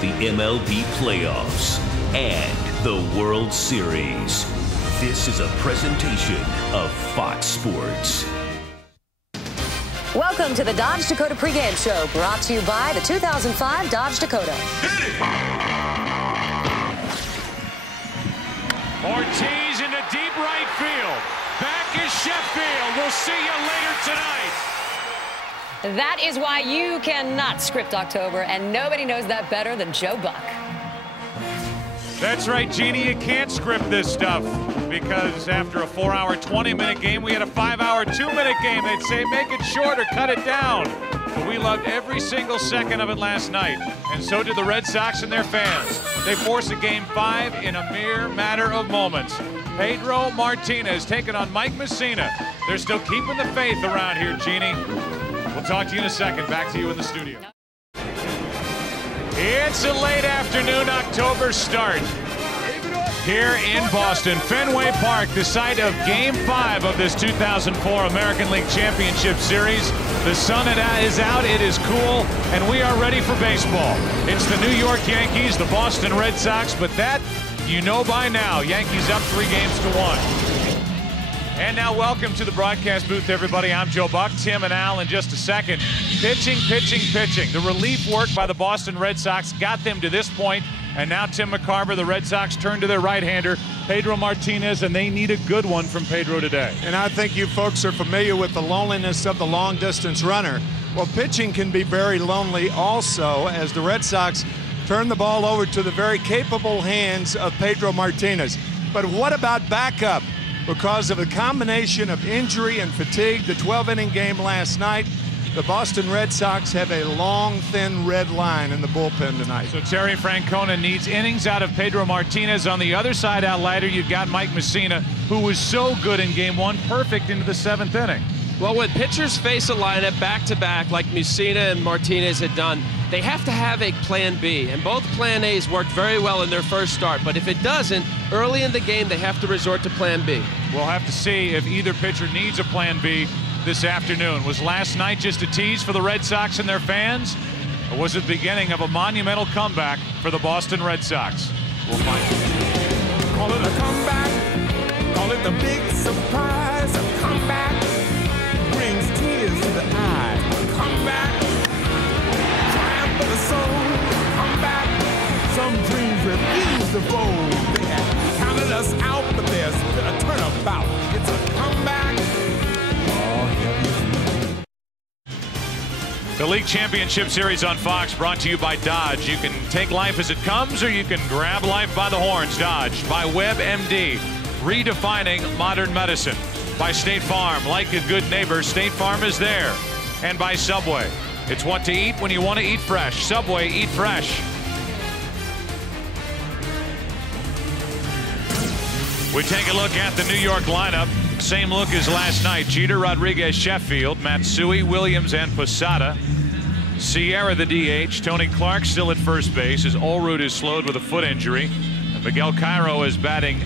the MLB playoffs and the World Series. This is a presentation of Fox Sports. Welcome to the Dodge Dakota pregame show, brought to you by the 2005 Dodge Dakota. Ortiz into deep right field. Back is Sheffield. We'll see you later tonight. That is why you cannot script October, and nobody knows that better than Joe Buck. That's right, Jeannie. You can't script this stuff because after a 4-hour, 20-minute game, we had a 5-hour, 2-minute game. They'd say make it shorter, cut it down. But we loved every single second of it last night, and so did the Red Sox and their fans. They forced a Game 5 in a mere matter of moments. Pedro Martinez taking on Mike Mussina. They're still keeping the faith around here, Jeannie. We'll talk to you in a second. Back to you in the studio. It's a late afternoon October start here in Boston. Fenway Park, the site of Game 5 of this 2004 American League Championship Series. The sun is out, it is cool, and we are ready for baseball. It's the New York Yankees, the Boston Red Sox, but that you know by now. Yankees up 3-1. And now welcome to the broadcast booth, everybody. I'm Joe Buck, Tim and Al in just a second. Pitching. The relief work by the Boston Red Sox got them to this point. And now Tim McCarver, the Red Sox, turn to their right-hander, Pedro Martinez, and they need a good one from Pedro today. And I think you folks are familiar with the loneliness of the long-distance runner. Well, pitching can be very lonely also, as the Red Sox turn the ball over to the very capable hands of Pedro Martinez. But what about backup? Because of a combination of injury and fatigue, the 12-inning game last night, the Boston Red Sox have a long, thin red line in the bullpen tonight. So Terry Francona needs innings out of Pedro Martinez. On the other side, Al Leiter, you've got Mike Mussina, who was so good in Game 1, perfect into the 7th inning. Well, when pitchers face a lineup back-to-back like Mussina and Martinez had done, they have to have a plan B, and both plan A's worked very well in their first start. But if it doesn't, early in the game, they have to resort to plan B. We'll have to see if either pitcher needs a plan B this afternoon. Was last night just a tease for the Red Sox and their fans, or was it the beginning of a monumental comeback for the Boston Red Sox? We'll find out. Call it a comeback, call it the big surprise. A comeback brings tears to the eye. A comeback, triumph of the soul. A comeback, some dreams refuse to fold. They have counted us out, but there's a turnabout. It's a comeback. The League Championship Series on Fox, brought to you by Dodge. You can take life as it comes, or you can grab life by the horns. Dodge. By WebMD, redefining modern medicine. By State Farm, like a good neighbor, State Farm is there. And by Subway. It's what to eat when you want to eat fresh. Subway, eat fresh. We take a look at the New York lineup. Same look as last night. Jeter, Rodriguez, Sheffield, Matsui, Williams, and Posada. Sierra, the DH. Tony Clark still at first base as Olrud is slowed with a foot injury. And Miguel Cairo is batting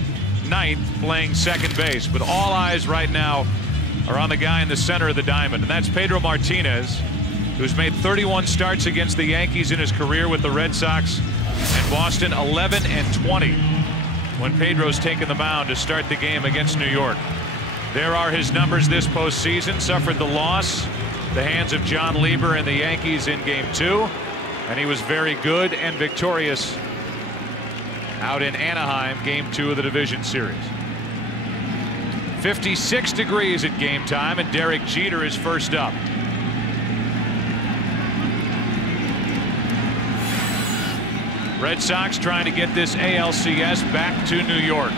ninth, playing second base. But all eyes right now are on the guy in the center of the diamond, and that's Pedro Martinez, who's made 31 starts against the Yankees in his career with the Red Sox and Boston, 11-20 when Pedro's taken the mound to start the game against New York. There are his numbers this postseason. Suffered the loss, the hands of John Lieber and the Yankees in Game 2, and he was very good and victorious out in Anaheim, Game 2 of the division series. 56 degrees at game time, and Derek Jeter is first up. Red Sox trying to get this ALCS back to New York.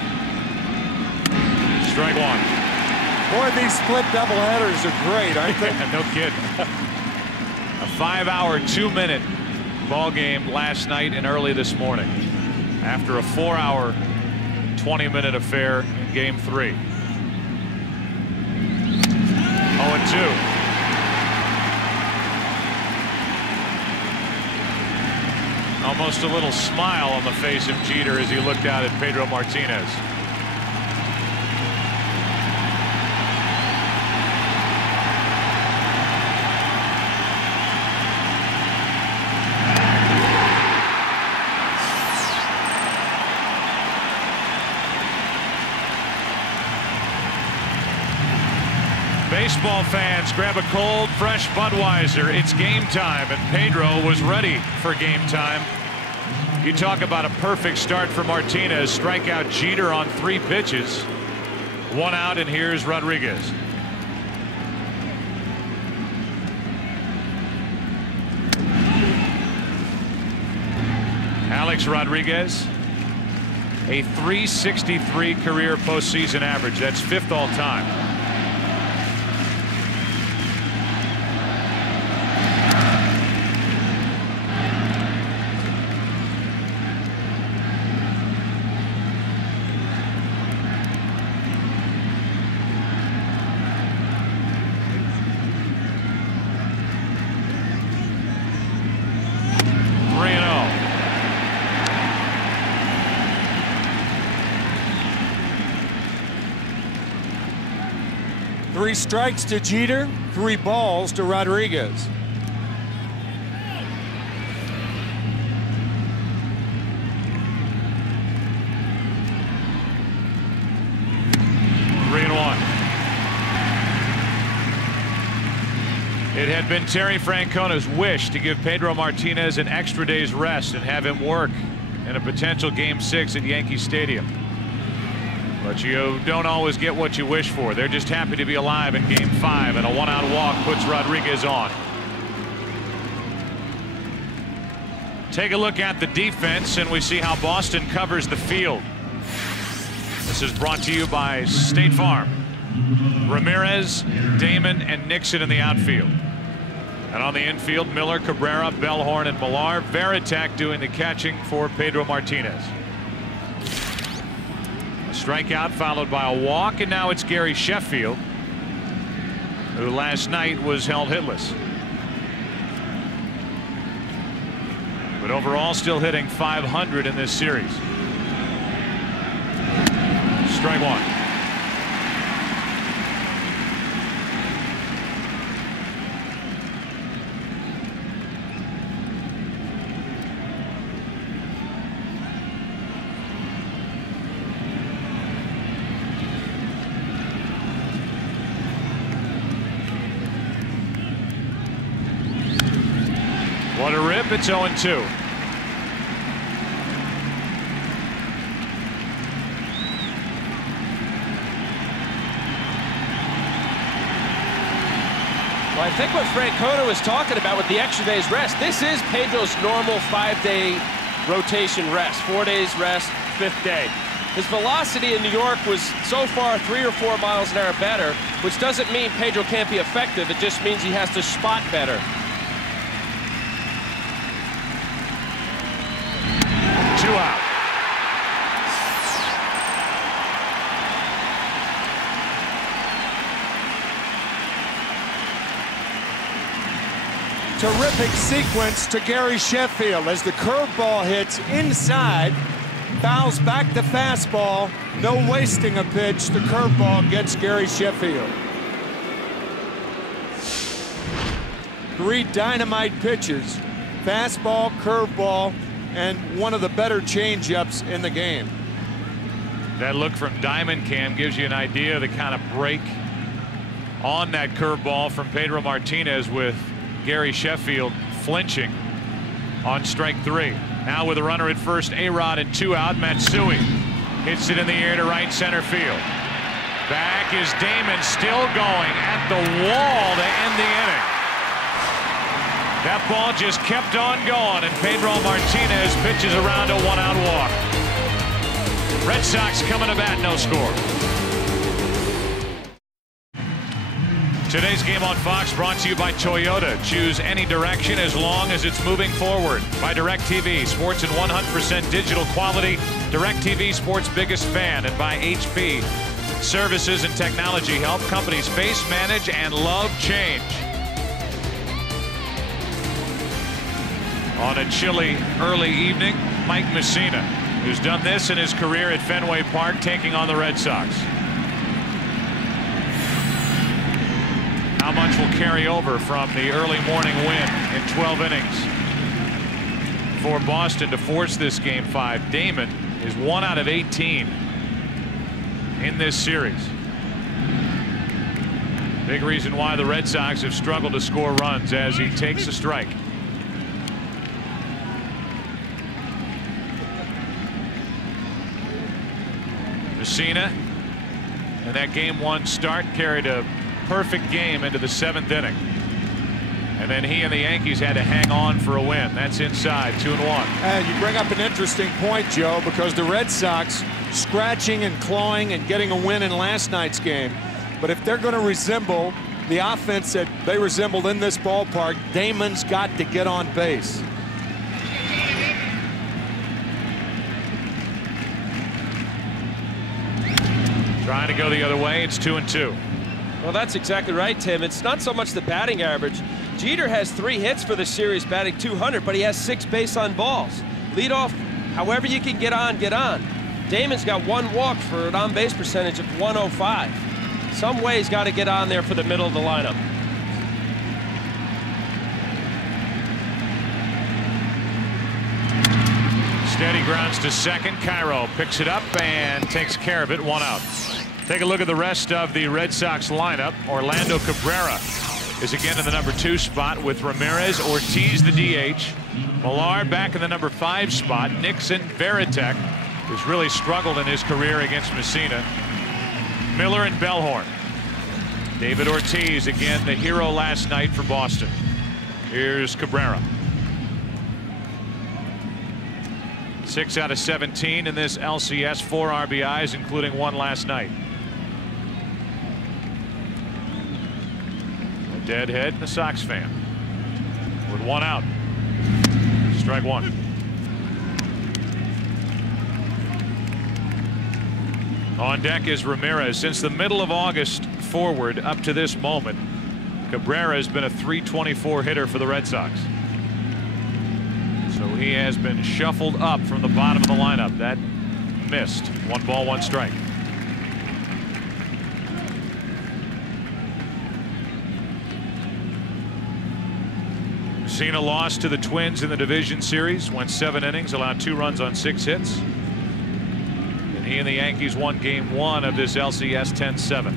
Strike one. Boy, these split doubleheaders are great, aren't they? No kidding. A 5-hour, 2-minute ball game last night and early this morning, after a 4-hour, 20-minute affair in Game 3. 0-2. Almost a little smile on the face of Jeter as he looked out at Pedro Martinez. Baseball fans, grab a cold, fresh Budweiser. It's game time, and Pedro was ready for game time. You talk about a perfect start for Martinez. Strike out Jeter on 3 pitches. 1 out, and here's Rodriguez. Alex Rodriguez, a .363 career postseason average. That's 5th all time. Three strikes to Jeter, 3 balls to Rodriguez. It had been Terry Francona's wish to give Pedro Martinez an extra day's rest and have him work in a potential Game 6 at Yankee Stadium. But you don't always get what you wish for. They're just happy to be alive in Game 5, and a 1-out walk puts Rodriguez on. Take a look at the defense, and we see how Boston covers the field. This is brought to you by State Farm. Ramirez, Damon, and Nixon in the outfield. And on the infield, Miller, Cabrera, Bellhorn, and Millar. Veritek doing the catching for Pedro Martinez. A strikeout followed by a walk, and now it's Gary Sheffield, who last night was held hitless. But overall still hitting .500 in this series. Strike 1. What a rip. It's 0-2. Well, I think what Francona was talking about with the extra day's rest, this is Pedro's normal 5-day rotation rest. 4 days rest, 5th day. His velocity in New York was so far 3 or 4 miles an hour better, which doesn't mean Pedro can't be effective. It just means he has to spot better. 2 out. Terrific sequence to Gary Sheffield as the curveball hits inside, fouls back the fastball, no wasting a pitch. The curveball gets Gary Sheffield. 3 dynamite pitches, fastball, curveball, and one of the better changeups in the game. That look from Diamond Cam gives you an idea of the kind of break on that curveball from Pedro Martinez, with Gary Sheffield flinching on strike 3. Now with a runner at first, A-Rod, and 2 out, Matsui hits it in the air to right center field. Back is Damon, still going at the wall to end the inning. That ball just kept on going, and Pedro Martinez pitches around a 1-out walk. Red Sox coming to bat, no score. Today's game on Fox brought to you by Toyota. Choose any direction as long as it's moving forward. By DirecTV, sports in 100% digital quality. DirecTV, sports' biggest fan. And by HP, services and technology help companies face, manage, and love change. On a chilly early evening, Mike Messina, who's done this in his career at Fenway Park, taking on the Red Sox. How much will carry over from the early morning win in 12 innings for Boston to force this Game 5? Damon is 1 out of 18 in this series. Big reason why the Red Sox have struggled to score runs as he takes a strike. Messina, and that game 1 start carried a perfect game into the 7th inning. And then he and the Yankees had to hang on for a win. That's inside, 2-1. You bring up an interesting point, Joe, because the Red Sox scratching and clawing and getting a win in last night's game. But if they're going to resemble the offense that they resembled in this ballpark, Damon's got to get on base. Trying to go the other way. It's 2-2. Well, that's exactly right, Tim. It's not so much the batting average. Jeter has 3 hits for the series, batting .200, but he has 6 base on balls. Lead off, however you can get on, get on. Damon's got 1 walk for an on-base percentage of .105. Some way he's got to get on there for the middle of the lineup. Steady grounds to second. Cairo picks it up and takes care of it. 1 out. Take a look at the rest of the Red Sox lineup. Orlando Cabrera is again in the number 2 spot with Ramirez. Ortiz the DH. Millar back in the number 5 spot. Nixon, Veritek, who's really struggled in his career against Messina. Miller and Bellhorn. David Ortiz, again the hero last night for Boston. Here's Cabrera. 6 out of 17 in this LCS, 4 RBIs, including 1 last night. A deadhead and a Sox fan. With 1 out. Strike 1. On deck is Ramirez. Since the middle of August forward up to this moment, Cabrera has been a .324 hitter for the Red Sox. So he has been shuffled up from the bottom of the lineup. That missed. 1 ball, 1 strike. Messina lost to the Twins in the division series. Went 7 innings, allowed 2 runs on 6 hits. And he and the Yankees won game 1 of this LCS 10-7.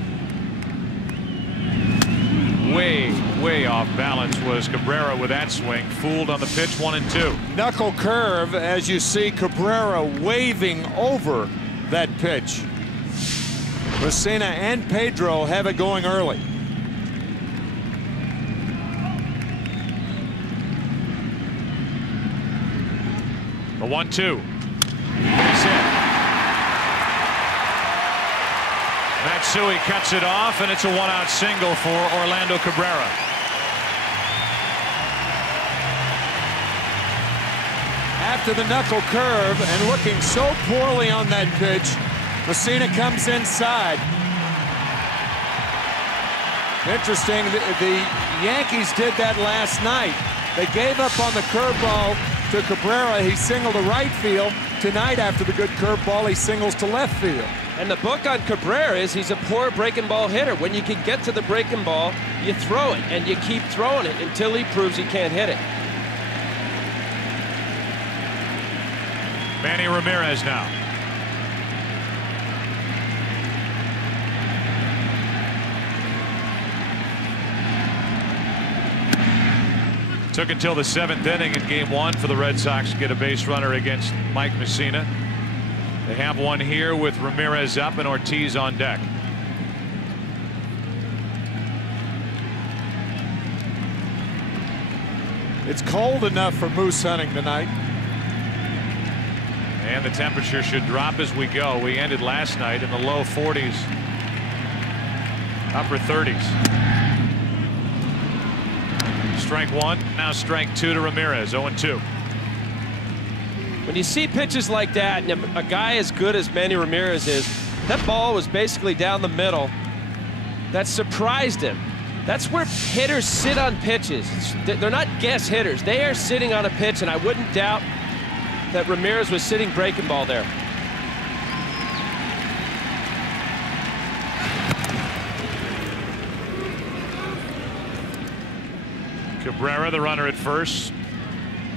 Way off balance was Cabrera with that swing. Fooled on the pitch. 1-2. Knuckle curve, as you see Cabrera waving over that pitch. Messina and Pedro have it going early. The 1-2. Base hit. Matsui cuts it off, and it's a 1-out single for Orlando Cabrera. After the knuckle curve and looking so poorly on that pitch, Messina comes inside. Interesting, the Yankees did that last night. They gave up on the curveball to Cabrera. He singled to right field. Tonight, after the good curveball, he singles to left field. And the book on Cabrera is he's a poor breaking ball hitter. When you can get to the breaking ball, you throw it, and you keep throwing it until he proves he can't hit it. Manny Ramirez now. Took until the 7th inning in game 1 for the Red Sox to get a base runner against Mike Messina. They have one here with Ramirez up and Ortiz on deck. It's cold enough for moose hunting tonight. And the temperature should drop as we go. We ended last night in the low 40s, upper 30s. Strike 1, now strike 2 to Ramirez. 0-2. When you see pitches like that, and a guy as good as Manny Ramirez is, that ball was basically down the middle. That surprised him. That's where hitters sit on pitches. They're not guess hitters. They are sitting on a pitch, and I wouldn't doubt that Ramirez was sitting breaking ball there. Cabrera, the runner at first,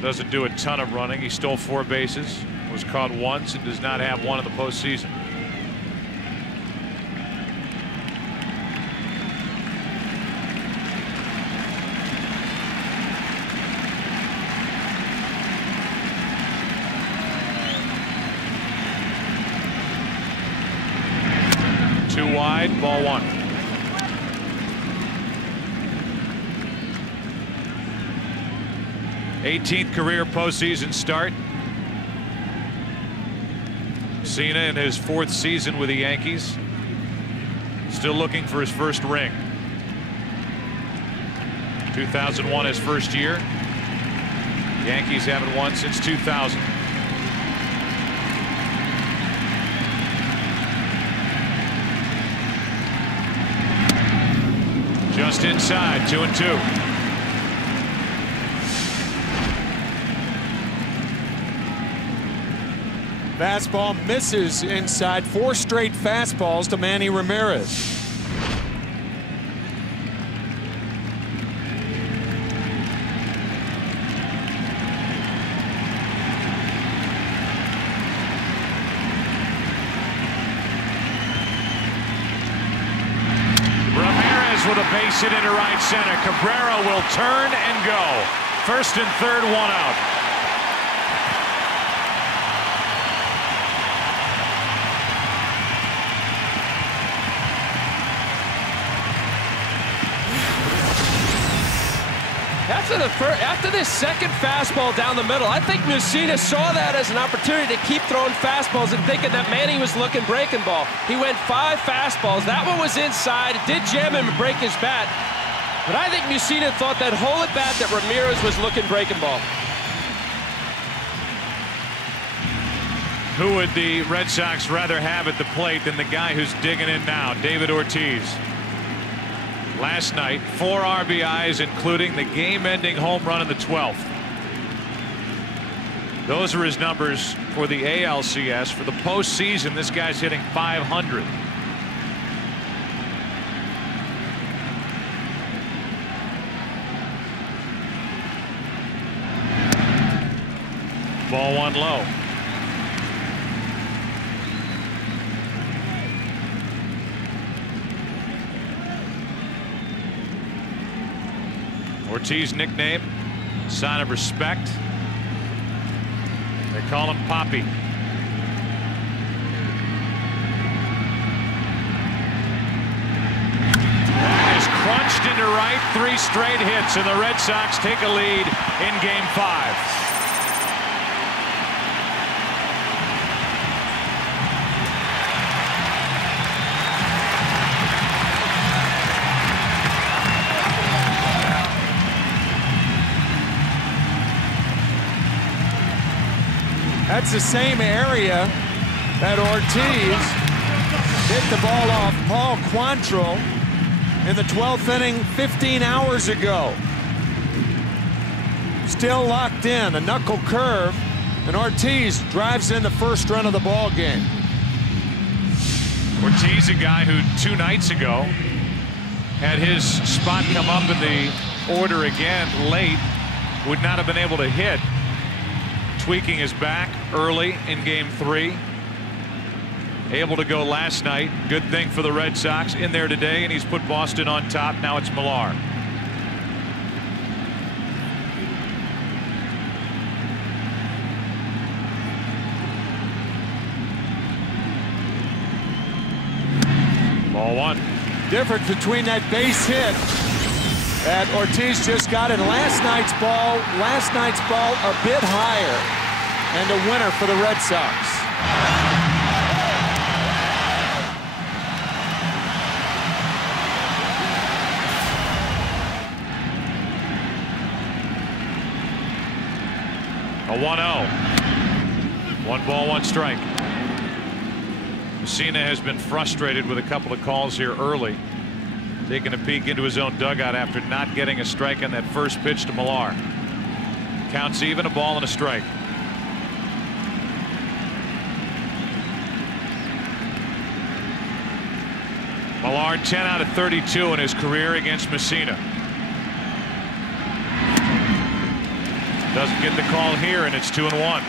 doesn't do a ton of running. He stole 4 bases, was caught once, and does not have one in the postseason. inside, ball 1. '18th career postseason start. Cena in his 4th season with the Yankees. Still looking for his first ring. 2001 his first year. Yankees haven't won since 2000. Just inside, 2-2. Fastball misses inside. 4 straight fastballs to Manny Ramirez. With a base hit into right center. Cabrera will turn and go. First and third, 1 out. After this second fastball down the middle, I think Mussina saw that as an opportunity to keep throwing fastballs and thinking that Manny was looking breaking ball. He went 5 fastballs. That one was inside. It did jam him and break his bat. But I think Mussina thought that whole at bat that Ramirez was looking breaking ball. Who would the Red Sox rather have at the plate than the guy who's digging in now, David Ortiz? Last night, 4 RBIs, including the game-ending home run in the 12th. Those are his numbers for the ALCS. For the postseason, this guy's hitting .500. Ball 1 low. Ortiz nickname, sign of respect. They call him Poppy. That is crunched into right. 3 straight hits, and the Red Sox take a lead in Game 5. That's the same area that Ortiz hit the ball off Paul Quantrill in the 12th inning 15 hours ago. Still locked in, a knuckle curve, and Ortiz drives in the first run of the ball game. Ortiz, a guy who 2 nights ago had his spot come up in the order again late, would not have been able to hit. Tweaking his back early in Game 3. Able to go last night. Good thing for the Red Sox. In there today, and he's put Boston on top. Now it's Millar. Ball 1. Difference between that base hit that Ortiz just got in last night's ball a bit higher, and a winner for the Red Sox. A 1-0. 1 ball, 1 strike. Mussina has been frustrated with a couple of calls here early. Taking a peek into his own dugout after not getting a strike on that first pitch to Millar. Counts even, a ball and a strike. Millar 10 out of 32 in his career against Mussina. Doesn't get the call here, and it's 2-1.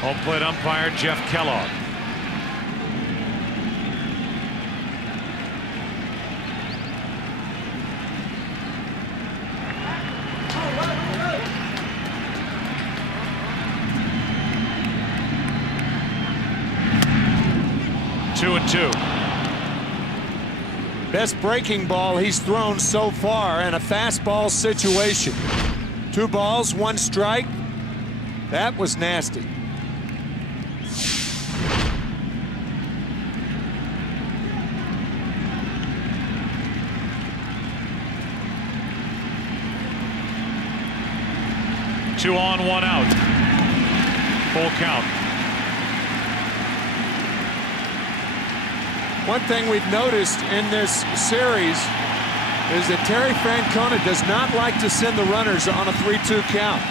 Home plate umpire Jeff Kellogg. Best breaking ball he's thrown so far in a fastball situation. 2 balls, 1 strike. That was nasty. Two on, 1 out. Full count. One thing we've noticed in this series is that Terry Francona does not like to send the runners on a 3-2 count.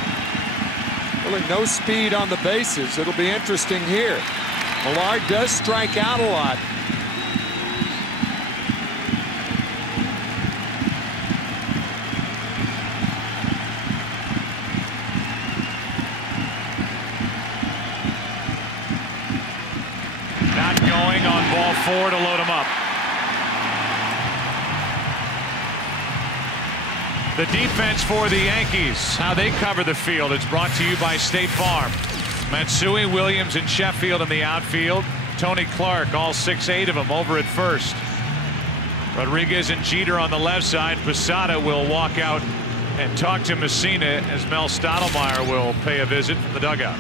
Really no speed on the bases. It'll be interesting here. Millard does strike out a lot. Not going on ball 4 to load him up. The defense for the Yankees, how they cover the field. It's brought to you by State Farm. Matsui, Williams, and Sheffield in the outfield. Tony Clark, all 6'8" of them, over at first. Rodriguez and Jeter on the left side. Posada will walk out and talk to Messina as Mel Stottlemyre will pay a visit from the dugout.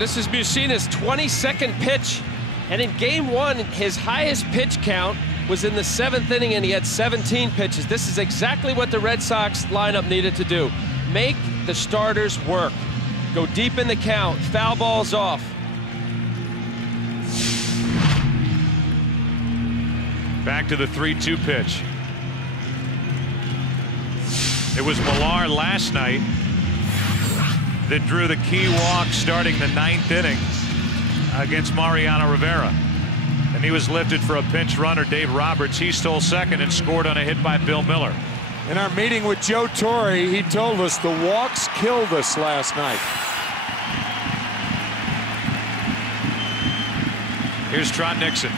This is Messina's 22nd pitch. And in game 1, his highest pitch count was in the 7th inning, and he had 17 pitches. This is exactly what the Red Sox lineup needed to do. Make the starters work. Go deep in the count. Foul balls off. Back to the 3-2 pitch. It was Millard last night that drew the key walk starting the 9th inning against Mariano Rivera. And he was lifted for a pinch runner, Dave Roberts. He stole second and scored on a hit by Bill Miller. In our meeting with Joe Torre, he told us the walks killed us last night. Here's Trot Nixon.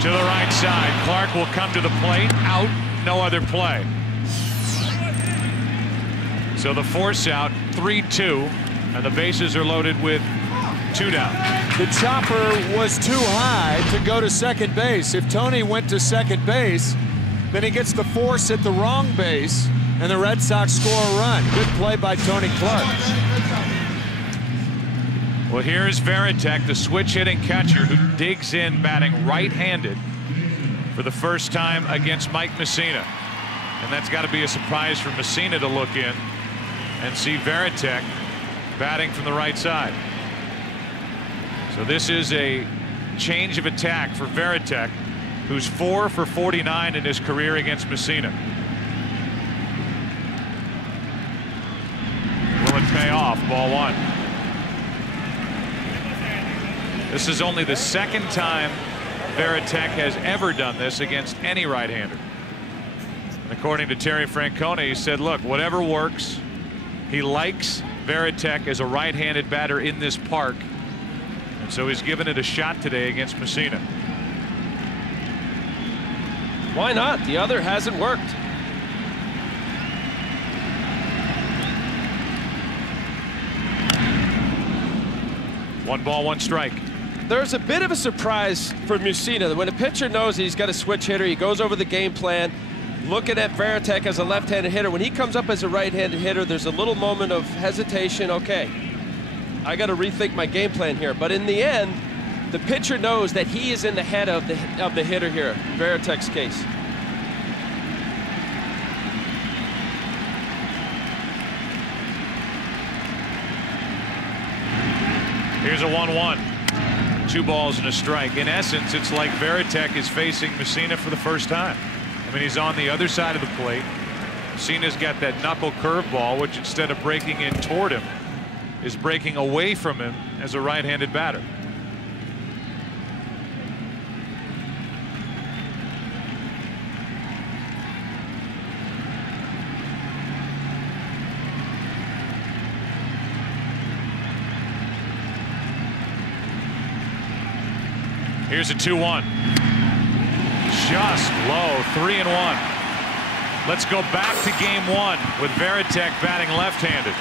To the right side. Clark will come to the plate. Out. No other play. So the force out, 3-2, and the bases are loaded with 2 down. The chopper was too high to go to second base. If Tony went to second base, then he gets the force at the wrong base, and the Red Sox score a run. Good play by Tony Clark. Well, here's Varitek, the switch-hitting catcher who digs in batting right-handed for the first time against Mike Messina. And that's got to be a surprise for Messina to look in and see Varitek batting from the right side. So this is a change of attack for Varitek, who's 4 for 49 in his career against Messina. Will it pay off? Ball 1. This is only the 2nd time Varitek has ever done this against any right-hander. And according to Terry Francona, he said, look, whatever works. He likes Varitek as a right-handed batter in this park. And so he's given it a shot today against Messina. Why not? The other hasn't worked. One ball, 1 strike. There's a bit of a surprise for Messina. When a pitcher knows he's got a switch hitter, he goes over the game plan, looking at Varitek as a left-handed hitter. When he comes up as a right-handed hitter, there's a little moment of hesitation. Okay, I got to rethink my game plan here. But in the end, the pitcher knows that he is in the head of the hitter here, Varitek's case. Here's a 1-1. 2 balls and a strike. In essence, it's like Varitek is facing Messina for the first time. I mean, he's on the other side of the plate. Messina's got that knuckle curveball, which instead of breaking in toward him, is breaking away from him as a right-handed batter. Here's a 2-1. Just low, 3-1. Let's go back to game one with Varitek batting left-handed.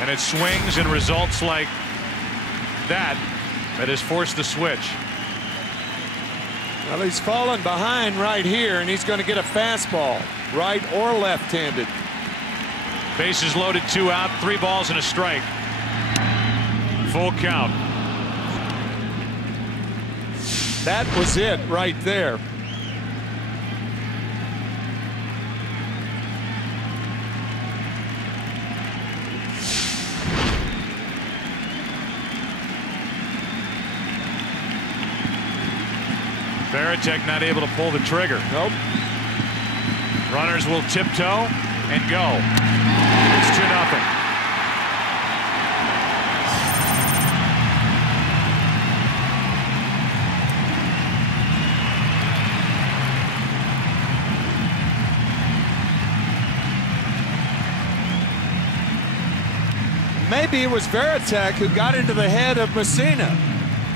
And it swings and results like that has forced the switch. Well, he's fallen behind right here, and he's going to get a fastball, right or left-handed. Bases loaded, 2 out, 3 balls and a strike. Full count. That was it right there. Varitek not able to pull the trigger. Nope. Runners will tiptoe and go. It's 2-0. Maybe it was Varitek who got into the head of Messina.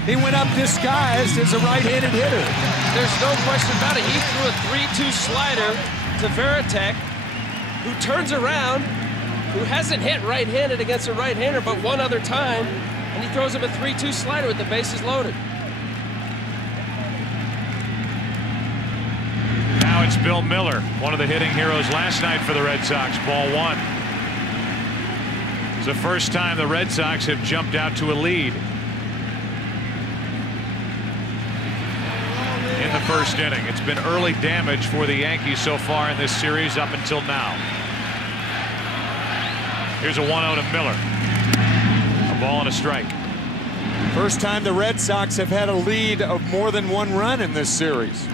He went up disguised as a right-handed hitter. There's no question about it. He threw a 3-2 slider to Varitek, who turns around, who hasn't hit right-handed against a right-hander but one other time, and he throws him a 3-2 slider with the bases loaded. Now it's Bill Miller, one of the hitting heroes last night for the Red Sox. Ball 1. It's the first time the Red Sox have jumped out to a lead in the first inning. It's been early damage for the Yankees so far in this series up until now. Here's a 1-0 to Miller. A ball and a strike. First time the Red Sox have had a lead of more than 1 run in this series.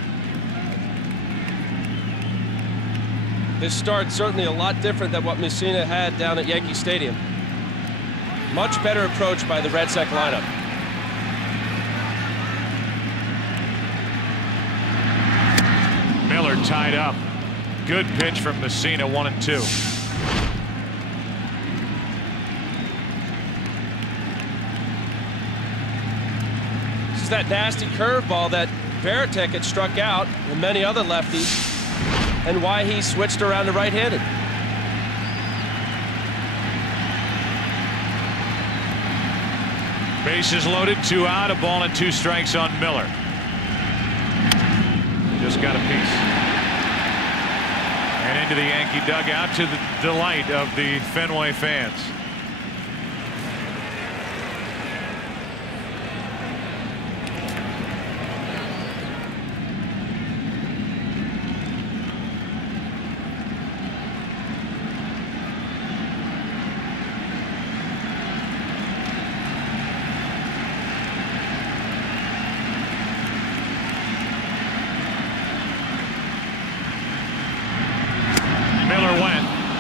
This start certainly a lot different than what Messina had down at Yankee Stadium. Much better approach by the Red Sox lineup. Miller tied up. Good pitch from Messina, 1-2. This is that nasty curveball that Varitek had struck out and many other lefties, and why he switched around to right-handed. Bases loaded, 2 out, a ball and 2 strikes on Miller. Just got a piece. And into the Yankee dugout to the delight of the Fenway fans.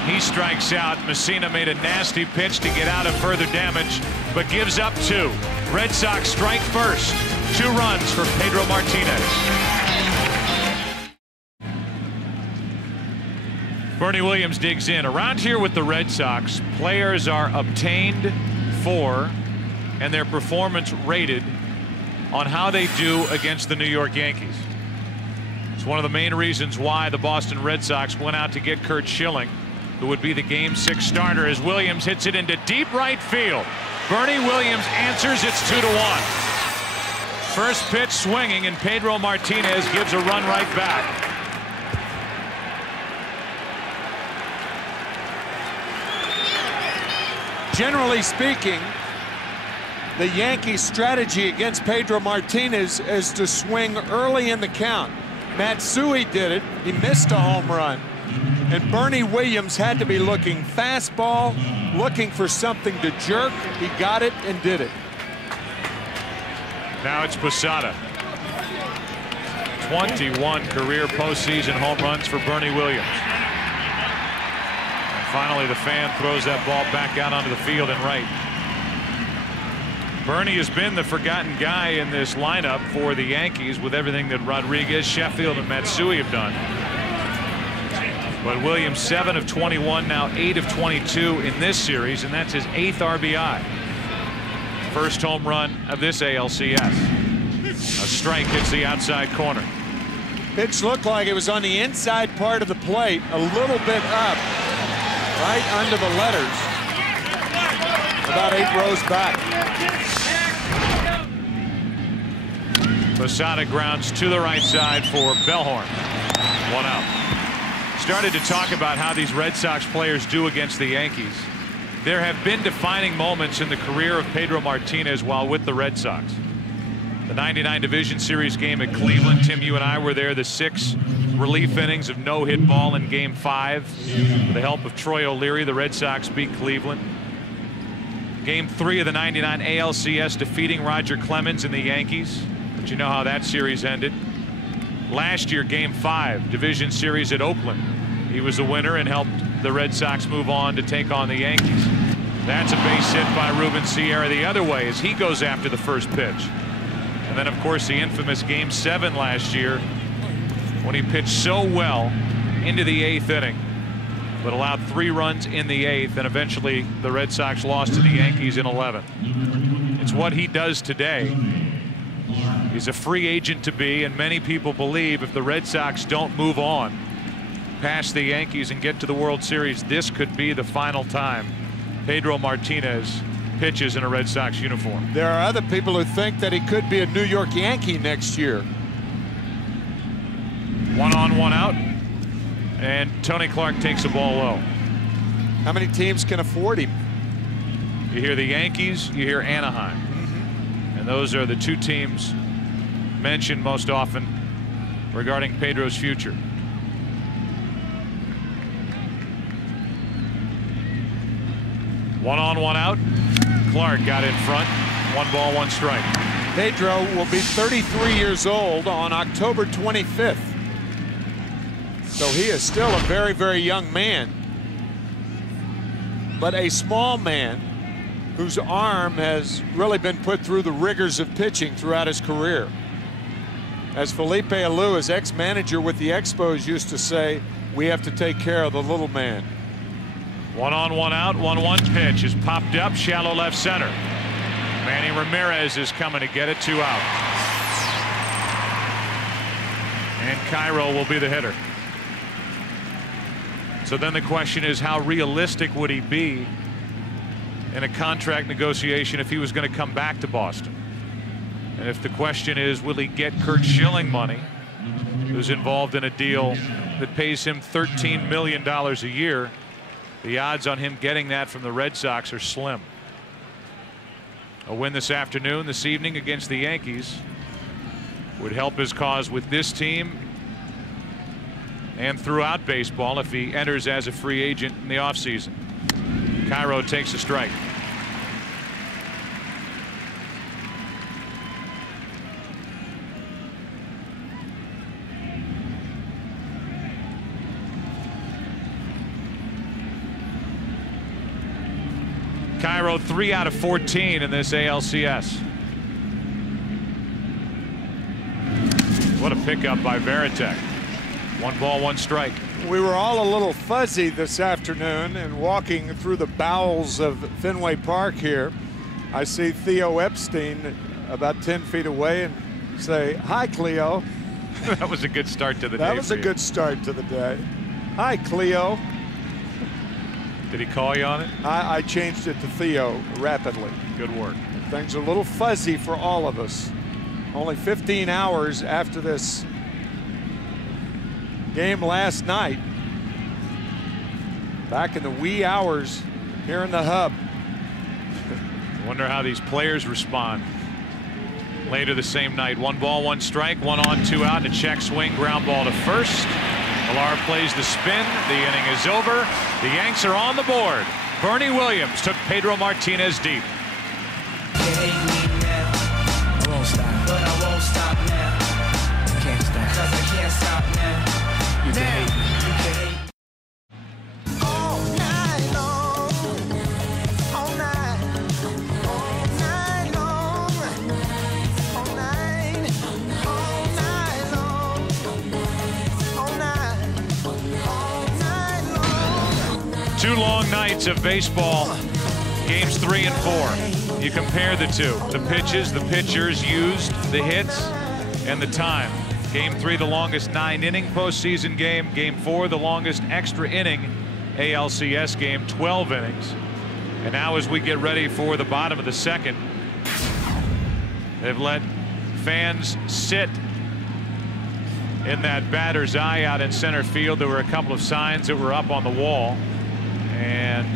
He strikes out. Messina made a nasty pitch to get out of further damage, but gives up 2. Red Sox strike first. 2 runs for Pedro Martinez. Bernie Williams digs in. Around here with the Red Sox, players are obtained for and their performance rated on how they do against the New York Yankees. It's one of the main reasons why the Boston Red Sox went out to get Curt Schilling, who would be the Game 6 starter, as Williams hits it into deep right field. Bernie Williams answers. It's 2-1. First pitch swinging, and Pedro Martinez gives a run right back. Generally speaking, the Yankees' strategy against Pedro Martinez is to swing early in the count. Matsui did it. He missed a home run. And Bernie Williams had to be looking fastball, looking for something to jerk. He got it and did it. Now it's Posada. 21 career postseason home runs for Bernie Williams. And finally, the fan throws that ball back out onto the field and right. Bernie has been the forgotten guy in this lineup for the Yankees with everything that Rodriguez, Sheffield, and Matsui have done. But Williams, 7 of 21, now 8 of 22 in this series, and that's his 8th RBI. First home run of this ALCS. A strike hits the outside corner. Pitch looked like it was on the inside part of the plate, a little bit up, right under the letters, about 8 rows back. Posada grounds to the right side for Bellhorn. 1 out. Started to talk about how these Red Sox players do against the Yankees. There have been defining moments in the career of Pedro Martinez while with the Red Sox. The '99 Division Series game at Cleveland. Tim, you and I were there. The 6 relief innings of no-hit ball in Game 5. With the help of Troy O'Leary, the Red Sox beat Cleveland. Game 3 of the '99 ALCS, defeating Roger Clemens and the Yankees. But you know how that series ended. Last year, Game 5, Division Series at Oakland. He was the winner and helped the Red Sox move on to take on the Yankees. That's a base hit by Ruben Sierra the other way as he goes after the first pitch. And then, of course, the infamous Game 7 last year when he pitched so well into the 8th inning, but allowed 3 runs in the 8th, and eventually the Red Sox lost to the Yankees in 11. It's what he does today. He's a free agent to be, and many people believe if the Red Sox don't move on past the Yankees and get to the World Series, this could be the final time Pedro Martinez pitches in a Red Sox uniform. There are other people who think that he could be a New York Yankee next year. 1 on, 1 out, and Tony Clark takes the ball low. How many teams can afford him? You hear the Yankees, you hear Anaheim. And those are the 2 teams mentioned most often regarding Pedro's future. One on, 1 out. Clark got in front. 1 ball, 1 strike. Pedro will be 33 years old on October 25th. So he is still a very, very young man. But a small man whose arm has really been put through the rigors of pitching throughout his career. As Felipe Alou, his ex-manager with the Expos, used to say, we have to take care of the little man. 1 on, 1 out. 1-1 pitch is popped up, shallow left center. Manny Ramirez is coming to get it. 2 out. And Cairo will be the hitter. So then the question is, how realistic would he be in a contract negotiation if he was going to come back to Boston? And if the question is, will he get Curt Schilling money, who's involved in a deal that pays him $13 million a year, the odds on him getting that from the Red Sox are slim. A win this afternoon, this evening against the Yankees would help his cause with this team and throughout baseball if he enters as a free agent in the offseason. Cairo takes a strike. Cairo 3 out of 14 in this ALCS. What a pickup by Varitek. 1 ball, 1 strike. We were all a little fuzzy this afternoon, and walking through the bowels of Fenway Park here, I see Theo Epstein about 10 feet away and say, hi, Cleo. That was a good start to the day. That was a good start to the day. Hi, Cleo. Did he call you on it? I changed it to Theo rapidly. Good work. Things are a little fuzzy for all of us. Only 15 hours after this game last night. Back in the wee hours here in the hub. Wonder how these players respond later the same night. 1 ball, 1 strike, 1 on, 2 out, and a check swing, ground ball to first. Millar plays the spin. The inning is over. The Yanks are on the board. Bernie Williams took Pedro Martinez deep. You hate me now. I won't stop. But I won't stop now. I can't stop. 'Cause I can't stop now. You can hate me. You can hate me. All night long. All night. All night long. All night. All night long. All night. All night long. 2 long nights of baseball Games 3 and 4. You compare the two. The pitches, the pitchers used, the hits, and the time. Game 3, the longest 9-inning postseason game. Game 4, the longest extra inning ALCS game, 12 innings. And now as we get ready for the bottom of the second, they've let fans sit in that batter's eye out in center field. There were a couple of signs that were up on the wall, and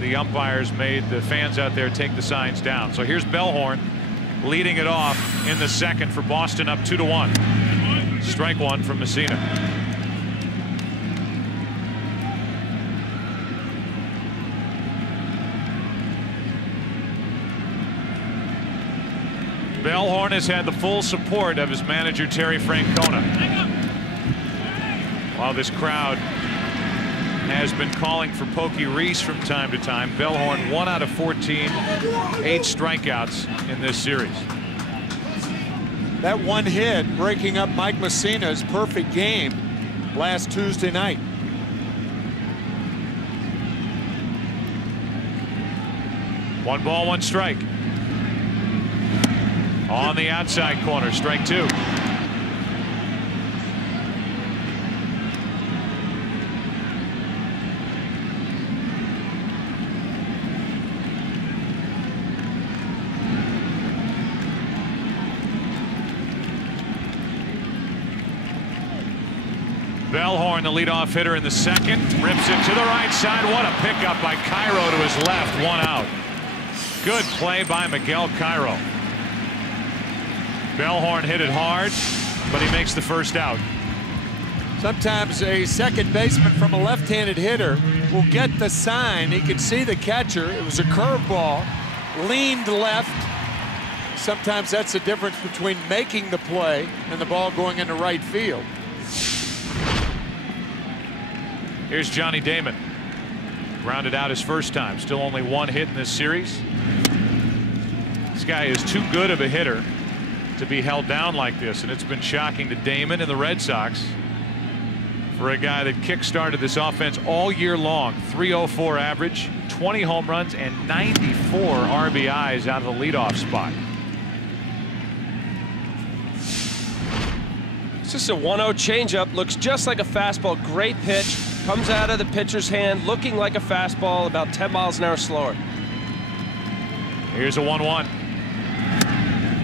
the umpires made the fans out there take the signs down. So here's Bellhorn leading it off in the second for Boston, up 2-1. Strike one from Messina. Bellhorn has had the full support of his manager Terry Francona. While this crowd has been calling for Pokey Reese from time to time, Bellhorn 1 out of 14, 8 strikeouts in this series. That one hit breaking up Mike Messina's perfect game last Tuesday night. One ball, one strike. On the outside corner, strike two. Bellhorn, the leadoff hitter in the second, rips it to the right side. What a pickup by Cairo to his left, one out. Good play by Miguel Cairo. Bellhorn hit it hard, but he makes the first out. Sometimes a second baseman from a left-handed hitter will get the sign. He can see the catcher. It was a curveball, leaned left. Sometimes that's the difference between making the play and the ball going into right field. Here's Johnny Damon. Grounded out his first time. Still only one hit in this series. This guy is too good of a hitter to be held down like this, and it's been shocking to Damon and the Red Sox for a guy that kick-started this offense all year long. 304 average, 20 home runs, and 94 RBIs out of the leadoff spot. It's just a 1-0 changeup. Looks just like a fastball. Great pitch. Comes out of the pitcher's hand looking like a fastball, about 10 miles an hour slower. Here's a 1-1.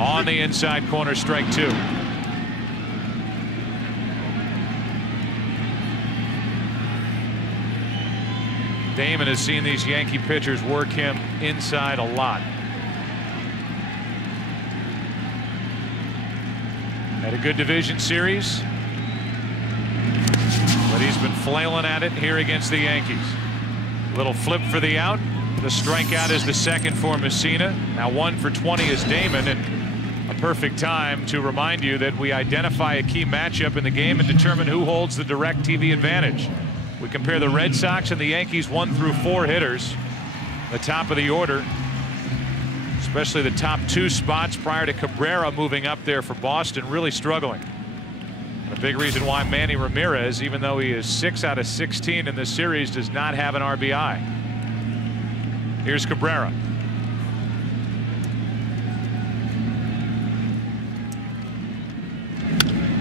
On the inside corner, strike two. Damon has seen these Yankee pitchers work him inside a lot. Had a good division series, but he's been flailing at it here against the Yankees. Little flip for the out. The strikeout is the second for Messina. Now 1 for 20 is Damon, and a perfect time to remind you that we identify a key matchup in the game and determine who holds the direct TV advantage. We compare the Red Sox and the Yankees 1 through 4 hitters. The top of the order, especially the top 2 spots prior to Cabrera moving up there for Boston, really struggling. And a big reason why Manny Ramirez, even though he is 6 out of 16 in this series, does not have an RBI. Here's Cabrera.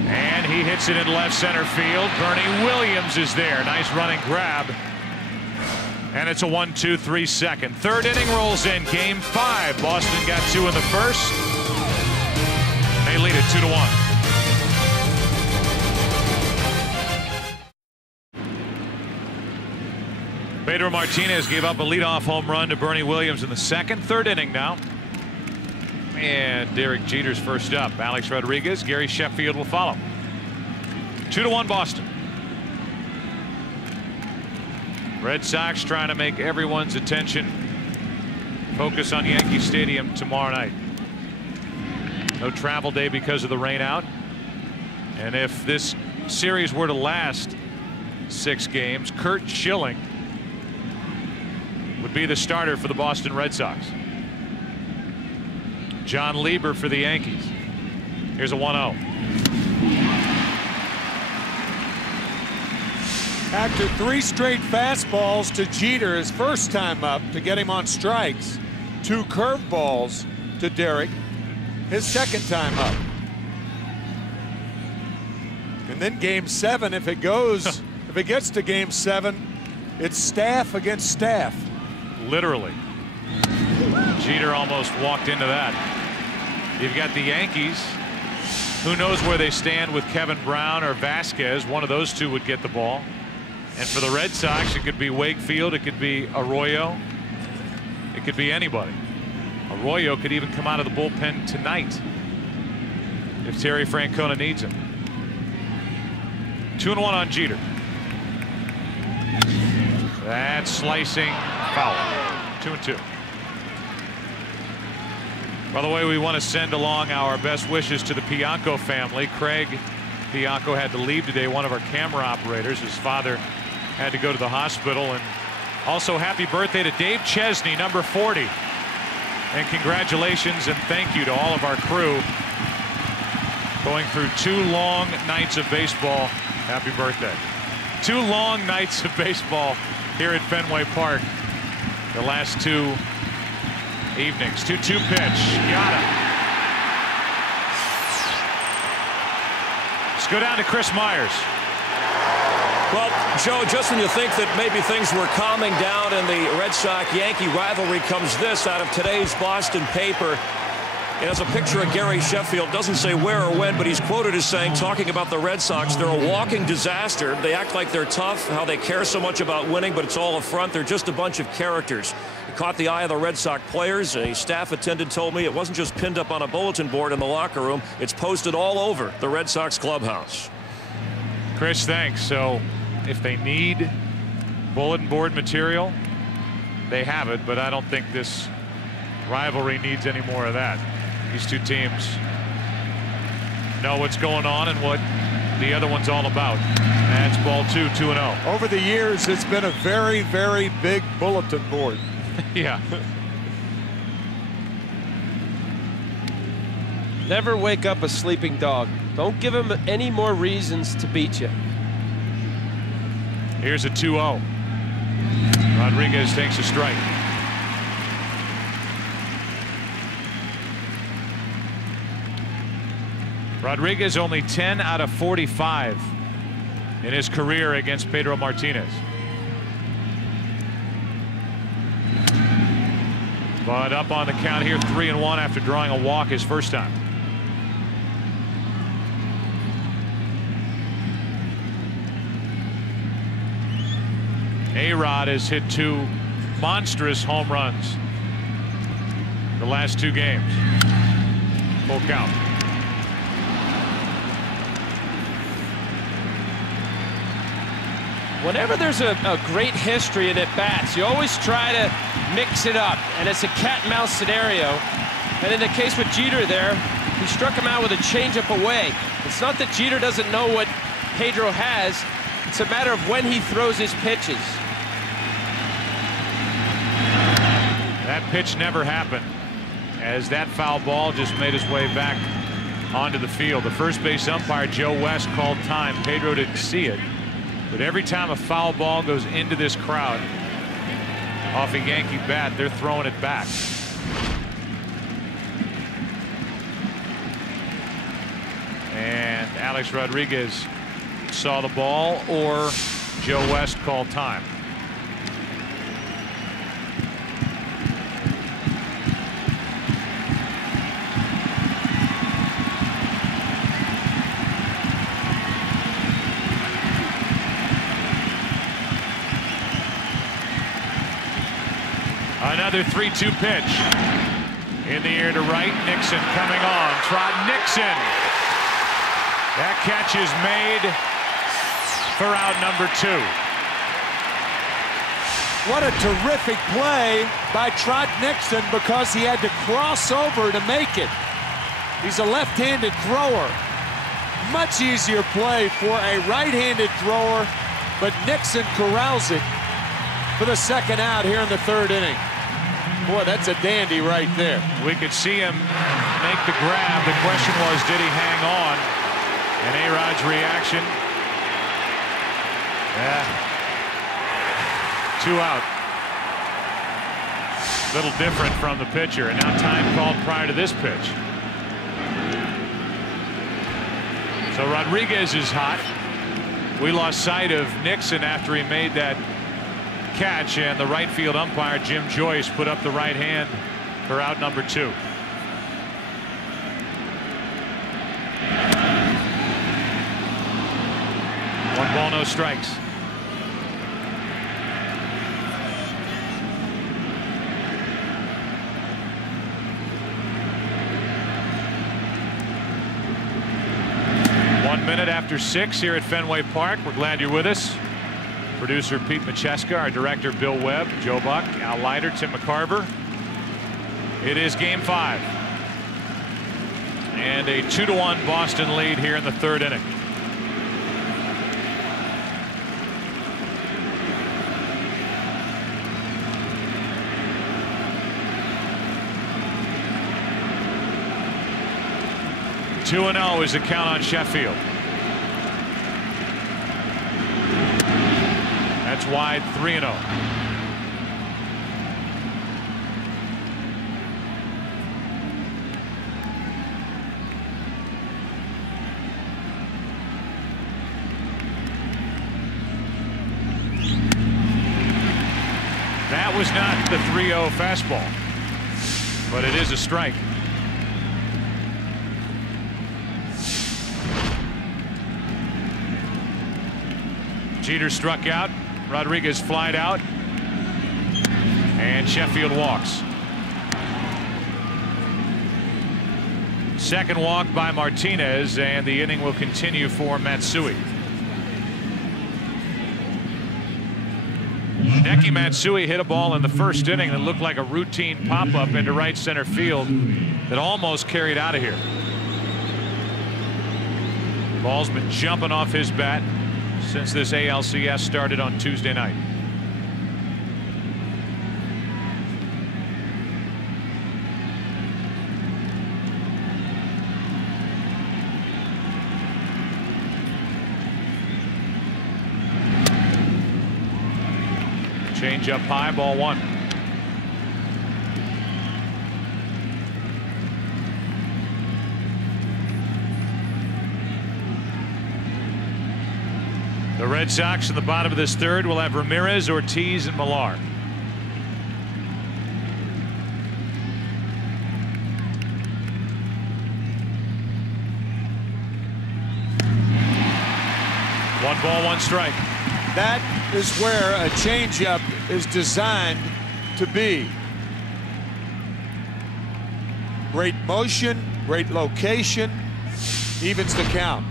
And he hits it in left center field. Bernie Williams is there. Nice running grab. And it's a 1-2-3 second. Third inning rolls in. Game 5. Boston got 2 in the first. They lead it 2-1. Pedro Martinez gave up a leadoff home run to Bernie Williams in the second. Third inning now. And Derek Jeter's first up. Alex Rodriguez, Gary Sheffield will follow. 2-1 Boston. Red Sox trying to make everyone's attention focus on Yankee Stadium tomorrow night. No travel day because of the rain out. And if this series were to last 6 games, Curt Schilling would be the starter for the Boston Red Sox. John Lieber for the Yankees. Here's a 1-0. After 3 straight fastballs to Jeter his first time up to get him on strikes, 2 curveballs to Derek his second time up. And then game 7, if it goes, if it gets to game 7, it's staff against staff. Literally. Jeter almost walked into that. You've got the Yankees. Who knows where they stand with Kevin Brown or Vasquez? One of those two would get the ball. And for the Red Sox, it could be Wakefield, it could be Arroyo, it could be anybody. Arroyo could even come out of the bullpen tonight if Terry Francona needs him. 2-1 on Jeter. That's slicing foul. 2-2. By the way, we want to send along our best wishes to the Pianco family. Craig Pianco had to leave today, one of our camera operators. His father had to go to the hospital. And also happy birthday to Dave Chesney, number 40. And congratulations and thank you to all of our crew going through 2 long nights of baseball. Happy birthday. 2 long nights of baseball here at Fenway Park. The last 2 evenings. 2-2 pitch. Got him. Let's go down to Chris Myers. Well, Joe, just when you think that maybe things were calming down in the Red Sox-Yankee rivalry, comes this out of today's Boston paper. It has a picture of Gary Sheffield. Doesn't say where or when, but he's quoted as saying, talking about the Red Sox, they're a walking disaster. They act like they're tough, how they care so much about winning, but it's all a front. They're just a bunch of characters. It caught the eye of the Red Sox players. A staff attendant told me it wasn't just pinned up on a bulletin board in the locker room. It's posted all over the Red Sox clubhouse. Chris, thanks. So if they need bulletin board material, they have it, but I don't think this rivalry needs any more of that. These 2 teams know what's going on and what the other one's all about. That's ball 2, 2-0. Over the years, it's been a very, very big bulletin board. Yeah. Never wake up a sleeping dog. Don't give him any more reasons to beat you. Here's a 2-0. Rodriguez takes a strike. Rodriguez only 10 out of 45 in his career against Pedro Martinez. But up on the count here, 3-1 after drawing a walk his first time. A-Rod has hit 2 monstrous home runs the last 2 games. Full count. Whenever there's a great history in at-bats, you always try to mix it up, and it's a cat-and-mouse scenario. And in the case with Jeter there, he struck him out with a changeup away. It's not that Jeter doesn't know what Pedro has. It's a matter of when he throws his pitches. That pitch never happened, as that foul ball just made his way back onto the field. The first base umpire, Joe West, called time. Pedro didn't see it. But every time a foul ball goes into this crowd off a Yankee bat, they're throwing it back. And Alex Rodriguez saw the ball, or Joe West called time. Another 3-2 pitch. In the air to right. Nixon coming on. Trot Nixon. That catch is made for out number 2. What a terrific play by Trot Nixon, because he had to cross over to make it. He's a left-handed thrower. Much easier play for a right-handed thrower, but Nixon corrals it for the second out here in the 3rd inning. Boy, that's a dandy right there. We could see him make the grab. The question was, did he hang on? And A-Rod's reaction Yeah. 2 out. Little different from the pitcher, and now time called prior to this pitch. So Rodriguez is hot. We lost sight of Nixon after he made that catch, and the right field umpire Jim Joyce put up the right hand for out number 2. One ball, no strikes. Minute after 6 here at Fenway Park. We're glad you're with us. Producer Pete Macheska, our director Bill Webb, Joe Buck, Al Leiter, Tim McCarver. It is game 5. And a 2-1 Boston lead here in the 3rd inning. (2-0) is the count on Sheffield. That's wide. 3-0. That was not the 3-0 fastball, but it is a strike. Jeter struck out. Rodriguez flied out, and Sheffield walks. Second walk by Martinez, and the inning will continue for Matsui. Hideki Matsui hit a ball in the 1st inning that looked like a routine pop-up into right center field that almost carried out of here. Ball's been jumping off his bat since this ALCS started on Tuesday night. Change up high, ball 1. The Red Sox in the bottom of this 3rd will have Ramirez, Ortiz, and Millar. One ball, one strike. That is where a changeup is designed to be. Great motion, great location, evens the count.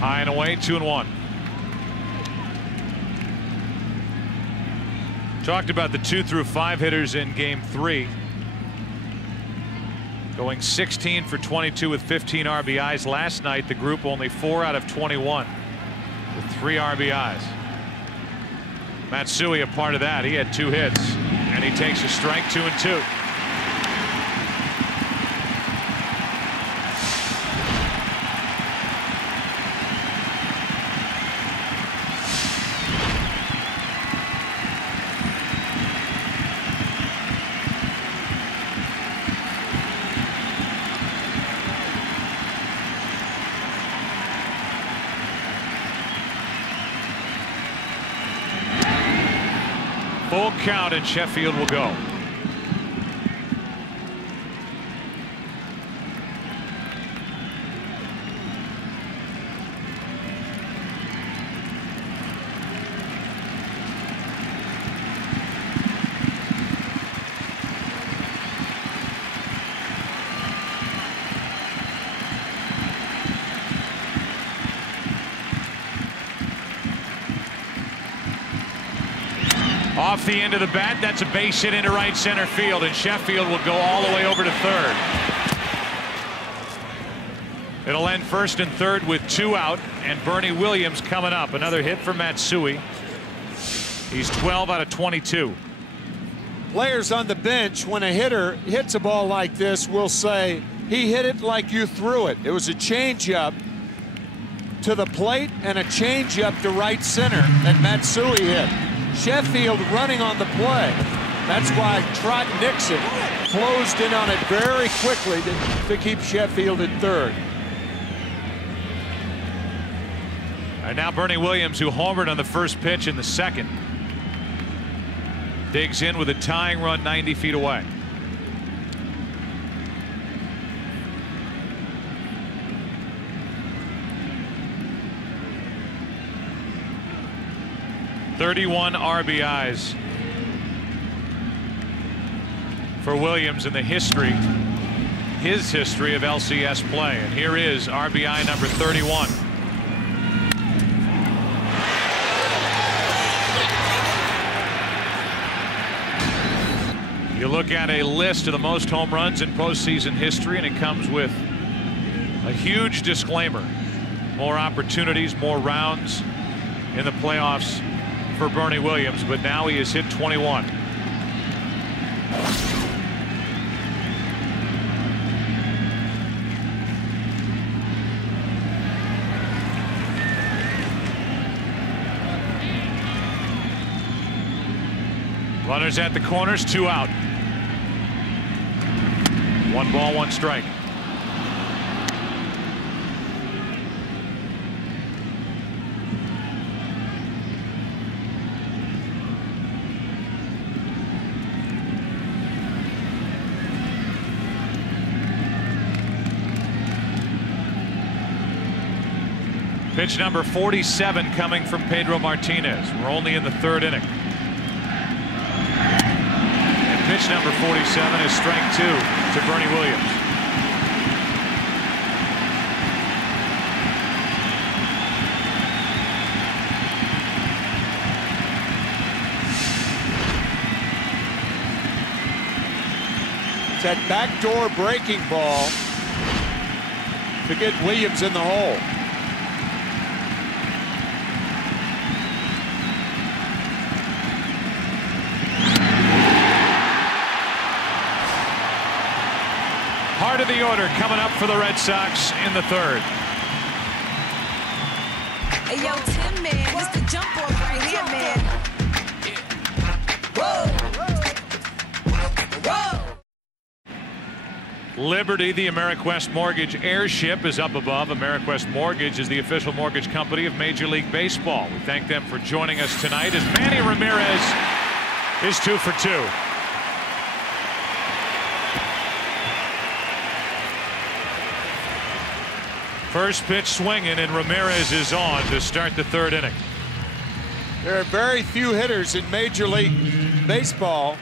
High and away, 2-1. Talked about the 2 through 5 hitters in game 3. Going 16 for 22 with 15 RBIs. Last night, the group only 4 out of 21 with 3 RBIs. Matsui a part of that. He had 2 hits, and he takes a strike, 2-2. Full count, and Sheffield will go. Off the end of the bat, that's a base hit into right center field, and Sheffield will go all the way over to 3rd. It'll end 1st and 3rd with 2 out, and Bernie Williams coming up. Another hit for Matsui. He's 12 out of 22. Players on the bench, when a hitter hits a ball like this, will say, he hit it like you threw it. It was a changeup to the plate and a changeup to right center that Matsui hit. Sheffield running on the play. That's why Trot Nixon closed in on it very quickly to keep Sheffield at third. And now Bernie Williams, who homered on the first pitch in the second, digs in with a tying run 90 feet away. "31 RBIs for Williams in the history, his history of LCS play. And here is RBI number 31. You look at a list of the most home runs in postseason history, and it comes with a huge disclaimer. More opportunities, more rounds in the playoffs for Bernie Williams, but now he has hit 21. Runners at the corners, 2 out. 1 ball, 1 strike. Pitch number 47 coming from Pedro Martinez. We're only in the 3rd inning. And pitch number 47 is strike 2 to Bernie Williams. It's that backdoor breaking ball to get Williams in the hole. Heart of the order coming up for the Red Sox in the 3rd. Hey, yo, Tim, man, this the jump off right here, man. Whoa. Liberty, the AmeriQuest Mortgage airship, is up above. AmeriQuest Mortgage is the official mortgage company of Major League Baseball. We thank them for joining us tonight as Manny Ramirez is 2 for 2. First pitch swinging, and Ramirez is on to start the 3rd inning. There are very few hitters in Major League Baseball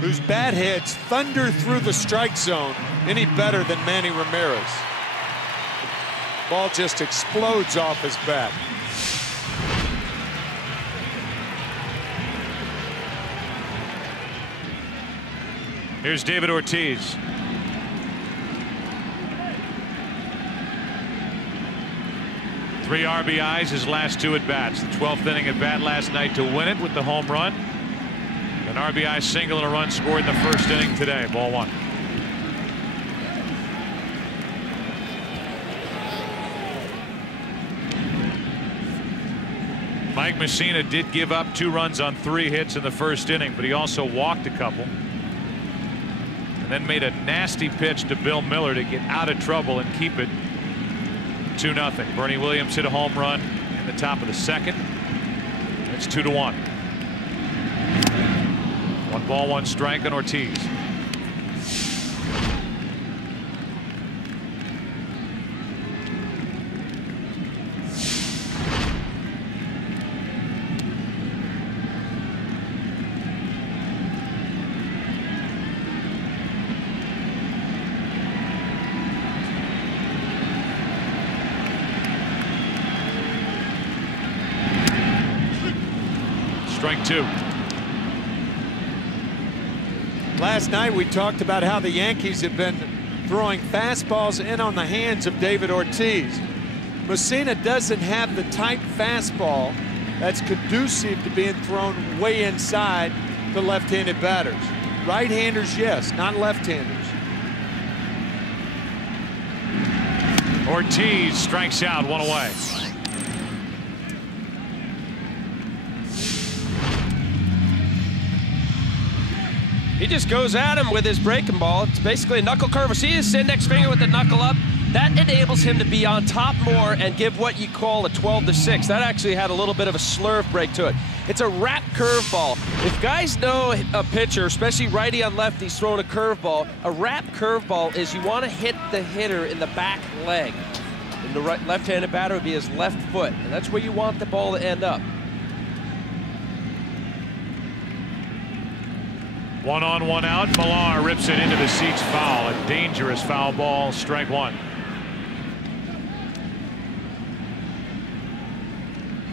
whose bat hits thunder through the strike zone any better than Manny Ramirez. Ball just explodes off his bat. Here's David Ortiz. Three RBIs his last 2 at-bats. The 12th inning at-bat last night to win it with the home run. An RBI single and a run scored in the 1st inning today. Ball 1. Mike Messina did give up 2 runs on 3 hits in the 1st inning, but he also walked a couple. And then made a nasty pitch to Bill Miller to get out of trouble and keep it 2-0. Bernie Williams hit a home run in the top of the 2nd. It's 2-1. 1 ball, 1 strike on Ortiz. Strike 2. Last night we talked about how the Yankees have been throwing fastballs in on the hands of David Ortiz. Messina doesn't have the type fastball that's conducive to being thrown way inside to left-handed batters. Right-handers, yes, not left-handers. Ortiz strikes out, 1 away. He just goes at him with his breaking ball. It's basically a knuckle curve. See his index finger with the knuckle up? That enables him to be on top more and give what you call a 12-6. That actually had a little bit of a slurve break to it. It's a wrap curveball. If guys know a pitcher, especially righty on lefties throwing a curveball, a wrap curveball is you want to hit the hitter in the back leg. And the left-handed batter would be his left foot, and that's where you want the ball to end up. 1 on, 1 out. Millar rips it into the seats, foul. A dangerous foul ball, strike 1.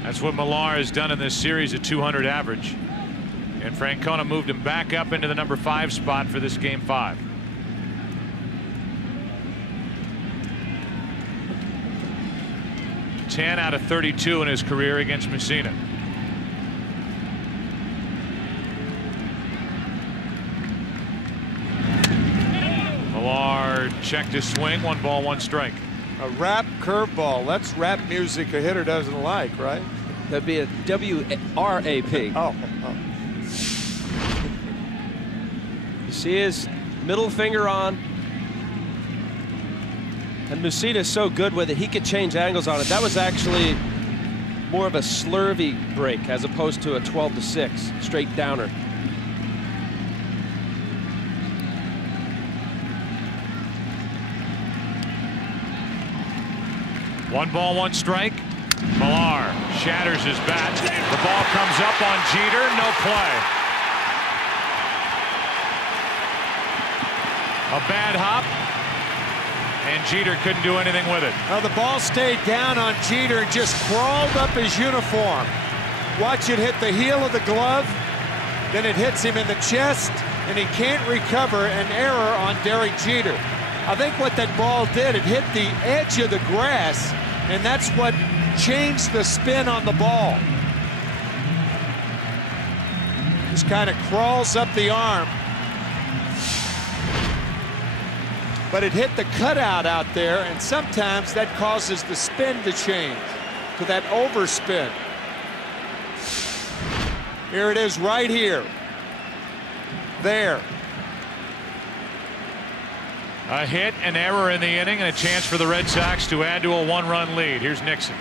That's what Millar has done in this series, a 200 average. And Francona moved him back up into the number 5 spot for this game 5. Ten out of 32 in his career against Messina. Millar checked his swing, 1 ball, 1 strike. A wrap curveball. That's rap music a hitter doesn't like, right? That'd be a W-R-A-P. Oh. You see his middle finger on. And Messina is so good with it, he could change angles on it. That was actually more of a slurvy break as opposed to a 12-6, straight downer. One ball, 1 strike. Millar shatters his bat. The ball comes up on Jeter, no play. A bad hop, and Jeter couldn't do anything with it. Now the ball stayed down on Jeter and just crawled up his uniform. Watch it hit the heel of the glove, then it hits him in the chest, and he can't recover an error on Derek Jeter. I think what that ball did, it hit the edge of the grass, and that's what changed the spin on the ball. Just kind of crawls up the arm. But it hit the cutout out there, and sometimes that causes the spin to change to that overspin. Here it is right here. There. A hit, an error in the inning, and a chance for the Red Sox to add to a 1-run lead. Here's Nixon.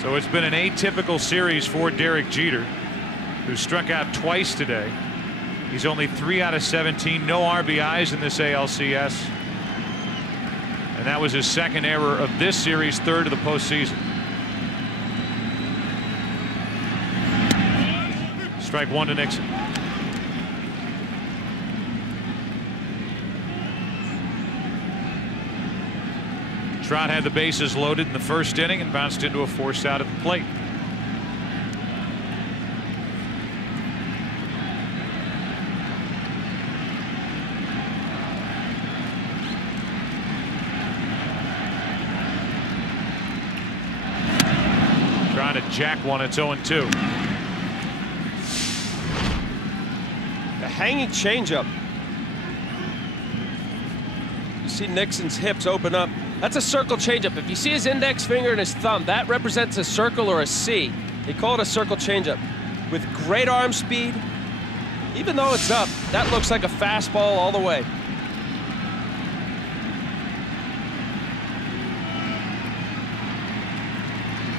So it's been an atypical series for Derek Jeter, who struck out twice today. He's only 3 out of 17, no RBIs in this ALCS. And that was his 2nd error of this series, 3rd of the postseason. Strike 1 to Nixon. Trout had the bases loaded in the 1st inning and bounced into a force out at the plate. Trying to jack one, it's 0-2. The hanging changeup. You see Nixon's hips open up. That's a circle changeup. If you see his index finger and his thumb, that represents a circle or a C. They call it a circle changeup. With great arm speed, even though it's up, that looks like a fastball all the way.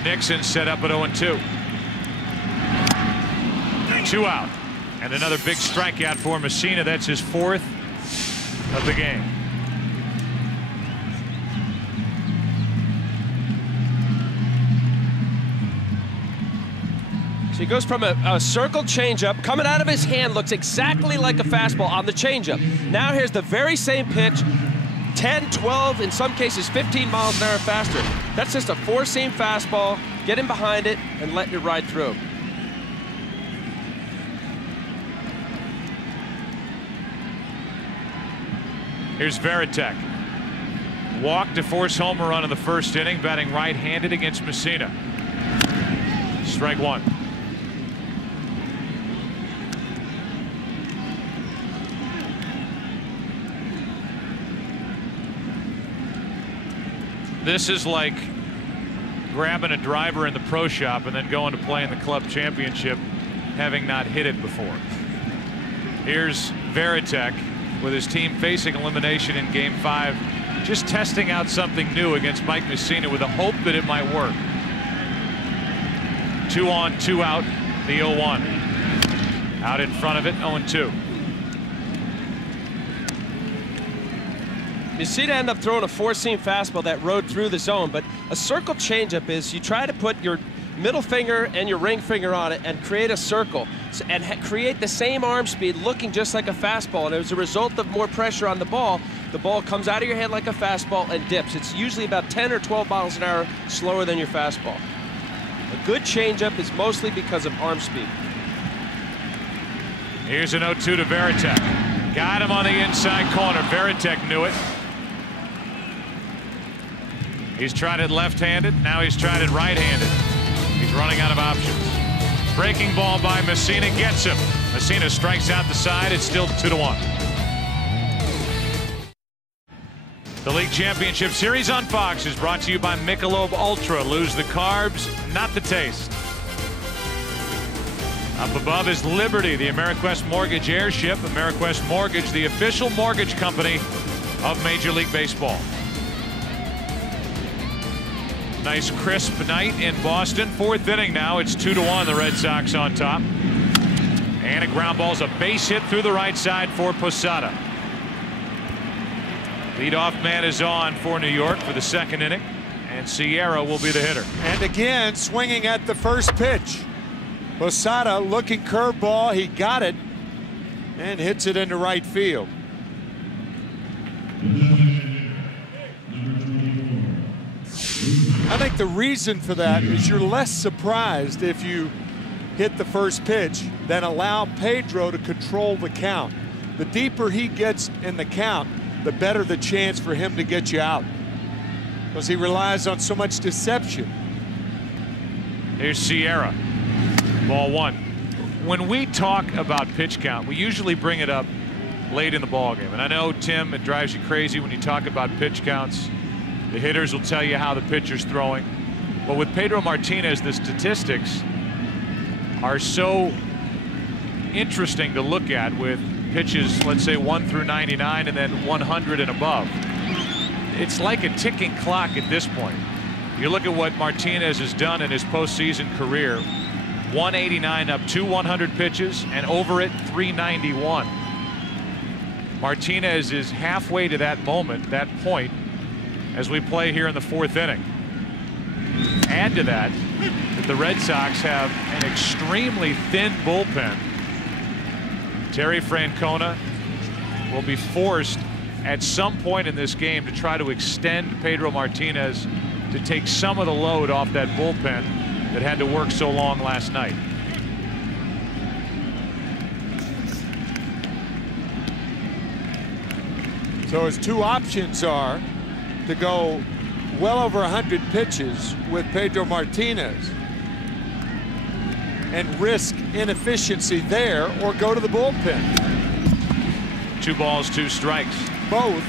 Nixon set up at 0-2. 2 out. And another big strikeout for Messina. That's his 4th of the game. So he goes from a circle changeup, coming out of his hand, looks exactly like a fastball on the changeup. Now here's the very same pitch, 10, 12, in some cases 15 miles an hour faster. That's just a 4-seam fastball. Get him behind it and let it ride through. Here's Veritek. Walk to force home run in the 1st inning, batting right-handed against Messina. Strike one. This is like grabbing a driver in the pro shop and then going to play in the club championship having not hit it before. Here's Varitek with his team facing elimination in Game 5, just testing out something new against Mike Messina with the hope that it might work. 2 on, 2 out, the 0-1. Out in front of it, 0-2. Messina ended up throwing a 4-seam fastball that rode through the zone, but a circle changeup is you try to put your middle finger and your ring finger on it and create a circle and create the same arm speed looking just like a fastball. And as a result of more pressure on the ball comes out of your head like a fastball and dips. It's usually about 10 or 12 miles an hour slower than your fastball. A good changeup is mostly because of arm speed. Here's an 0-2 to Varitek. Got him on the inside corner. Varitek knew it. He's tried it left-handed. Now he's tried it right-handed. He's running out of options. Breaking ball by Messina gets him. Messina strikes out the side. It's still 2-1. The League Championship Series on Fox is brought to you by Michelob Ultra. Lose the carbs, not the taste. Up above is Liberty, the AmeriQuest Mortgage airship. AmeriQuest Mortgage, the official mortgage company of Major League Baseball. Nice crisp night in Boston. 4th inning now. It's 2-1. The Red Sox on top. And a ground ball's a base hit through the right side for Posada. Leadoff man is on for New York for the 2nd inning. And Sierra will be the hitter. And again, swinging at the first pitch. Posada looking curveball. He got it and hits it into right field. I think the reason for that is you're less surprised if you hit the first pitch than allow Pedro to control the count. The deeper he gets in the count, the better the chance for him to get you out, because he relies on so much deception. Here's Sierra. Ball 1. When we talk about pitch count, we usually bring it up late in the ball game. And I know, Tim, it drives you crazy when you talk about pitch counts. The hitters will tell you how the pitcher's throwing. But with Pedro Martinez, the statistics are so interesting to look at, with pitches, let's say 1 through 99 and then 100 and above. It's like a ticking clock at this point. You look at what Martinez has done in his postseason career. 189 up to 100 pitches and over it 391. Martinez is halfway to that moment, that point, as we play here in the 4th inning. Add to that the Red Sox have an extremely thin bullpen. Terry Francona will be forced at some point in this game to try to extend Pedro Martinez to take some of the load off that bullpen that had to work so long last night. So his 2 options are to go well over 100 pitches with Pedro Martinez and risk inefficiency there, or go to the bullpen. 2 balls, 2 strikes. Both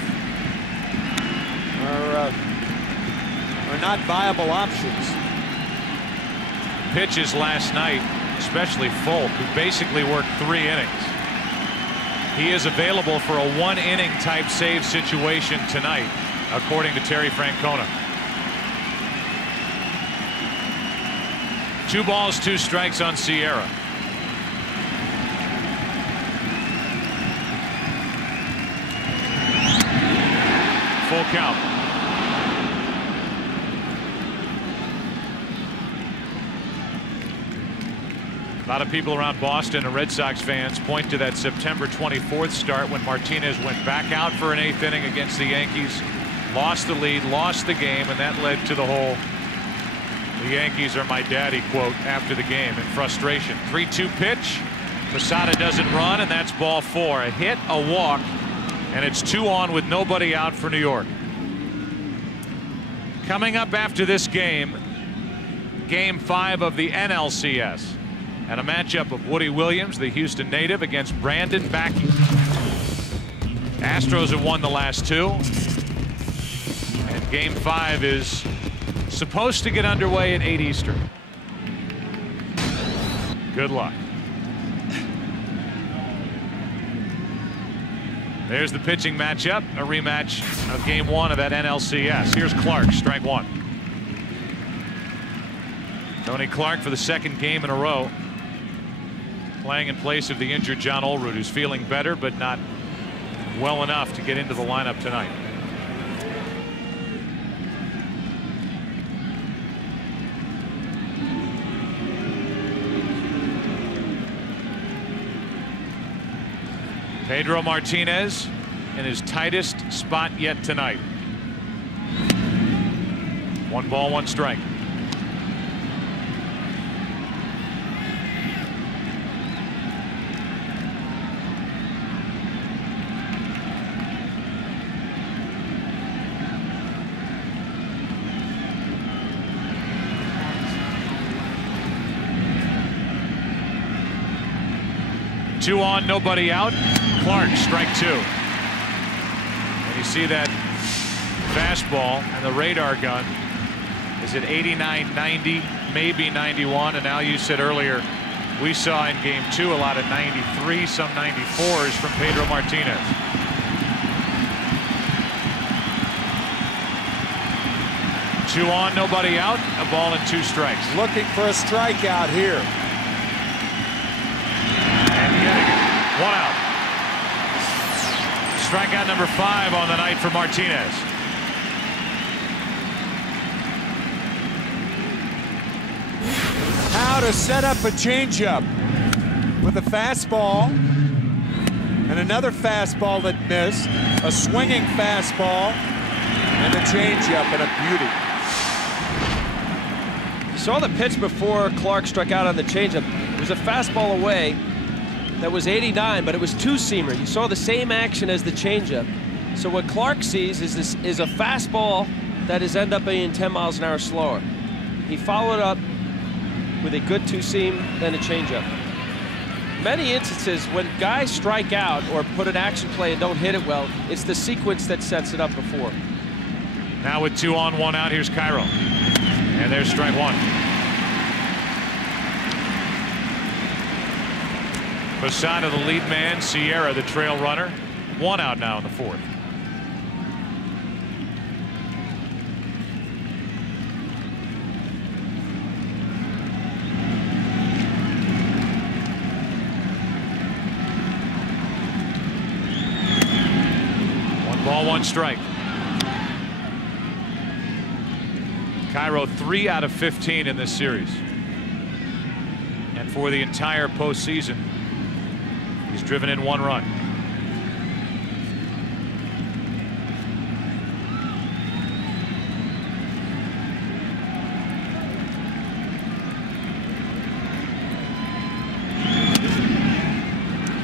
are not viable options. Pitches last night, especially Folk, who basically worked 3 innings. He is available for a 1-inning type save situation tonight, according to Terry Francona. 2 balls, 2 strikes on Sierra. Full count. A lot of people around Boston and Red Sox fans point to that September 24th start when Martinez went back out for an 8th inning against the Yankees, lost the lead, lost the game, and that led to the whole "the Yankees are my daddy" quote after the game in frustration. 3-2 pitch. Posada doesn't run, and that's ball 4. A hit, a walk, and it's 2 on with nobody out for New York. Coming up after this game, Game 5 of the NLCS. And a matchup of Woody Williams, the Houston native, against Brandon Backey. Astros have won the last 2. And Game 5 is supposed to get underway at 8 Eastern. Good luck. There's the pitching matchup, a rematch of Game 1 of that NLCS. Here's Clark, strike 1. Tony Clark for the 2nd game in a row, playing in place of the injured John Olerud, who's feeling better but not well enough to get into the lineup tonight. Pedro Martinez in his tightest spot yet tonight. 1 ball, 1 strike. Two on, nobody out. Clark, strike 2. And you see that fastball, and the radar gun is at 89, 90, maybe 91. And now you said earlier, we saw in Game 2 a lot of 93, some 94s from Pedro Martinez. Two on, nobody out. A ball and 2 strikes. Looking for a strikeout here. And getting it. 1 out. Strikeout number 5 on the night for Martinez. How to set up a changeup with a fastball and another fastball that missed, a swinging fastball, and a changeup, and a beauty. You saw the pitch before Clark struck out on the changeup. It was a fastball away that was 89, but it was 2-seamer. You saw the same action as the changeup. So what Clark sees is a fastball that is end up being 10 miles an hour slower. He followed up with a good 2-seam, then a changeup. Many instances when guys strike out or put an action play and don't hit it well, it's the sequence that sets it up before. Now with 2 on, 1 out, here's Cairo. And there's strike 1. Posada, the lead man, Sierra, the trail runner. 1 out now in the 4th. One ball, 1 strike. Cairo 3 out of 15 in this series. And for the entire postseason, he's driven in 1 run.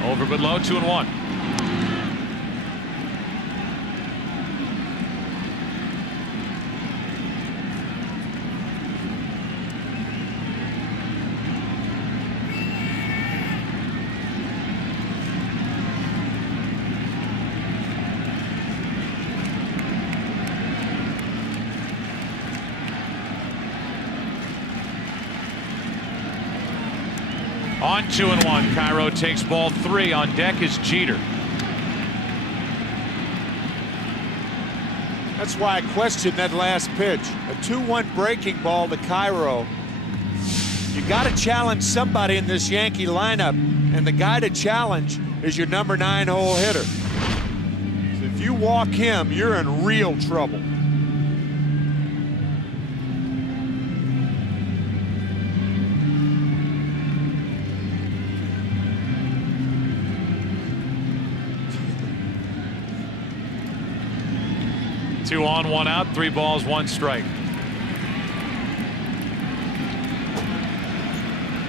Over but low, 2-1. On 2-1, Cairo takes ball 3. On deck is Jeter. That's why I questioned that last pitch. A 2-1 breaking ball to Cairo. You got to challenge somebody in this Yankee lineup, and the guy to challenge is your number 9 hole hitter. So if you walk him, you're in real trouble. Two on, 1 out, 3 balls, 1 strike.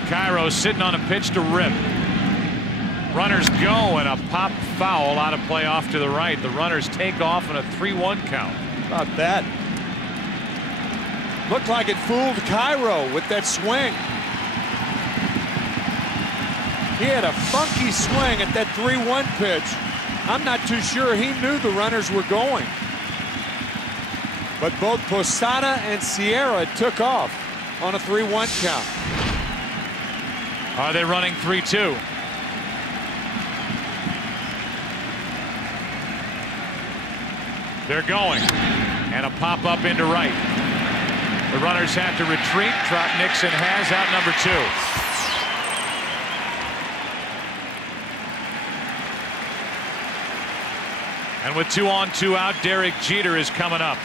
Cairo sitting on a pitch to rip. Runners go, and a pop foul out of play off to the right. The runners take off in a 3-1 count. About that. Looked like it fooled Cairo with that swing. He had a funky swing at that 3-1 pitch. I'm not too sure he knew the runners were going. But both Posada and Sierra took off on a 3-1 count. Are they running 3-2? They're going. And a pop-up into right. The runners have to retreat. Trot Nixon has out number 2. And with 2 on, 2 out, Derek Jeter is coming up.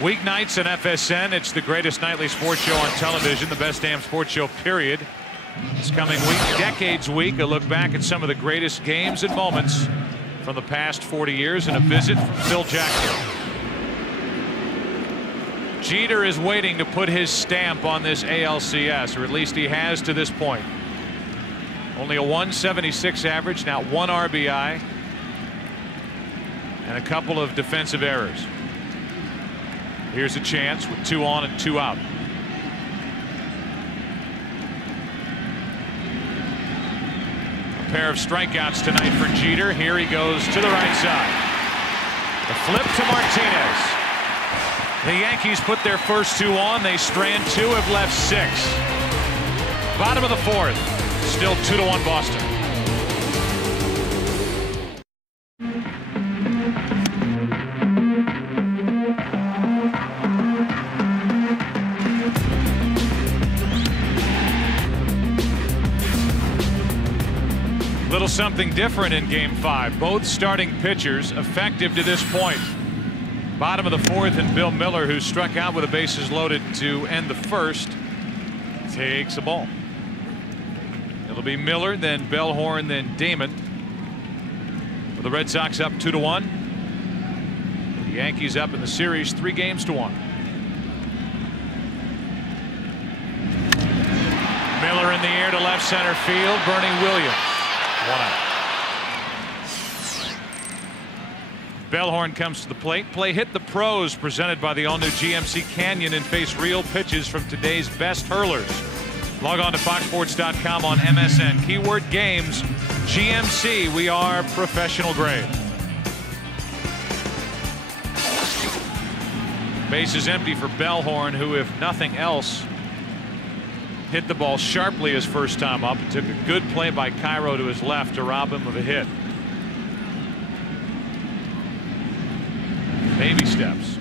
Weeknights on FSN. It's the greatest nightly sports show on television, the best damn sports show, period. This coming week, Decades Week, a look back at some of the greatest games and moments from the past 40 years and a visit from Phil Jackson. Jeter is waiting to put his stamp on this ALCS, or at least he has to this point. Only a 176 average, now 1 RBI, and a couple of defensive errors. Here's a chance with 2 on and 2 out. A pair of strikeouts tonight for Jeter. Here he goes to the right side. The flip to Martinez. The Yankees put their first 2 on. They strand 2, have left 6. Bottom of the 4th. Still 2-1 Boston. Little something different in Game 5. Both starting pitchers effective to this point. Bottom of the 4th, and Bill Miller, who struck out with the bases loaded to end the first, takes a ball. It'll be Miller, then Bellhorn, then Damon. With the Red Sox up 2-1. The Yankees up in the series 3-1. Miller in the air to left center field. Bernie Williams. 1 out. Bellhorn comes to the plate. Play Hit the Pros, presented by the all-new GMC Canyon, and face real pitches from today's best hurlers. Log on to foxsports.com on MSN. Keyword games. GMC. We are professional grade. Base is empty for Bellhorn, who, if nothing else, hit the ball sharply his first time up. It took a good play by Cairo to his left to rob him of a hit. Baby steps.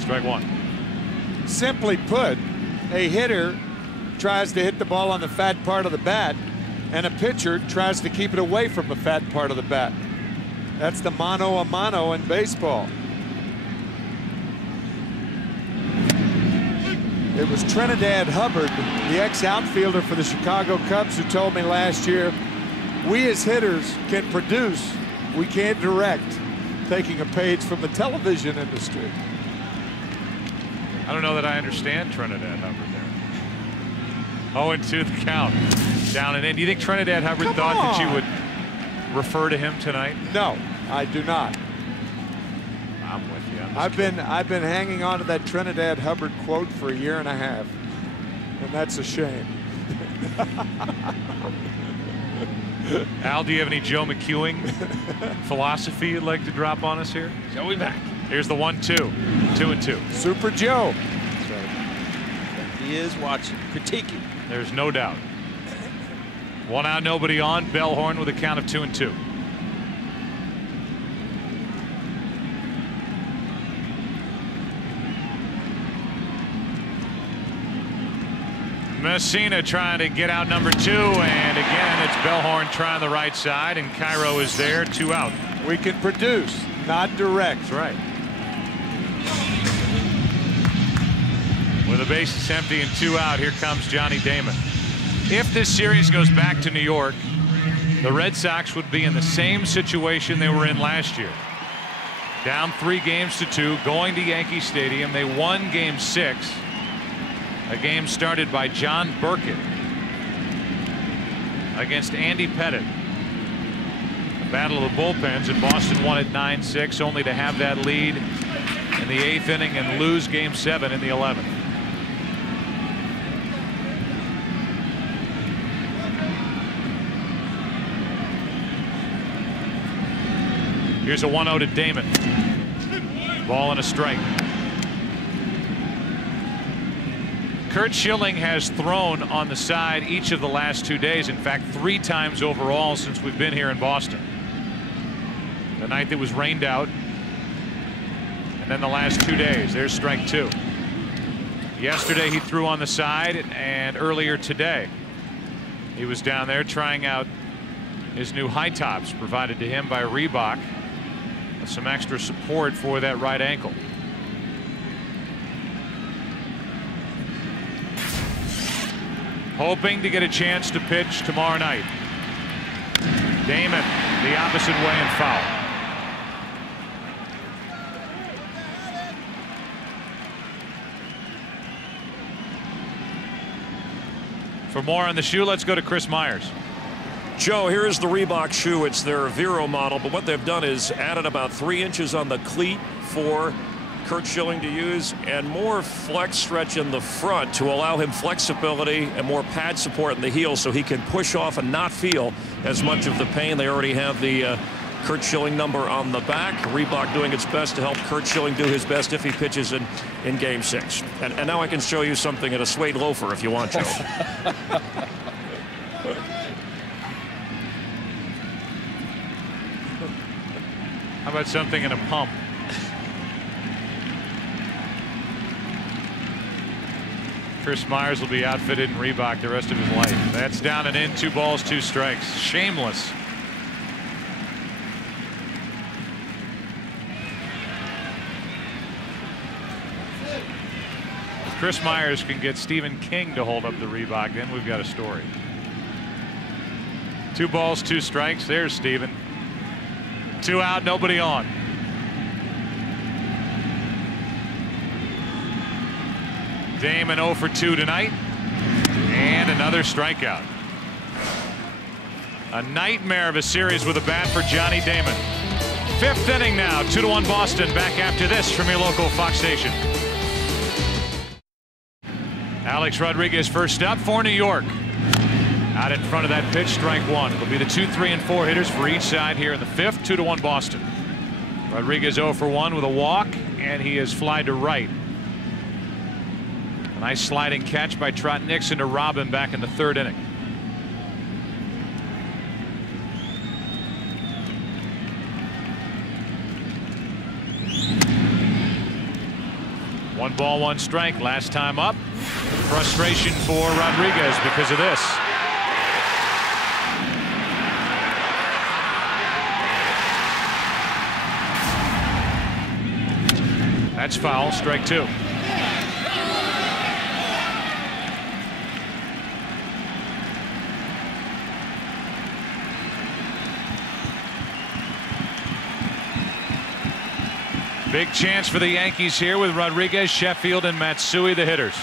Strike 1. Simply put, a hitter tries to hit the ball on the fat part of the bat, and a pitcher tries to keep it away from the fat part of the bat. That's the mano a mano in baseball. It was Trinidad Hubbard, the ex-outfielder for the Chicago Cubs, who told me last year, we as hitters can produce, we can't direct, taking a page from the television industry. I don't know that I understand Trinidad Hubbard there. 0-2 the count. Down and in. Do you think Trinidad Hubbard thought that you would refer to him tonight? No, I do not. I'm with you. I've been hanging on to that Trinidad Hubbard quote for 1.5 years, and that's a shame. Al, do you have any Joe McEwing philosophy you'd like to drop on us here? Joey back. Here's the 1-2. 2-2. Super Joe. That's right. He is watching, critiquing. There's no doubt. 1 out, nobody on. Bellhorn with a count of 2-2. Messina trying to get out number 2, and again it's Bellhorn trying the right side, and Cairo is there. 2 out. We can produce, not direct. That's right. With the bases empty and 2 out, here comes Johnny Damon. If this series goes back to New York, the Red Sox would be in the same situation they were in last year. Down 3-2, going to Yankee Stadium. They won Game 6. A game started by John Burkett against Andy Pettit. Battle of the bullpens, and Boston won at 9-6, only to have that lead in the 8th inning and lose Game 7 in the 11th. Here's a 1-0 to Damon. Ball and a strike. Curt Schilling has thrown on the side each of the last 2 days. In fact, 3 times overall since we've been here in Boston. The night that was rained out, and then the last 2 days. There's strike 2. Yesterday he threw on the side, and earlier today he was down there trying out his new high tops provided to him by Reebok, with some extra support for that right ankle. Hoping to get a chance to pitch tomorrow night. Damon the opposite way and foul. For more on the shoe, let's go to Chris Myers. Joe, here is the Reebok shoe. It's their Vero model, but what they've done is added about 3 inches on the cleat for Curt Schilling to use, and more flex stretch in the front to allow him flexibility and more pad support in the heel, so he can push off and not feel as much of the pain. They already have the Curt Schilling number on the back. Reebok doing its best to help Curt Schilling do his best if he pitches in Game 6. And now I can show you something in a suede loafer if you want, Joe. How about something in a pump? Chris Myers will be outfitted in Reebok the rest of his life. That's down and in. 2 balls, 2 strikes. Shameless. If Chris Myers can get Stephen King to hold up the Reebok, then we've got a story. 2 balls, 2 strikes. There's Stephen. 2 out, nobody on. Damon 0 for 2 tonight, and another strikeout. A nightmare of a series with a bat for Johnny Damon. 5th inning now, 2-1 Boston. Back after this from your local Fox station. Alex Rodriguez first up for New York. Out in front of that pitch, strike 1. It'll be the 2, 3, and 4 hitters for each side here in the 5th. 2-1 Boston. Rodriguez 0 for 1 with a walk, and he is fly to right. A nice sliding catch by Trot Nixon to rob him back in the 3rd inning. One ball, 1 strike. Last time up. Frustration for Rodriguez because of this. That's foul. Strike 2. Big chance for the Yankees here with Rodriguez, Sheffield, and Matsui, the hitters.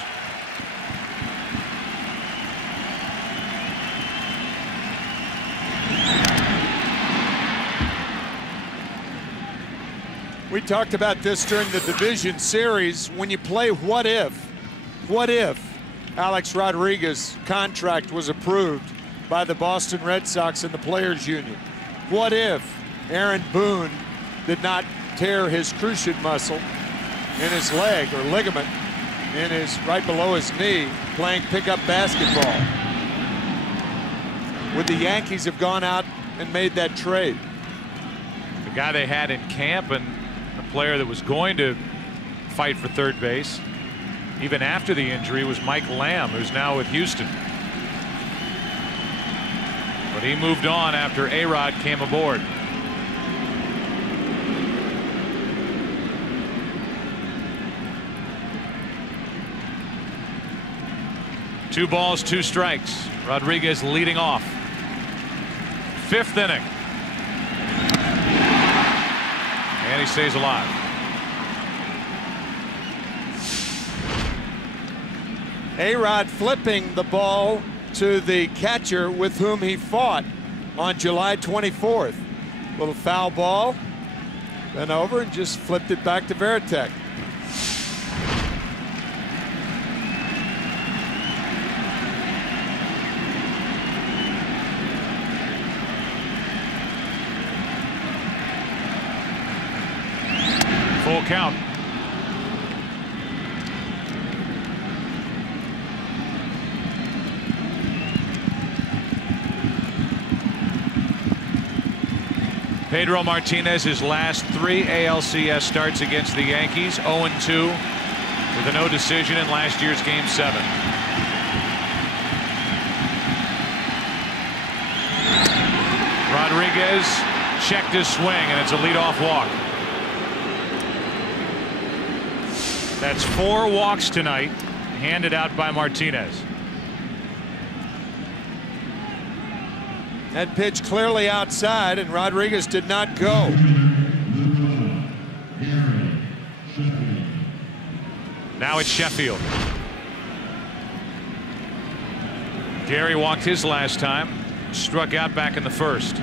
We talked about this during the division series. When you play what if Alex Rodriguez's contract was approved by the Boston Red Sox and the Players Union? What if Aaron Boone did not tear his cruciate muscle in his leg or ligament in his right below his knee playing pickup basketball? Would the Yankees have gone out and made that trade? The guy they had in camp and the player that was going to fight for 3rd base even after the injury was Mike Lamb, who's now with Houston. But he moved on after A-Rod came aboard. Two balls, 2 strikes. Rodriguez leading off. 5th inning. And he stays alive. A-Rod flipping the ball to the catcher with whom he fought on July 24th. Little foul ball. Bent over and just flipped it back to Varitek. Full count. Pedro Martinez, his last 3 ALCS starts against the Yankees, 0-2 with a no decision in last year's Game 7. Rodriguez checked his swing, and it's a leadoff walk. That's 4 walks tonight, handed out by Martinez. That pitch clearly outside, and Rodriguez did not go. Now it's Sheffield. Gary walked his last time, struck out back in the first.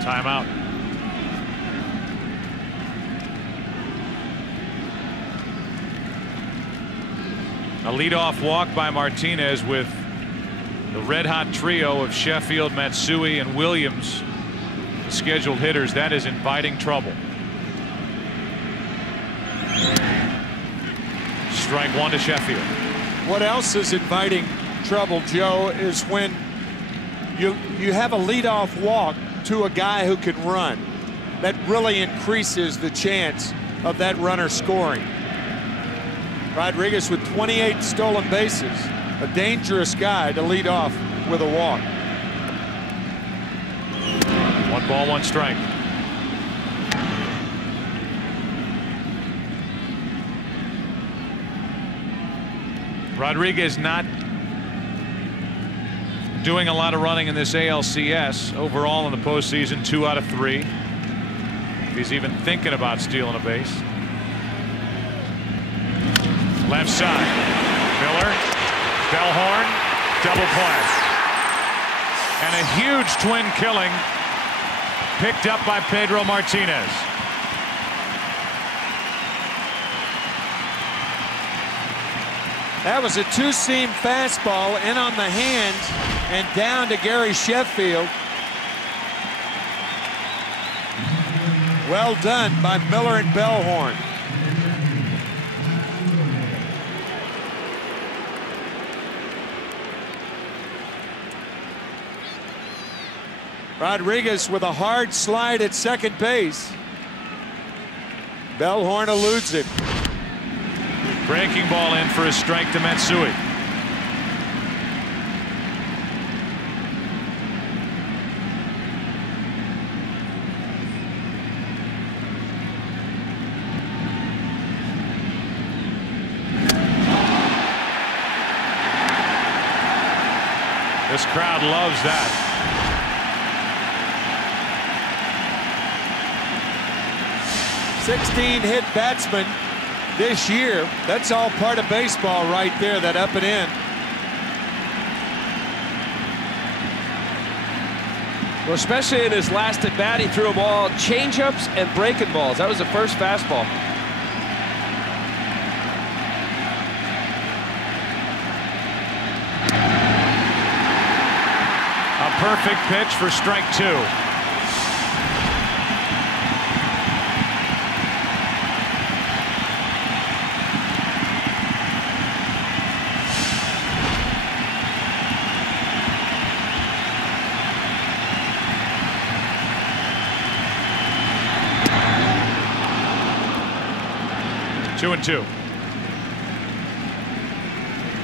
Timeout. A leadoff walk by Martinez with the red-hot trio of Sheffield, Matsui, and Williams, the scheduled hitters. That is inviting trouble. Strike 1 to Sheffield. What else is inviting trouble, Joe, is when you have a leadoff walk to a guy who can run. That really increases the chance of that runner scoring. Rodriguez with 28 stolen bases, a dangerous guy to lead off with a walk. 1 ball, 1 strike. Rodriguez not doing a lot of running in this ALCS. Overall in the postseason, 2 out of 3. If he's even thinking about stealing a base. Left side. Miller. Bellhorn. Double play. And a huge twin killing picked up by Pedro Martinez. That was a 2-seam fastball in on the hands and down to Gary Sheffield. Well done by Miller and Bellhorn. Rodriguez with a hard slide at second base. Bellhorn eludes it. Breaking ball in for a strike to Matsui. This crowd loves that. '16 hit batsman this year. That's all part of baseball right there, that up and in. Well, especially in his last at bat, he threw them all changeups and breaking balls. That was the first fastball. A perfect pitch for strike 2. Two and 2.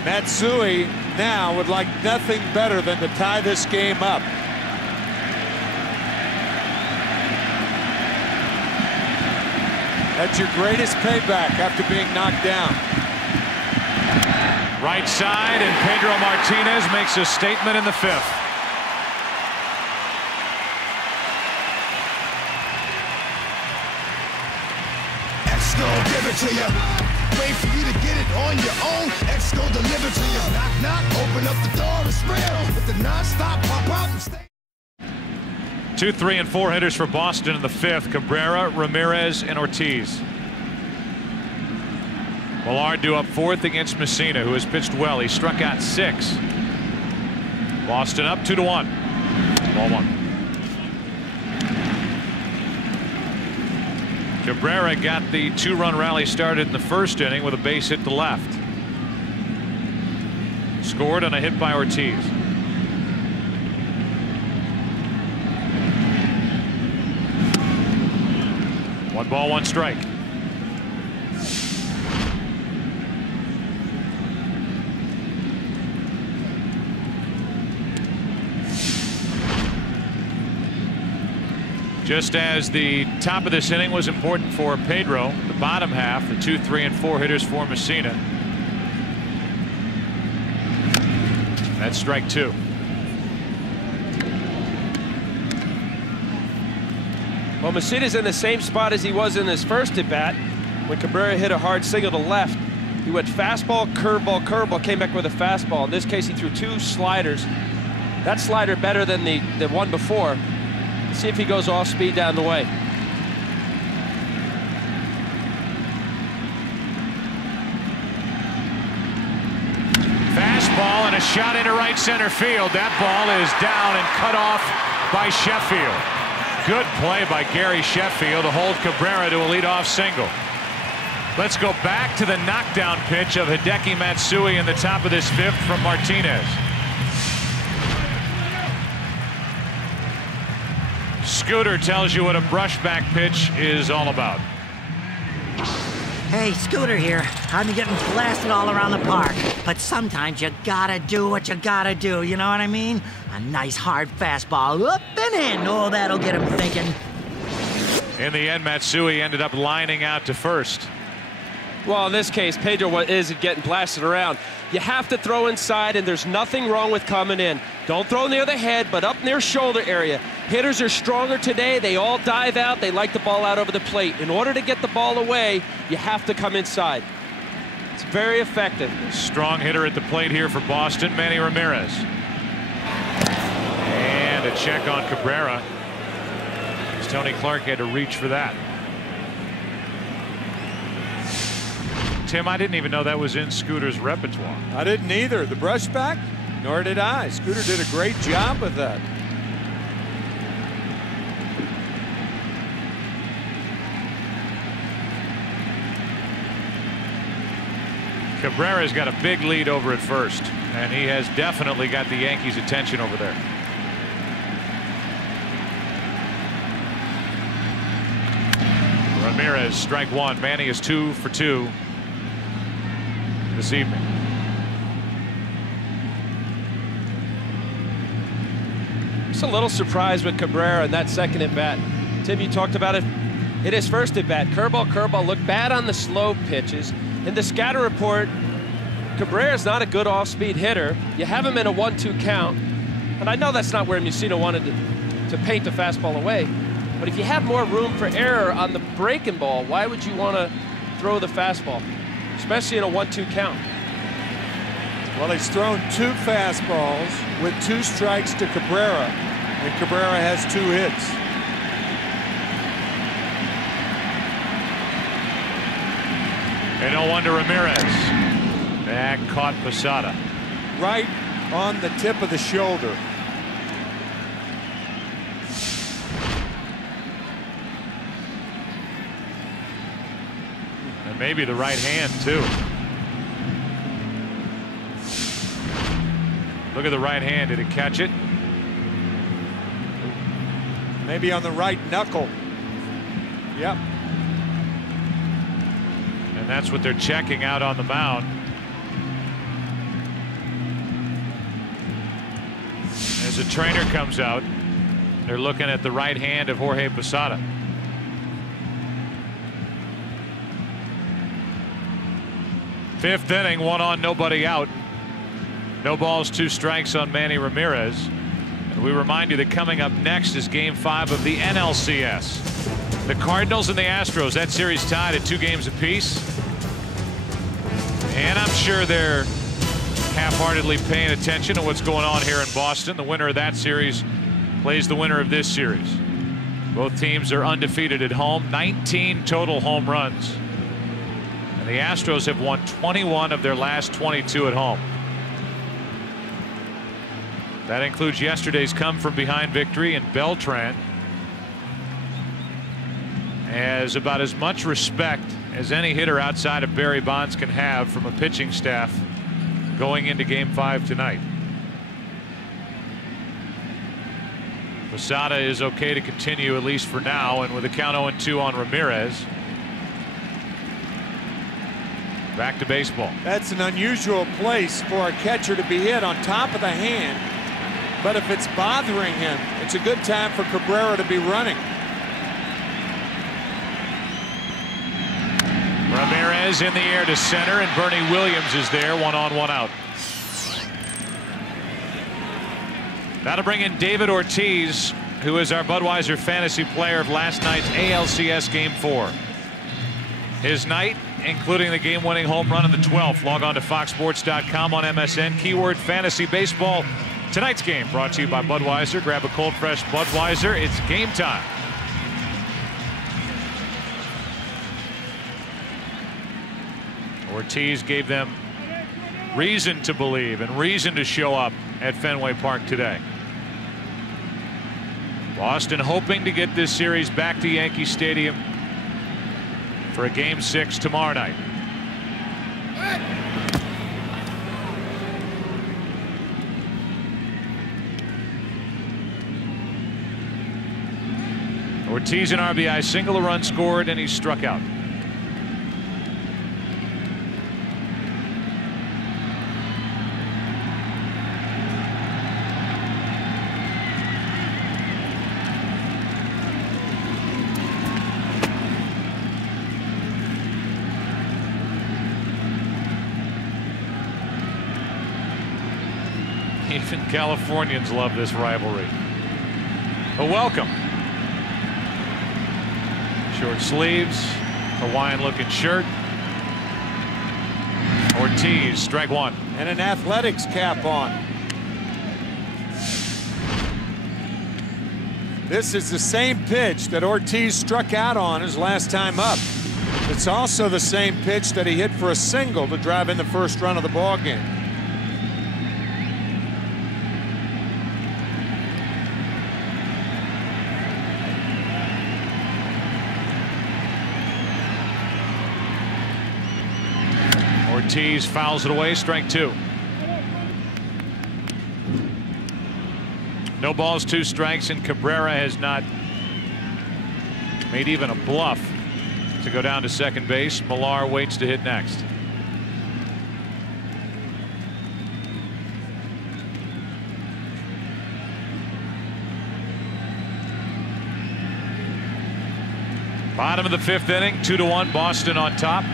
Matsui now would like nothing better than to tie this game up. That's your greatest payback after being knocked down. Right side, and Pedro Martinez makes a statement in the 5th. gon' give it to you. Wait for you to get it on your own. X gon' deliver to you. Knock, knock, open up the door, it's real. With the non-stop pop out and stay. 2, 3, and 4 hitters for Boston in the 5th. Cabrera, Ramirez, and Ortiz. Millard due up 4th against Messina, who has pitched well. He struck out 6. Boston up 2-1. Ball 1. Cabrera got the 2-run rally started in the 1st inning with a base hit to left. Scored on a hit by Ortiz. One ball, one strike. Just as the top of this inning was important for Pedro, the bottom half, the 2, 3, and 4 hitters for Messina. That's strike 2. Well, Messina's in the same spot as he was in his first at bat when Cabrera hit a hard single to left. He went fastball, curveball, curveball, came back with a fastball. In this case, he threw 2 sliders. That slider better than the one before. Let's see if he goes off speed down the way. Fastball and a shot into right center field. That ball is down and cut off by Sheffield. Good play by Gary Sheffield to hold Cabrera to a leadoff single. Let's go back to the knockdown pitch of Hideki Matsui in the top of this 5th from Martinez. Scooter tells you what a brushback pitch is all about. Hey, Scooter here. I've been getting blasted all around the park, but sometimes you gotta do what you gotta do, you know what I mean? A nice hard fastball up and in. Oh, that'll get him thinking. In the end, Matsui ended up lining out to 1st. Well, in this case, Pedro isn't getting blasted around. You have to throw inside, and there's nothing wrong with coming in. Don't throw near the head, but up near shoulder area. Hitters are stronger today. They all dive out. They like the ball out over the plate. In order to get the ball away, you have to come inside. It's very effective. Strong hitter at the plate here for Boston, Manny Ramirez. And a check on Cabrera. Tony Clark had to reach for that. Tim, I didn't even know that was in Scooter's repertoire. I didn't either. The brushback? Nor did I. Scooter did a great job with that. Cabrera's got a big lead over at 1st, and he has definitely got the Yankees' attention over there. Ramirez, strike 1. Manny is 2 for 2 this evening. Just a little surprised with Cabrera in that second at bat. Tim, you talked about it. It is first at bat. Curveball looked bad on the slow pitches. In the scatter report, Cabrera's not a good off-speed hitter. You have him in a 1-2 count. And I know that's not where Messina wanted to paint the fastball away. But if you have more room for error on the breaking ball, why would you want to throw the fastball? Especially in a 1-2 count. Well, he's thrown 2 fastballs with 2 strikes to Cabrera, and Cabrera has 2 hits. And 0-1 to Ramirez. That caught Posada. Right on the tip of the shoulder. And maybe the right hand, too. Look at the right hand. Did it catch it? Maybe on the right knuckle. Yep. And that's what they're checking out on the mound. As the trainer comes out, they're looking at the right hand of Jorge Posada. Fifth inning, 1 on, nobody out. No balls, 2 strikes on Manny Ramirez. And we remind you that coming up next is Game 5 of the NLCS. The Cardinals and the Astros, that series tied at 2 games apiece. And I'm sure they're half-heartedly paying attention to what's going on here in Boston. The winner of that series plays the winner of this series. Both teams are undefeated at home, 19 total home runs. And the Astros have won 21 of their last 22 at home. That includes yesterday's come-from-behind victory in Beltran. Has about as much respect as any hitter outside of Barry Bonds can have from a pitching staff going into Game 5 tonight. Posada is okay to continue, at least for now, and with a count 0-2 on Ramirez. Back to baseball. That's an unusual place for a catcher to be hit on top of the hand, but if it's bothering him, it's a good time for Cabrera to be running. Ramirez in the air to center, and Bernie Williams is there, 1 on, 1 out. That'll bring in David Ortiz, who is our Budweiser fantasy player of last night's ALCS Game 4. His night, including the game-winning home run in the 12th. Log on to foxsports.com on MSN, keyword fantasy baseball. Tonight's game brought to you by Budweiser. Grab a cold, fresh Budweiser. It's game time. Ortiz gave them reason to believe and reason to show up at Fenway Park today. Boston hoping to get this series back to Yankee Stadium for a Game 6 tomorrow night. Ortiz an RBI single, a run scored, and he's struck out. Even Californians love this rivalry. But welcome. Short sleeves, Hawaiian looking shirt. Ortiz, strike 1. And an athletics cap on. This is the same pitch that Ortiz struck out on his last time up. It's also the same pitch that he hit for a single to drive in the first run of the ball game. Ortiz fouls it away, strike 2. No balls, 2 strikes, and Cabrera has not made even a bluff to go down to second base. Millar waits to hit next. Bottom of the 5th inning, 2-1, Boston on top.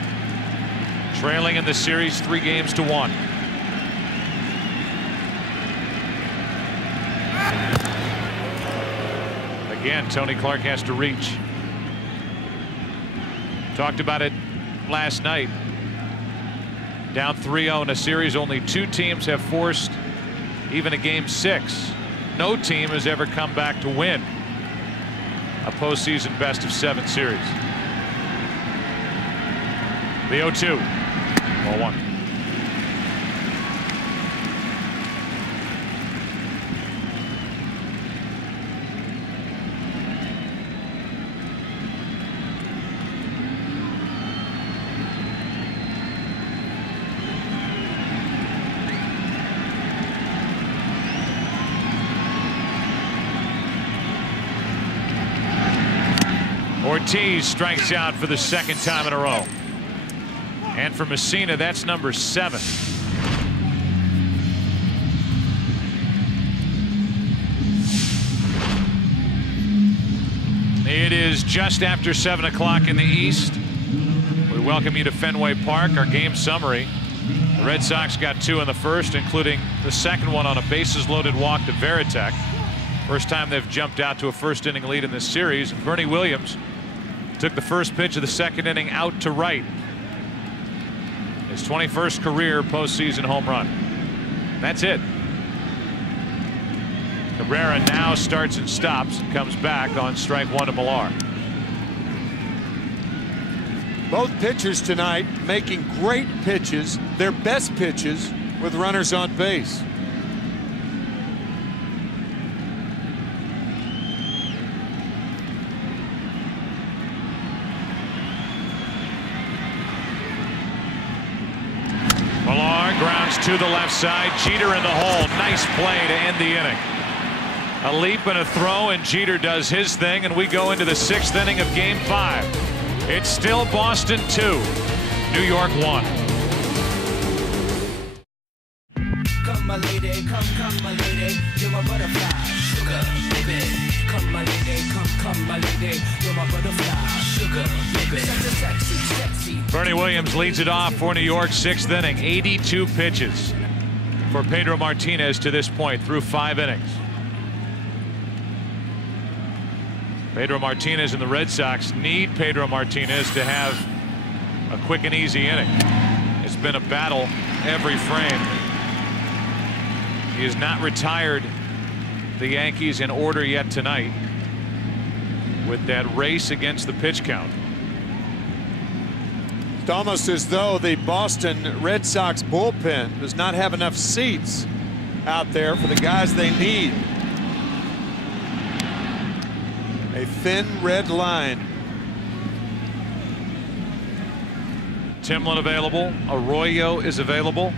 Trailing in the series 3-1. Again, Tony Clark has to reach. Talked about it last night. Down 3-0 in a series, only 2 teams have forced even a Game 6. No team has ever come back to win a postseason best-of-7 series. The 0-2. 1. Ortiz strikes out for the 2nd time in a row. And for Messina, that's number 7. It is just after 7 o'clock in the East. We welcome you to Fenway Park. Our game summary. The Red Sox got 2 in the first, including the second one on a bases-loaded walk to Veritek. First time they've jumped out to a first-inning lead in this series. And Bernie Williams took the first pitch of the second inning out to right. His 21st career postseason home run. That's it. Cabrera now starts and stops and comes back on strike one to Millar. Both pitchers tonight making great pitches, their best pitches with runners on base. Millar grounds to the left side. Jeter in the hole. Nice play to end the inning. A leap and a throw, and Jeter does his thing, and we go into the 6th inning of Game 5. It's still Boston 2, New York 1. Come my lady, come my lady, you're my butterfly, sugar, baby. Come my lady, come my lady, you're my butterfly, sugar, baby. Such a sexy. Bernie Williams leads it off for New York, 6th inning. 82 pitches for Pedro Martinez to this point through 5 innings. Pedro Martinez and the Red Sox need Pedro Martinez to have a quick and easy inning. It's been a battle every frame. He has not retired the Yankees in order yet tonight with that race against the pitch count. It's almost as though the Boston Red Sox bullpen does not have enough seats out there for the guys they need. A thin red line. Timlin available. Arroyo is available.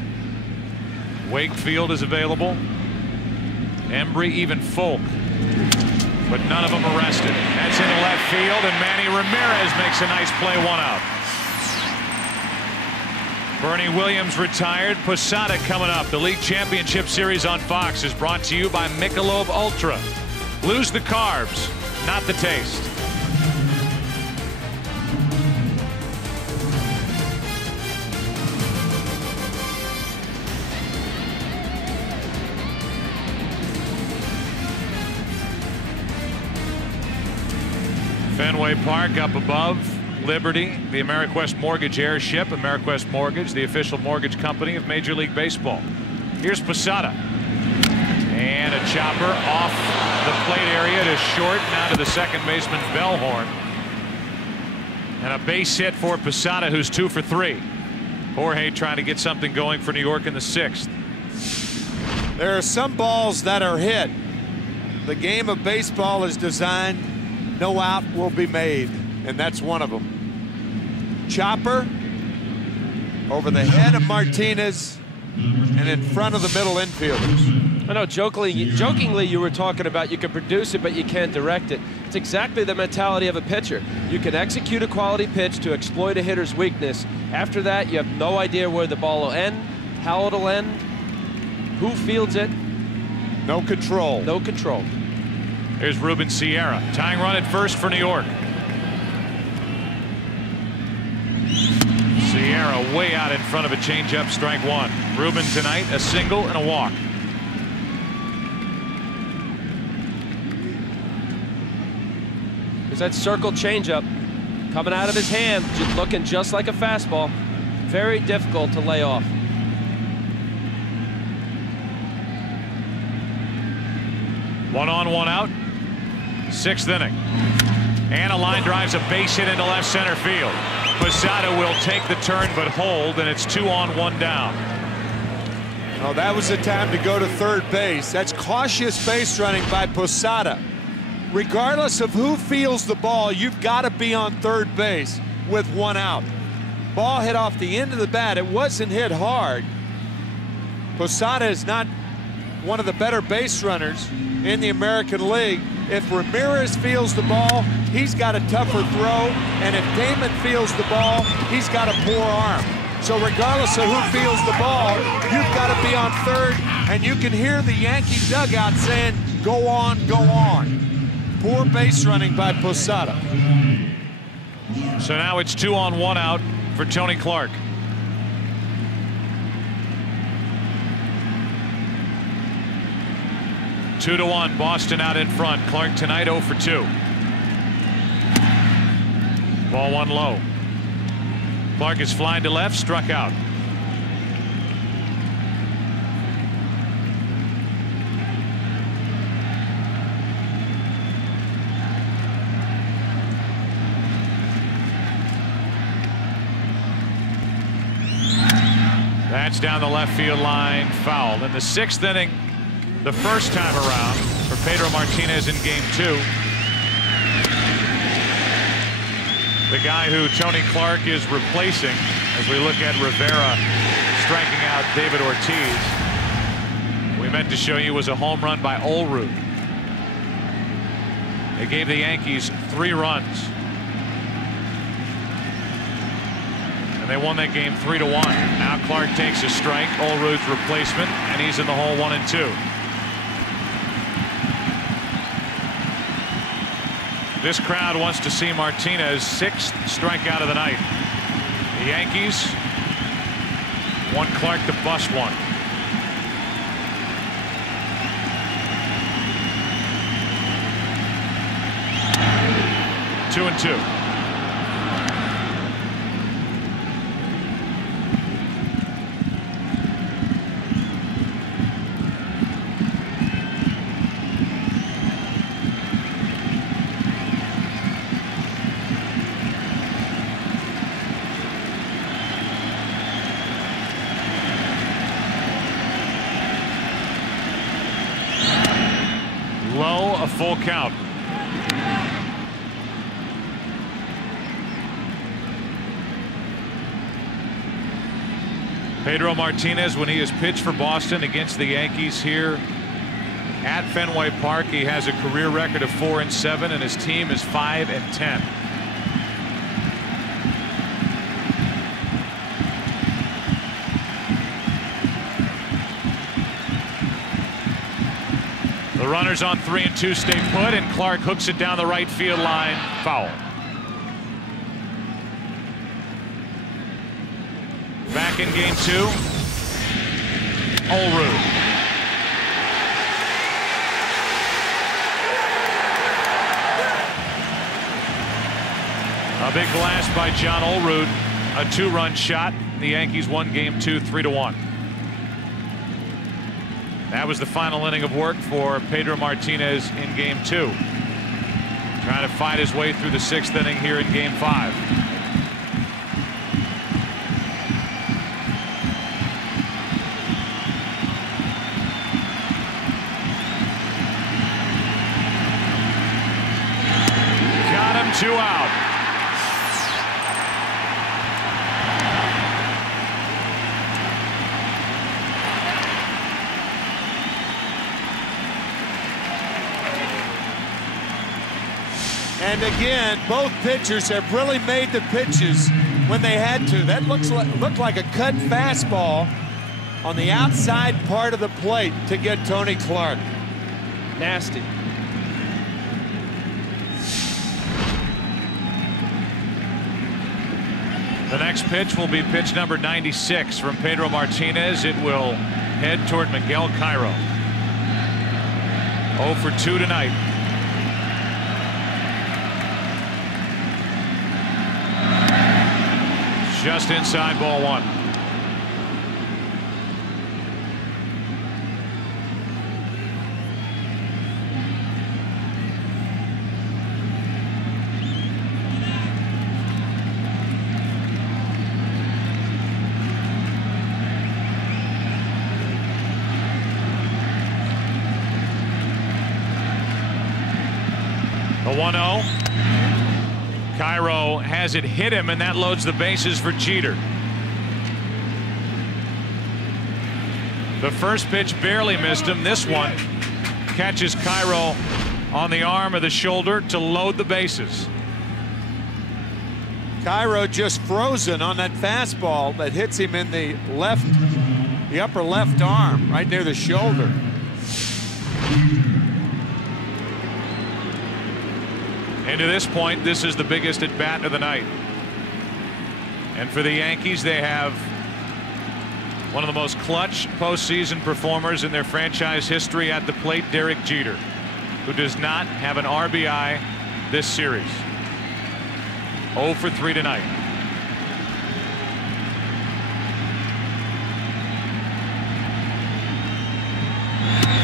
Wakefield is available. Embry, even Folk. But none of them arrested. That's into left field, and Manny Ramirez makes a nice play, 1 out. Bernie Williams retired. Posada coming up. The League Championship Series on Fox is brought to you by Michelob Ultra. Lose the carbs, not the taste. Fenway Park up above. Liberty, the AmeriQuest Mortgage airship. AmeriQuest Mortgage, the official mortgage company of Major League Baseball. Here's Posada. And a chopper off the plate area to short, now to the second baseman Bellhorn. And a base hit for Posada, who's 2 for 3. Jorge trying to get something going for New York in the 6th. There are some balls that are hit. The game of baseball is designed, no out will be made, and that's one of them. Chopper over the head of Martinez and in front of the middle infielders. I know jokingly you were talking about you can produce it but you can't direct it. It's exactly the mentality of a pitcher. You can execute a quality pitch to exploit a hitter's weakness. After that, you have no idea where the ball will end, how it'll end, who fields it. No control. No control. Here's Ruben Sierra. Tying run at first for New York. Sierra way out in front of a changeup, strike 1. Ruben tonight, a single and a walk. There's that circle changeup coming out of his hand, looking just like a fastball. Very difficult to lay off. One on, one out. 6th inning. And a line drives a base hit into left center field. Posada will take the turn but hold, and it's 2 on, 1 down. Oh, that was the time to go to third base. That's cautious base running by Posada. Regardless of who fields the ball, you've got to be on third base with 1 out. Ball hit off the end of the bat. It wasn't hit hard. Posada is not one of the better base runners in the American League. If Ramirez fields the ball, he's got a tougher throw, and if Damon fields the ball, he's got a poor arm. So regardless of who fields the ball, you've got to be on third, and you can hear the Yankee dugout saying, go on, go on. Poor base running by Posada. So now it's 2 on, 1 out for Tony Clark. Two to 1, Boston out in front. Clark tonight 0 for 2. Ball one low. Clark is flying to left, struck out. That's down the left field line, foul. In the 6th inning, the first time around for Pedro Martinez in game 2. The guy who Tony Clark is replacing as we look at Rivera striking out David Ortiz. We meant to show you was a home run by Olrud. It gave the Yankees 3 runs. And they won that game 3-1. Now Clark takes a strike, Olrud's replacement, and he's in the hole 1-2. This crowd wants to see Martinez 6th strikeout of the night. The Yankees want Clark to bust one. Two and two. Low, a full count. Pedro Martinez, when he has pitched for Boston against the Yankees here at Fenway Park, he has a career record of 4-7, and his team is 5-10. The runners on 3-2 stay put, and Clark hooks it down the right field line, foul. Back in game 2, Olrud. A big blast by John Olrud, a 2-run shot. The Yankees won game 2 3-1. That was the final inning of work for Pedro Martinez in game 2. Trying to fight his way through the 6th inning here in game 5. Got him, 2 out. And again, both pitchers have really made the pitches when they had to. That looked like a cut fastball on the outside part of the plate to get Tony Clark. Nasty. The next pitch will be pitch number 96 from Pedro Martinez. It will head toward Miguel Cairo. 0 for 2 tonight. Just inside, ball 1. The 1-0. Cairo has it hit him, and that loads the bases for Jeter. The first pitch barely missed him. This one catches Cairo on the arm or the shoulder to load the bases. Cairo just frozen on that fastball that hits him in the upper left arm, right near the shoulder. And to this point, this is the biggest at bat of the night. And for the Yankees, they have one of the most clutch postseason performers in their franchise history at the plate, Derek Jeter, who does not have an RBI this series. 0 for 3 tonight.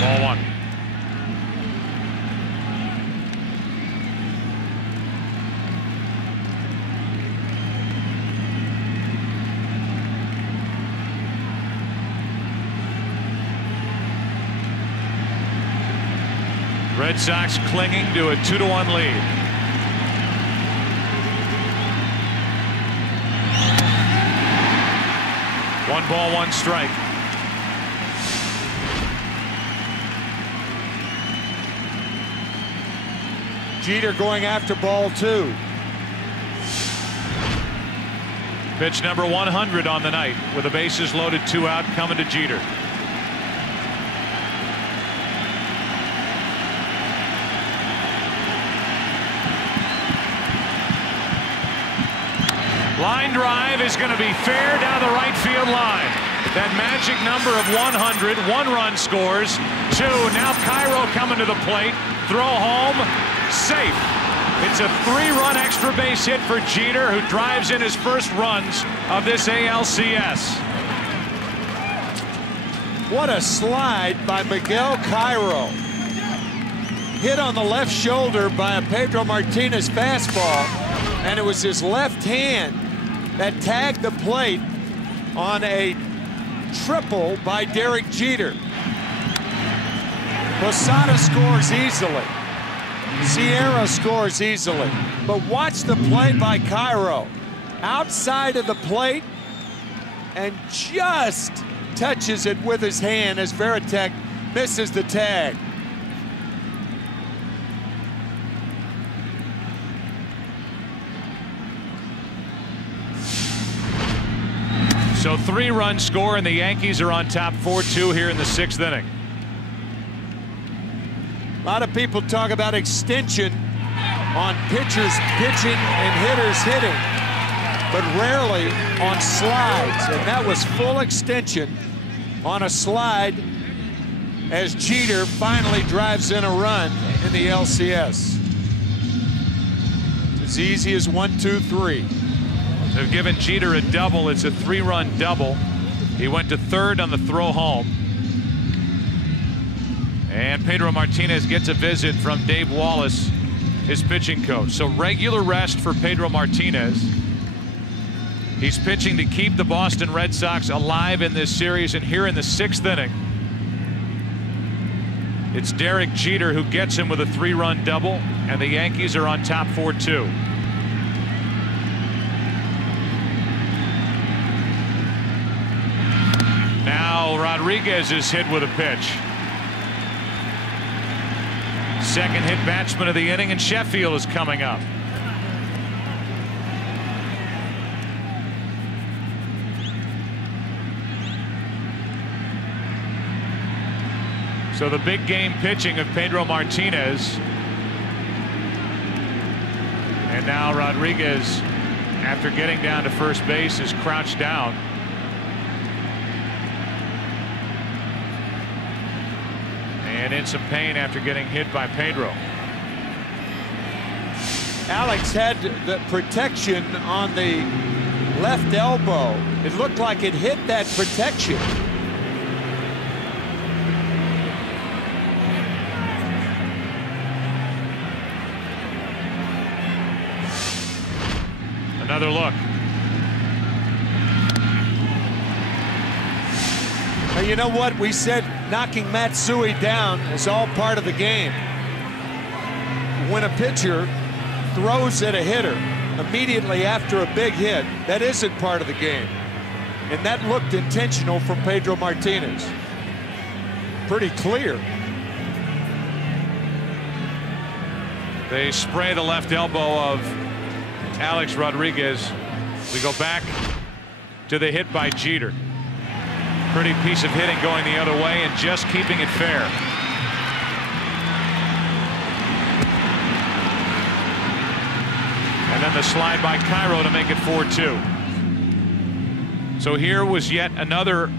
Ball 1. Red Sox clinging to a 2-1 lead. One ball, one strike. Jeter going after ball 2. Pitch number 100 on the night with the bases loaded, 2 out, coming to Jeter. Line drive is going to be fair down the right field line. That magic number of 100. 1 run scores. 2. Now Cairo coming to the plate. Throw home. Safe. It's a 3-run extra base hit for Jeter, who drives in his first runs of this ALCS. What a slide by Miguel Cairo. Hit on the left shoulder by a Pedro Martinez fastball, and it was his left hand that tagged the plate on a triple by Derek Jeter. Posada scores easily. Sierra scores easily. But watch the play by Cairo. Outside of the plate and just touches it with his hand as Veritek misses the tag. So 3-run score, and the Yankees are on top 4-2 here in the 6th inning. A lot of people talk about extension on pitchers pitching and hitters hitting, but rarely on slides. And that was full extension on a slide as Jeter finally drives in a run in the LCS. As easy as 1, 2, 3. They've given Jeter a double. It's a 3-run double. He went to 3rd on the throw home. And Pedro Martinez gets a visit from Dave Wallace, his pitching coach. So regular rest for Pedro Martinez. He's pitching to keep the Boston Red Sox alive in this series. And here in the 6th inning, it's Derek Jeter who gets him with a 3-run double, and the Yankees are on top 4-2. Now Rodriguez is hit with a pitch. Second hit batsman of the inning, and Sheffield is coming up. So the big game pitching of Pedro Martinez. And now Rodriguez, after getting down to first base, is crouched down. And in some pain after getting hit by Pedro. Alex had the protection on the left elbow. It looked like it hit that protection. Another look. Now, you know what? We said knocking Matsui down is all part of the game. When a pitcher throws at a hitter immediately after a big hit, that isn't part of the game. And that looked intentional from Pedro Martinez. Pretty clear. They spray the left elbow of Alex Rodriguez. We go back to the hit by Jeter. Pretty piece of hitting going the other way and just keeping it fair. And then the slide by Cairo to make it 4-2. So here was yet another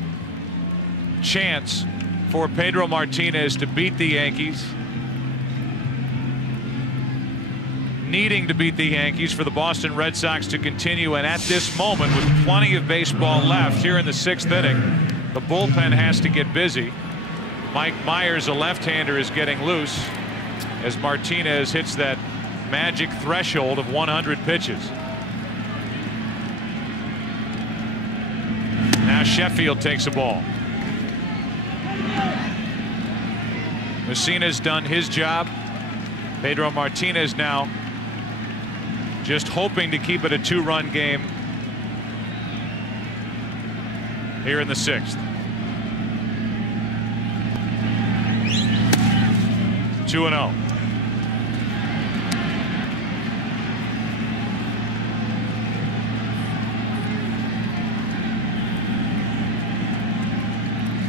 chance for Pedro Martinez to beat the Yankees. needing to beat the Yankees for the Boston Red Sox to continue, and at this moment, with plenty of baseball left here in the 6th inning, the bullpen has to get busy. Mike Myers, a left-hander, is getting loose as Martinez hits that magic threshold of 100 pitches. Now Sheffield takes a ball. Messina's done his job. Pedro Martinez now just hoping to keep it a 2-run game here in the 6th. 2-0.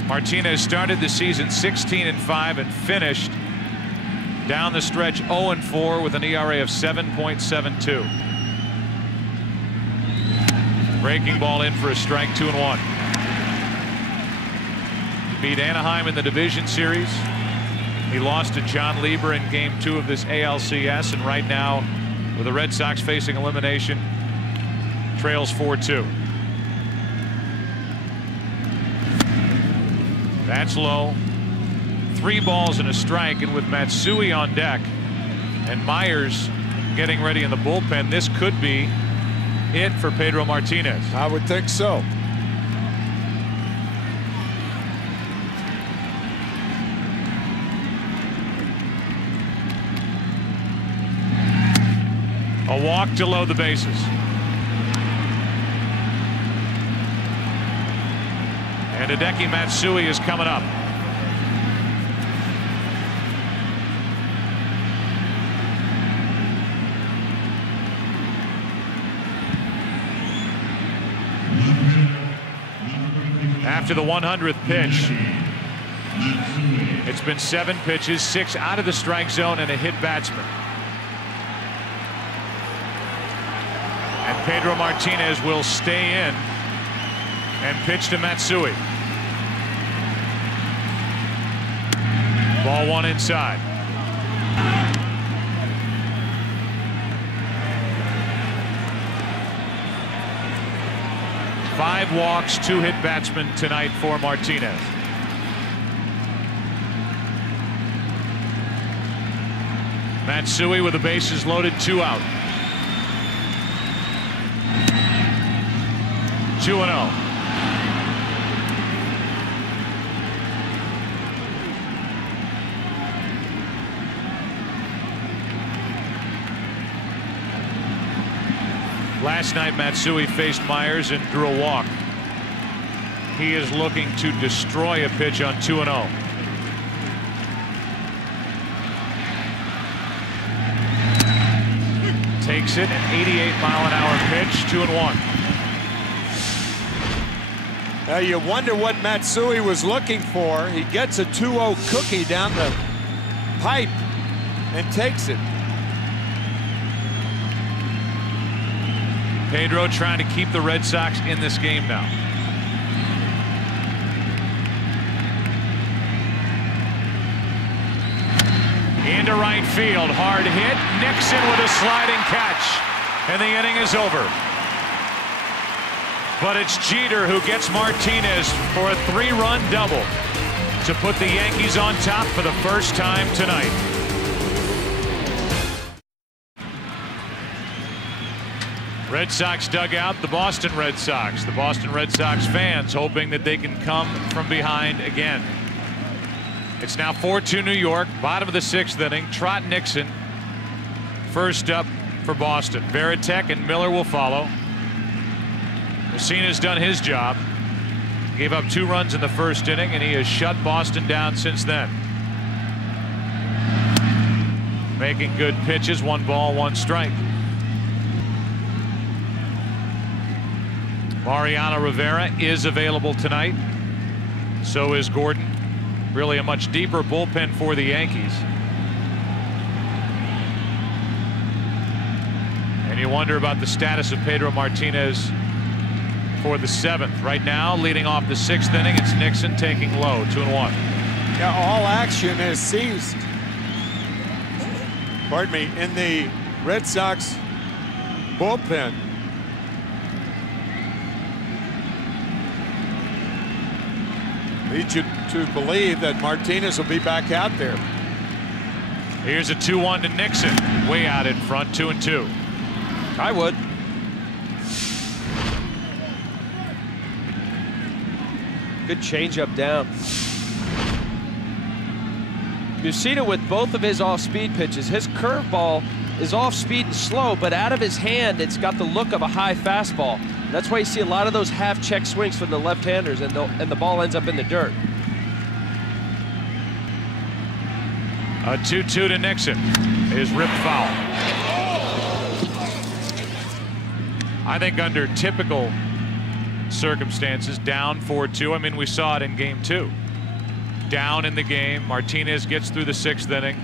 Martinez started the season 16-5 and finished down the stretch 0-4 with an ERA of 7.72. Breaking ball in for a strike, 2-1. Beat Anaheim in the division series. He lost to John Lieber in game 2 of this ALCS, and right now, with the Red Sox facing elimination, trails 4-2. That's low. 3 balls and a strike, and with Matsui on deck and Myers getting ready in the bullpen, this could be it for Pedro Martinez. I would think so. A walk to load the bases. And Hideki Matsui is coming up. After the 100th pitch, it's been 7 pitches, 6 out of the strike zone, and a hit batsman. And Pedro Martinez will stay in and pitch to Matsui. Ball 1 inside. Five walks, 2 hit batsmen tonight for Martinez. Matsui with the bases loaded, 2 out. 2-0. Last night, Matsui faced Myers and drew a walk. He is looking to destroy a pitch on 2-0. Takes it, an 88-mile-an-hour pitch, 2-1. Now you wonder what Matsui was looking for. He gets a 2-0 cookie down the pipe and takes it. Pedro trying to keep the Red Sox in this game now. Into right field, hard hit. Nixon with a sliding catch, and the inning is over. But it's Jeter who gets Martinez for a 3-run double to put the Yankees on top for the first time tonight. Red Sox dugout, the Boston Red Sox. The Boston Red Sox fans hoping that they can come from behind again. It's now 4-2 New York, bottom of the 6th inning. Trot Nixon first up for Boston. Varitek and Miller will follow. Messina's done his job. Gave up 2 runs in the first inning, and he has shut Boston down since then. Making good pitches, 1 ball, 1 strike. Mariano Rivera is available tonight. So is Gordon. Really a much deeper bullpen for the Yankees. And you wonder about the status of Pedro Martinez for the 7th. Right now, leading off the 6th inning, it's Nixon taking low, 2-1. Yeah, all action is seized. Pardon me, in the Red Sox bullpen. Leads you to believe that Martinez will be back out there. Here's a 2-1 to Nixon. Way out in front, 2-2. I would. Good changeup down. Mussina with both of his off-speed pitches. His curveball is off-speed and slow, but out of his hand, it's got the look of a high fastball. That's why you see a lot of those half-check swings from the left-handers, and the ball ends up in the dirt. A 2-2 to Nixon is ripped foul. I think under typical circumstances, down 4-2. I mean, we saw it in game 2. Down in the game, Martinez gets through the 6th inning.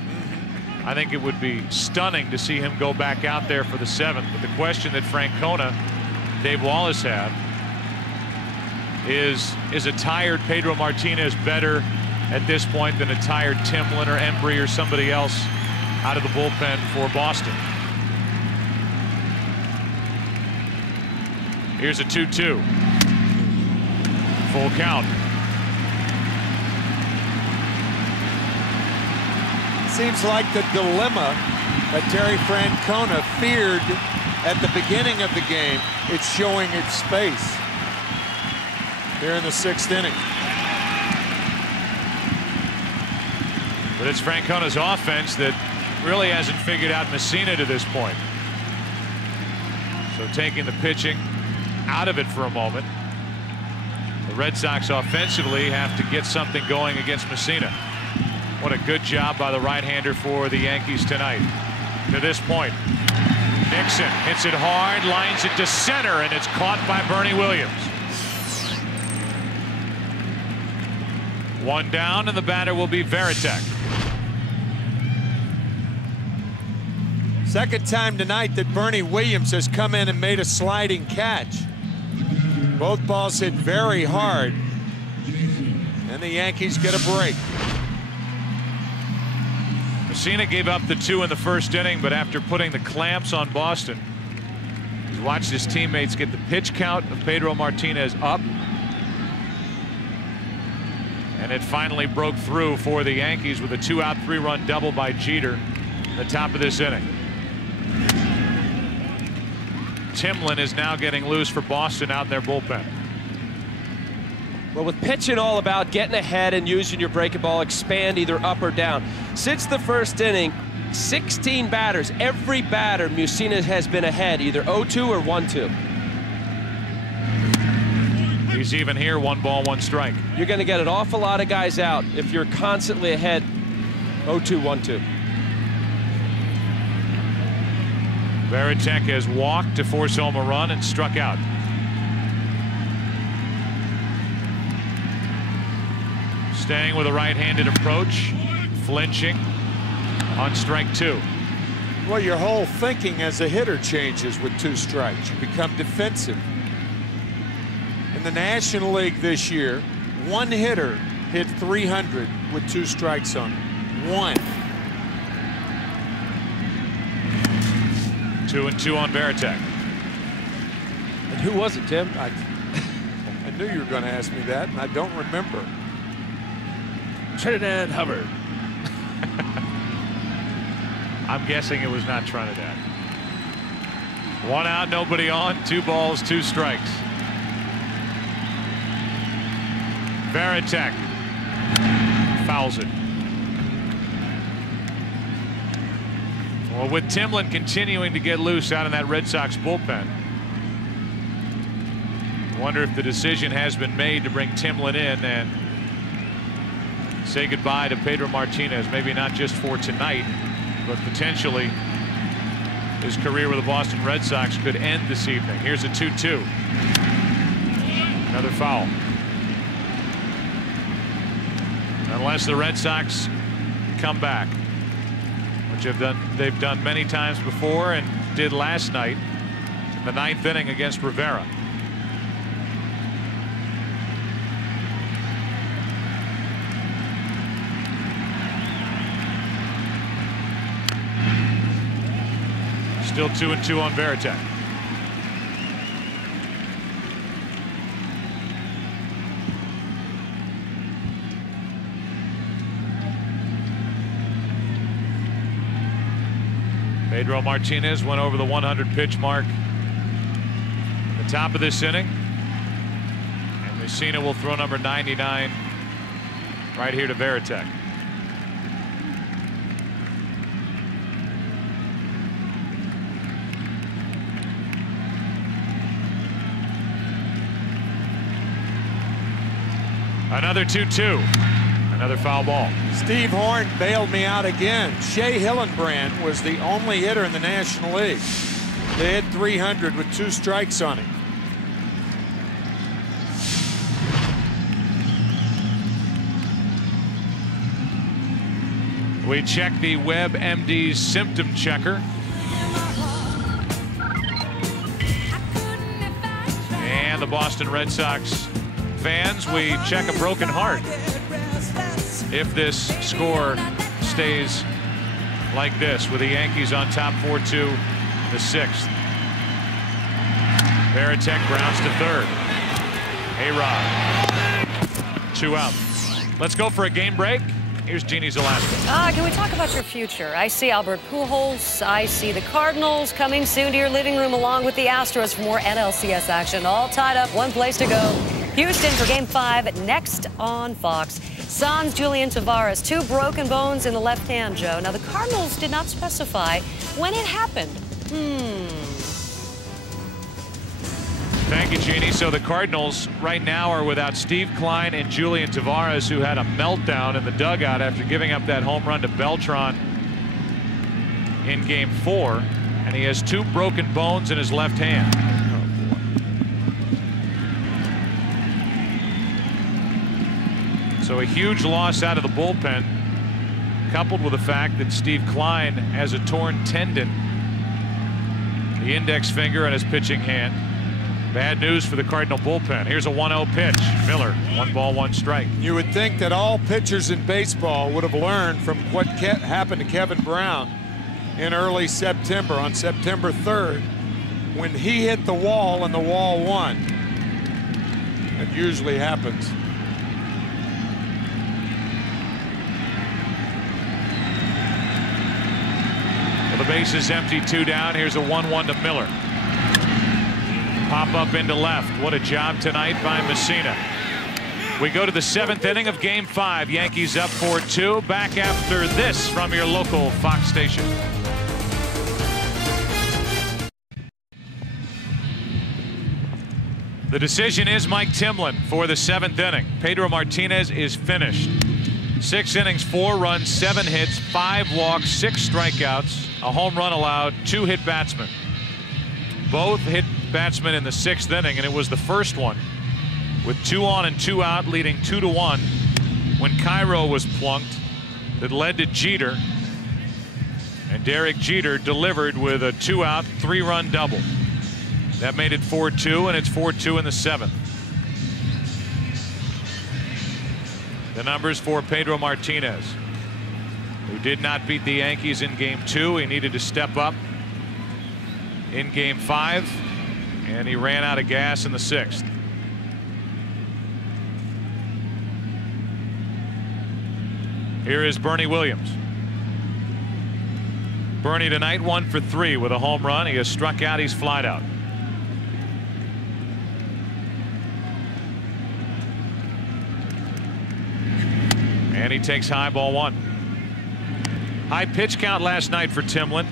I think it would be stunning to see him go back out there for the 7th. But the question that Francona, Dave Wallace had is a tired Pedro Martinez better at this point than a tired Timlin or Embry or somebody else out of the bullpen for Boston? Here's a 2-2. Full count. Seems like the dilemma that Terry Francona feared at the beginning of the game, it's showing its face here in the 6th inning. But it's Francona's offense that really hasn't figured out Mussina to this point. So taking the pitching out of it for a moment. The Red Sox offensively have to get something going against Mussina. What a good job by the right-hander for the Yankees tonight. To this point, Nixon hits it hard, lines it to center, and it's caught by Bernie Williams. One down, and the batter will be Varitek. Second time tonight that Bernie Williams has come in and made a sliding catch. Both balls hit very hard, and the Yankees get a break. Mussina gave up the 2 in the 1st inning, but after putting the clamps on Boston, he's watched his teammates get the pitch count of Pedro Martinez up, and it finally broke through for the Yankees with a 2-out, 3-run double by Jeter at the top of this inning. Timlin is now getting loose for Boston out in their bullpen. Well, with pitching all about getting ahead and using your breaking ball, expand either up or down. Since the 1st inning, 16 batters, every batter Mussina has been ahead, either 0-2 or 1-2. He's even here, 1 ball, 1 strike. You're going to get an awful lot of guys out if you're constantly ahead 0-2, 1-2. Varitek has walked to force home a run and struck out. Staying with a right-handed approach, flinching on strike 2. Well, your whole thinking as a hitter changes with 2 strikes. You become defensive. In the National League this year, 1 hitter hit 300 with 2 strikes on him. 1. 2-2 on Varitek. And who was it, Tim? I knew you were going to ask me that, and I don't remember. Trinidad Hubbard. I'm guessing it was not Trinidad. 1 out, nobody on, 2 balls, 2 strikes. Varitek fouls it. Well, with Timlin continuing to get loose out in that Red Sox bullpen, I wonder if the decision has been made to bring Timlin in and say goodbye to Pedro Martinez. Maybe not just for tonight, but potentially his career with the Boston Red Sox could end this evening. Here's a 2-2. Another foul. Unless the Red Sox come back, which they've done many times before and did last night in the 9th inning against Rivera. Still 2-2 on Varitek. Pedro Martinez went over the 100 pitch mark at the top of this inning. And Messina will throw number 99 right here to Varitek. Another 2-2. Another foul ball. Steve Horn bailed me out again. Shea Hillenbrand was the only hitter in the National League. They hit 300 with 2 strikes on him. We check the WebMD's symptom checker. And the Boston Red Sox fans, we check a broken heart. If this score stays like this, with the Yankees on top 4-2 in the 6th. Varitek grounds to third. A-Rod. 2 out. Let's go for a game break. Here's Jeannie Zalaska. Can we talk about your future? I see Albert Pujols. I see the Cardinals coming soon to your living room along with the Astros for more ALCS action. All tied up, one place to go. Houston for Game 5 next on Fox. Sans Julian Tavares, 2 broken bones in the left hand, Joe. Now, the Cardinals did not specify when it happened. Thank you, Jeannie. So the Cardinals right now are without Steve Klein and Julian Tavares, who had a meltdown in the dugout after giving up that home run to Beltran in Game 4. And he has 2 broken bones in his left hand. So a huge loss out of the bullpen, coupled with the fact that Steve Klein has a torn tendon, the index finger on his pitching hand. Bad news for the Cardinal bullpen. Here's a 1-0 pitch. Miller, 1 ball, 1 strike. You would think that all pitchers in baseball would have learned from what happened to Kevin Brown in early September, on September 3rd, when he hit the wall and the wall won. It usually happens. Well, the base is empty, 2 down. Here's a 1-1 to Miller. Pop up into left. What a job tonight by Messina. We go to the 7th inning of Game 5. Yankees up 4-2. Back after this from your local Fox station. The decision is Mike Timlin for the 7th inning. Pedro Martinez is finished. 6 innings, 4 runs, 7 hits, 5 walks, 6 strikeouts, a home run allowed, 2 hit batsmen. Both hit batsmen in the 6th inning, and it was the first one with 2 on and 2 out, leading 2-1 when Cairo was plunked, that led to Jeter, and Derek Jeter delivered with a 2-out 3-run double. That made it 4-2, and it's 4-2 in the 7th. The numbers for Pedro Martinez, who did not beat the Yankees in Game 2. He needed to step up in Game 5, and he ran out of gas in the 6th. Here is Bernie Williams. Bernie tonight 1 for 3 with a home run. He has struck out, he's flied out. And he takes high, ball 1. High pitch count last night for Timlin,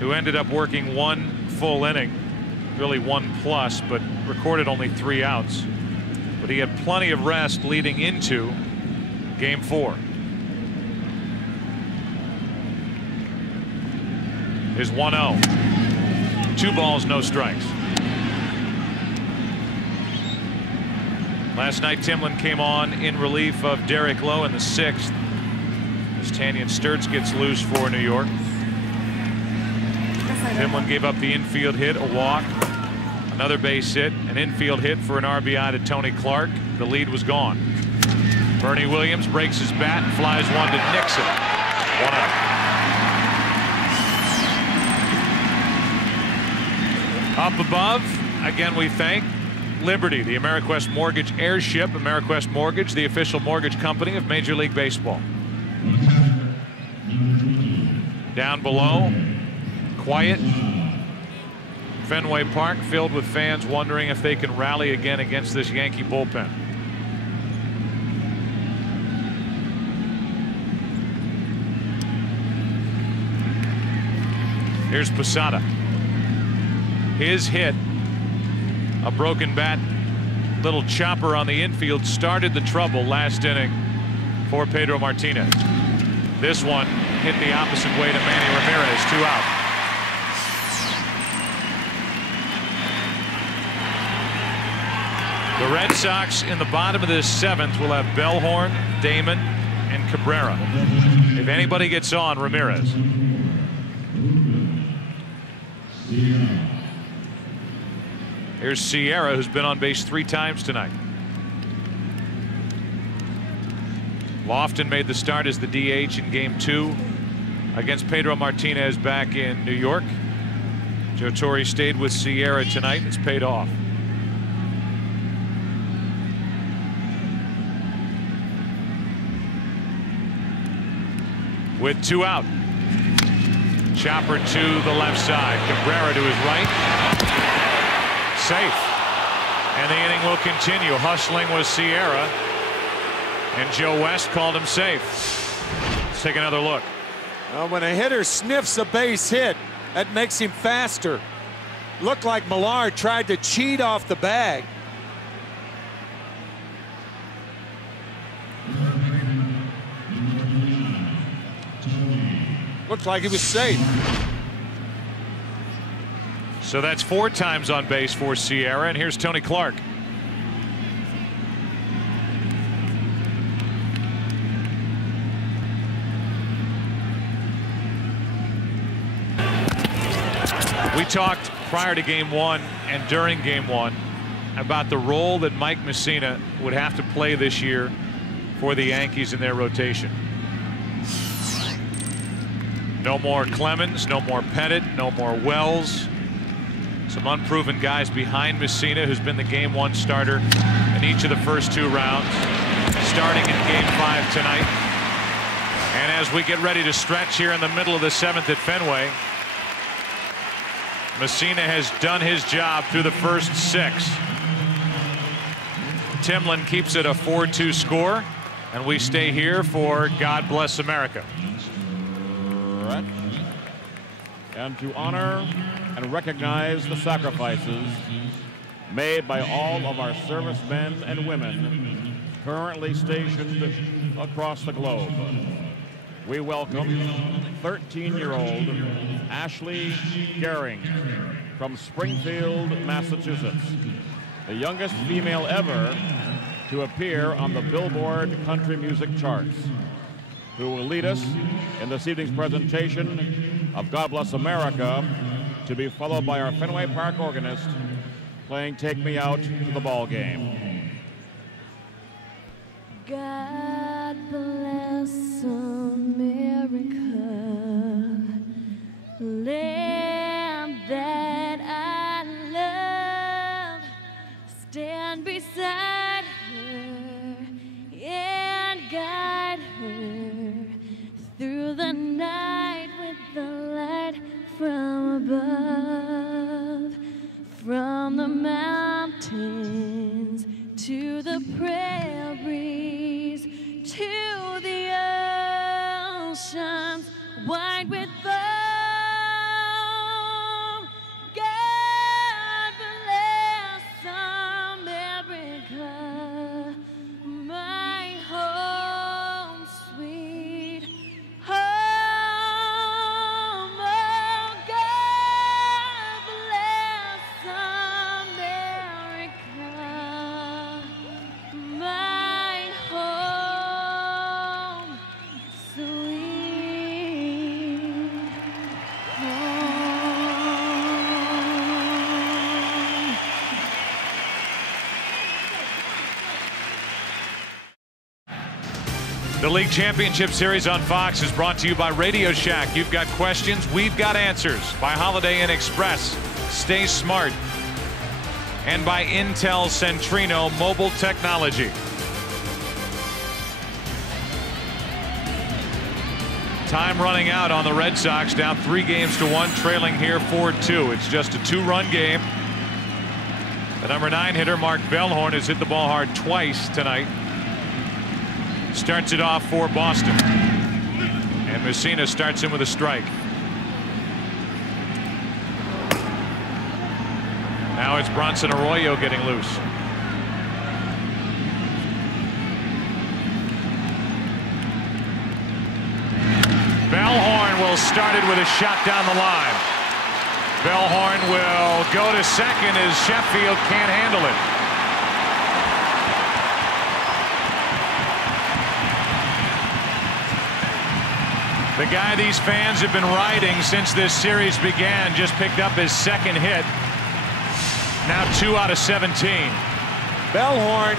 who ended up working 1 full inning, really 1 plus, but recorded only 3 outs. But he had plenty of rest leading into Game 4. Here's 1-0. 2 balls, no strikes. Last night, Timlin came on in relief of Derek Lowe in the 6th, as Tanyan Sturtz gets loose for New York. Timlin gave up the infield hit, a walk, another base hit, an infield hit for an RBI to Tony Clark. The lead was gone. Bernie Williams breaks his bat and flies 1 to Nixon. 1 out. Up above, again, we thank Liberty, the AmeriQuest Mortgage airship. AmeriQuest Mortgage, the official mortgage company of Major League Baseball. Down below, quiet. Fenway Park filled with fans wondering if they can rally again against this Yankee bullpen. Here's Posada. His hit, a broken bat, little chopper on the infield, started the trouble last inning for Pedro Martinez. This one hit the opposite way to Manny Ramirez, 2 out. The Red Sox in the bottom of this 7th will have Bellhorn, Damon, and Cabrera. If anybody gets on, Ramirez. Here's Sierra, who's been on base 3 times tonight. Lofton made the start as the DH in Game 2 against Pedro Martinez back in New York. Joe Torre stayed with Sierra tonight. It's paid off. With 2 out. Chopper to the left side. Cabrera to his right. Safe. And the inning will continue. Hustling was Sierra. And Joe West called him safe. Let's take another look. Well, when a hitter sniffs a base hit, that makes him faster. Looked like Millard tried to cheat off the bag. Looked like he was safe. So that's 4 times on base for Sierra, and here's Tony Clark. We talked prior to Game 1 and during Game 1 about the role that Mike Mussina would have to play this year for the Yankees in their rotation. No more Clemens, no more Pettit, no more Wells. Some unproven guys behind Mussina, who's been the Game 1 starter in each of the first 2 rounds, starting in Game 5 tonight. And as we get ready to stretch here in the middle of the 7th at Fenway, Mussina has done his job through the first 6. Timlin keeps it a 4-2 score, and we stay here for God Bless America. And to honor and recognize the sacrifices made by all of our servicemen and women currently stationed across the globe, we welcome 13-year-old Ashley Gehring from Springfield, Massachusetts, the youngest female ever to appear on the Billboard Country Music charts, who will lead us in this evening's presentation of God Bless America, to be followed by our Fenway Park organist playing Take Me Out to the Ball Game. God bless America, land that I love. Stand beside her and guide her through the night with the light from above, from the mountains to the prairies, to the oceans wide with foam. God bless America, my home, sweet home. Oh, God bless America, my home, sweet home. The League Championship Series on Fox is brought to you by Radio Shack. You've got questions, we've got answers. By Holiday Inn Express. Stay Smart, and by Intel Centrino Mobile Technology. Time running out on the Red Sox, down 3-1, trailing here 4-2. It's just a 2-run game. The number 9 hitter, Mark Bellhorn, has hit the ball hard twice tonight. Starts it off for Boston. And Messina starts him with a strike. Now it's Bronson Arroyo getting loose. Bellhorn will start it with a shot down the line. Bellhorn will go to second as Sheffield can't handle it. The guy these fans have been riding since this series began just picked up his second hit. Now 2 out of 17. Bellhorn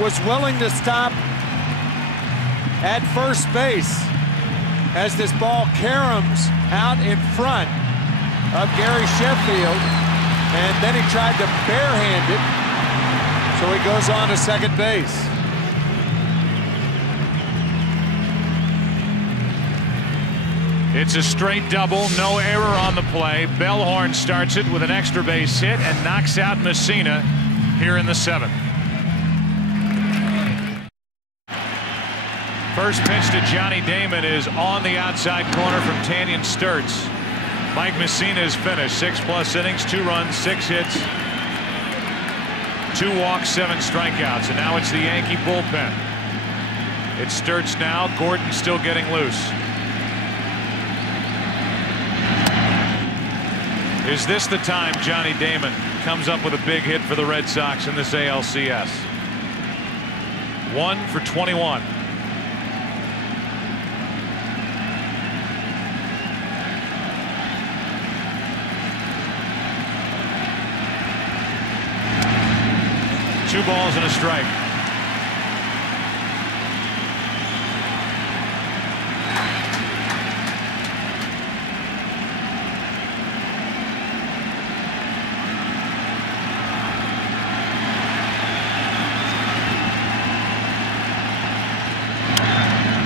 was willing to stop at first base as this ball caroms out in front of Gary Sheffield, and then he tried to barehand it, so he goes on to second base. It's a straight double, no error on the play. Bellhorn starts it with an extra base hit and knocks out Messina here in the 7th. First pitch to Johnny Damon is on the outside corner from Tanyan Sturtz. Mike Messina is finished. 6+ innings, 2 runs, 6 hits, 2 walks, 7 strikeouts, and now it's the Yankee bullpen. It's Sturtz now. Gordon still getting loose. Is this the time Johnny Damon comes up with a big hit for the Red Sox in this ALCS? 1 for 21. Two balls and a strike.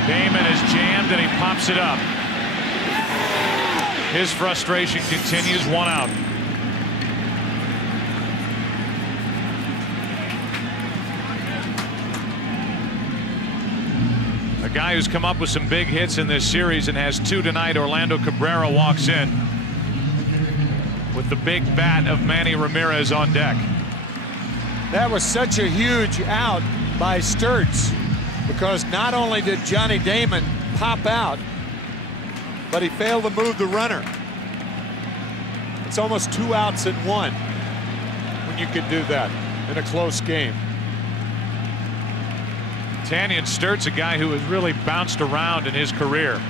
Damon is jammed and he pops it up. His frustration continues. 1 out. A guy who's come up with some big hits in this series and has 2 tonight, Orlando Cabrera, walks in with the big bat of Manny Ramirez on deck. That was such a huge out by Sturtz, because not only did Johnny Damon pop out, but he failed to move the runner. It's almost 2 outs in 1 when you can do that in a close game. Tanyan Sturtz, a guy who has really bounced around in his career.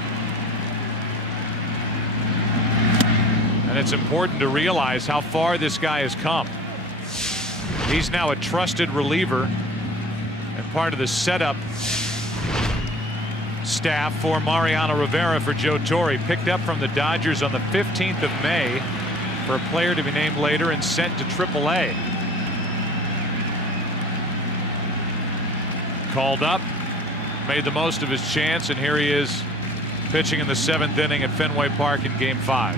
And it's important to realize how far this guy has come. He's now a trusted reliever and part of the setup staff for Mariano Rivera for Joe Torre. Picked up from the Dodgers on the 15th of May for a player to be named later and sent to AAA. Called up, made the most of his chance, and here he is pitching in the 7th inning at Fenway Park in Game 5.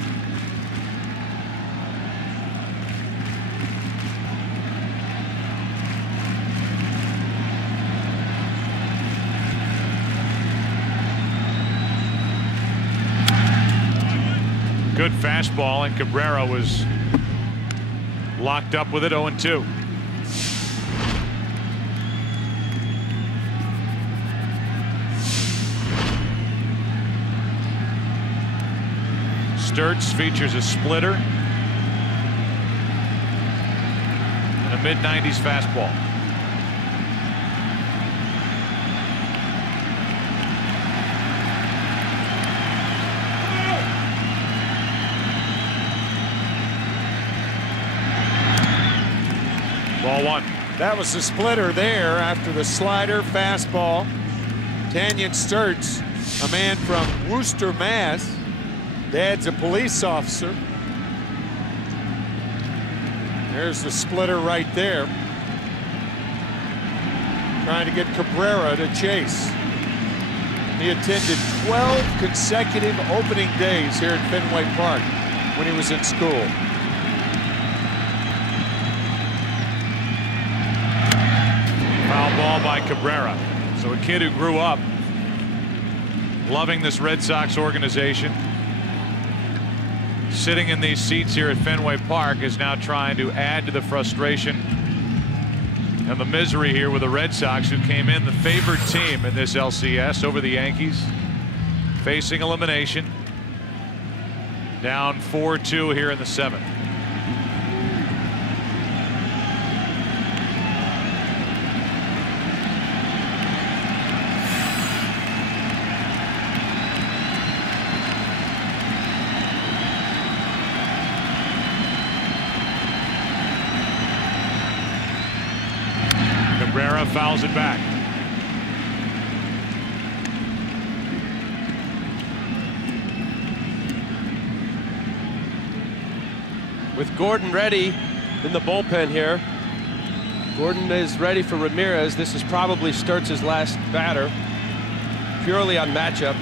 Good fastball, and Cabrera was locked up with it. 0-2. Sturtz features a splitter and a mid-90s fastball. Ball 1. That was the splitter there after the slider fastball. Tanyan Sturtz, a man from Worcester, Mass. Dad's a police officer. There's the splitter right there. Trying to get Cabrera to chase. He attended 12 consecutive opening days here at Fenway Park when he was in school. Foul ball by Cabrera. So a kid who grew up loving this Red Sox organization, sitting in these seats here at Fenway Park, is now trying to add to the frustration and the misery here with the Red Sox, who came in the favored team in this LCS over the Yankees, facing elimination, down 4-2 here in the 7th. Cabrera fouls it back. With Gordon ready in the bullpen here. Gordon is ready for Ramirez. This is probably Sturtz's last batter, purely on matchup.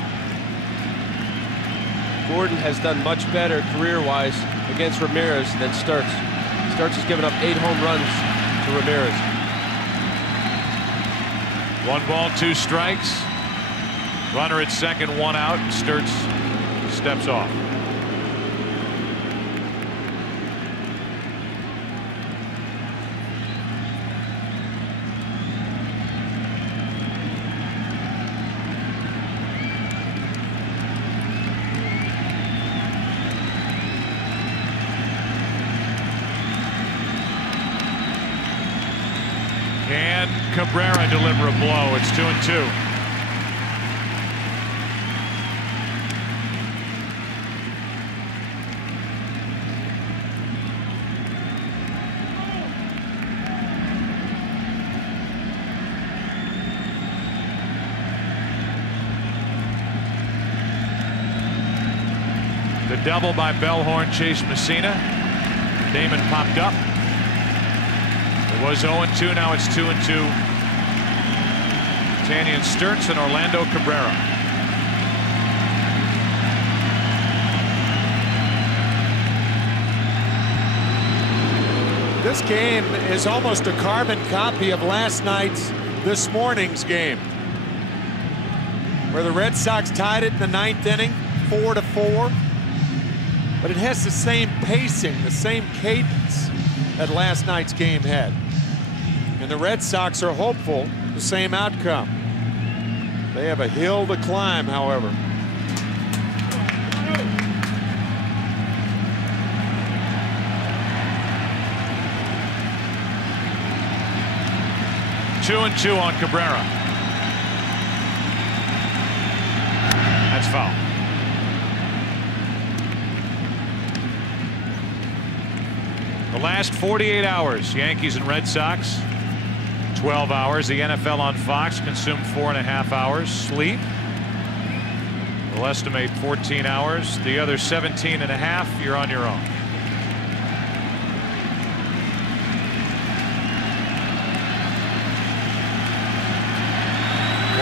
Gordon has done much better career-wise against Ramirez than Sturtz. Sturtz has given up 8 home runs to Ramirez. 1 ball, 2 strikes. Runner at second, 1 out. Sturtz steps off. Can Cabrera deliver a blow? It's 2-2. The double by Bellhorn chased Messina. Damon popped up. It was 0-2, now it's 2-2. Tanyan Sturtz and Orlando Cabrera. This game is almost a carbon copy of last night's, this morning's game, where the Red Sox tied it in the 9th inning, 4-4. But it has the same pacing, the same cadence that last night's game had. And the Red Sox are hopeful the same outcome. They have a hill to climb, however. Two and 2 on Cabrera. That's foul. The last 48 hours, Yankees and Red Sox, 12 hours. The NFL on Fox consumed 4.5 hours sleep. We'll estimate 14 hours. The other 17.5, you're on your own.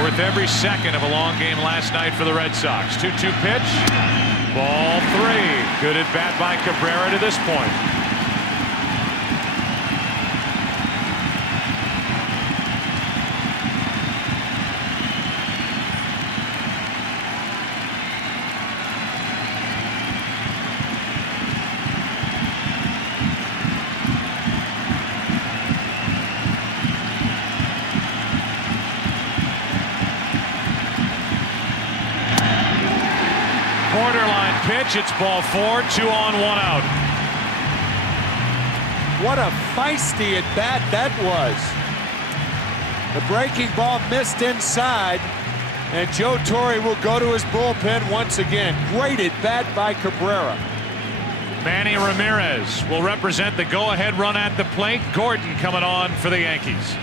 Worth every second of a long game last night for the Red Sox. 2-2 pitch. Ball 3. Good at bat by Cabrera to this point. Borderline pitch. It's ball 4, 2 on, 1 out. What a feisty at bat that was. The breaking ball missed inside, and Joe Torre will go to his bullpen once again. Great at bat by Cabrera. Manny Ramirez will represent the go-ahead run at the plate. Gordon coming on for the Yankees.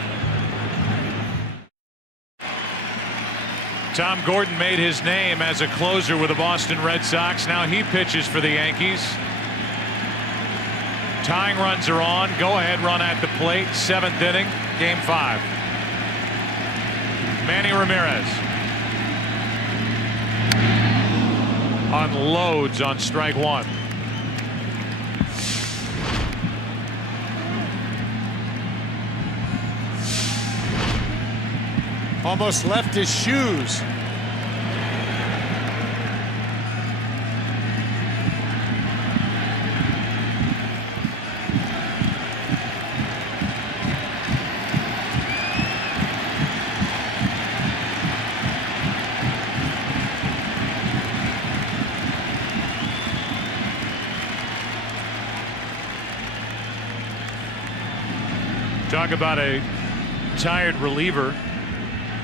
Tom Gordon made his name as a closer with the Boston Red Sox. Now he pitches for the Yankees. Tying runs are on. Go-ahead run at the plate. 7th inning, Game 5. Manny Ramirez unloads on strike 1. Almost left his shoes. Talk about a tired reliever.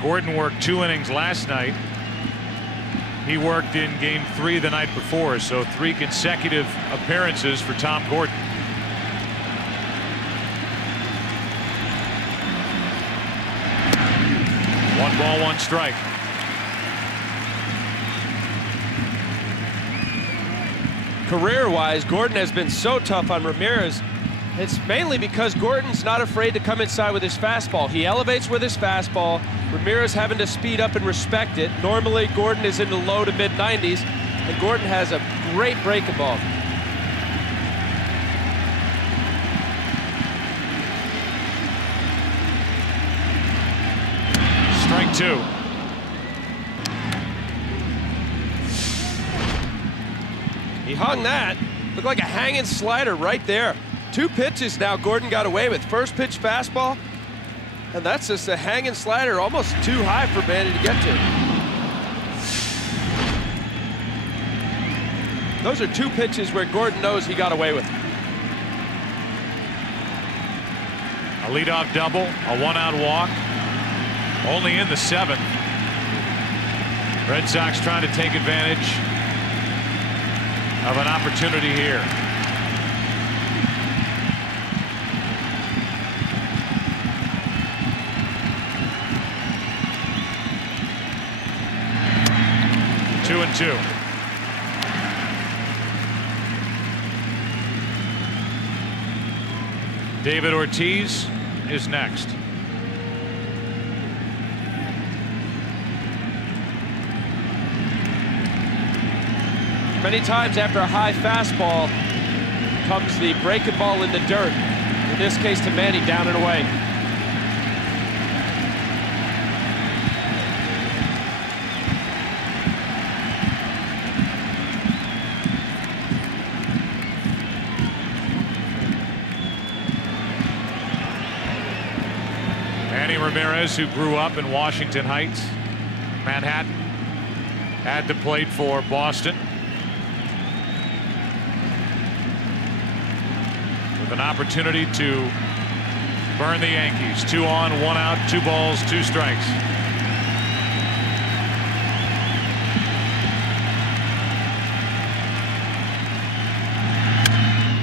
Gordon worked 2 innings last night. He worked in Game 3 the night before, so 3 consecutive appearances for Tom Gordon. One ball, 1 strike. Career-wise, Gordon has been so tough on Ramirez. It's mainly because Gordon's not afraid to come inside with his fastball. He elevates with his fastball. Ramirez having to speed up and respect it. Normally, Gordon is in the low to mid-90s, and Gordon has a great breaking ball. Strike 2. He hung that. Looked like a hanging slider right there. 2 pitches now Gordon got away with. First pitch fastball, and that's just a hanging slider, almost too high for Manny to get to. Those are 2 pitches where Gordon knows he got away with it. A leadoff double, a 1-out walk, only in the 7th. Red Sox trying to take advantage of an opportunity here. Two and 2. David Ortiz is next. Many times after a high fastball comes the breaking ball in the dirt. In this case to Manny, down and away. Ramirez, who grew up in Washington Heights, Manhattan, at the plate for Boston. With an opportunity to burn the Yankees. 2 on, 1 out, 2 balls, 2 strikes.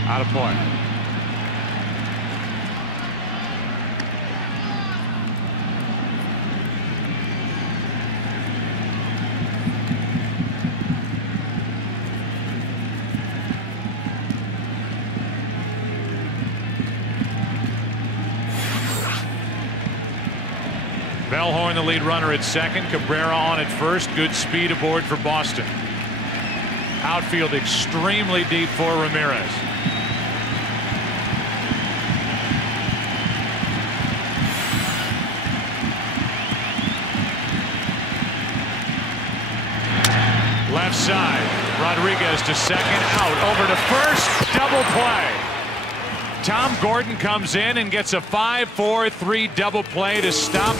Out of play. Bellhorn, the lead runner at second. Cabrera on at first. Good speed aboard for Boston. Outfield extremely deep for Ramirez. Left side. Rodriguez to second. Out. Over to first. Double play. Tom Gordon comes in and gets a 5-4-3 double play to stop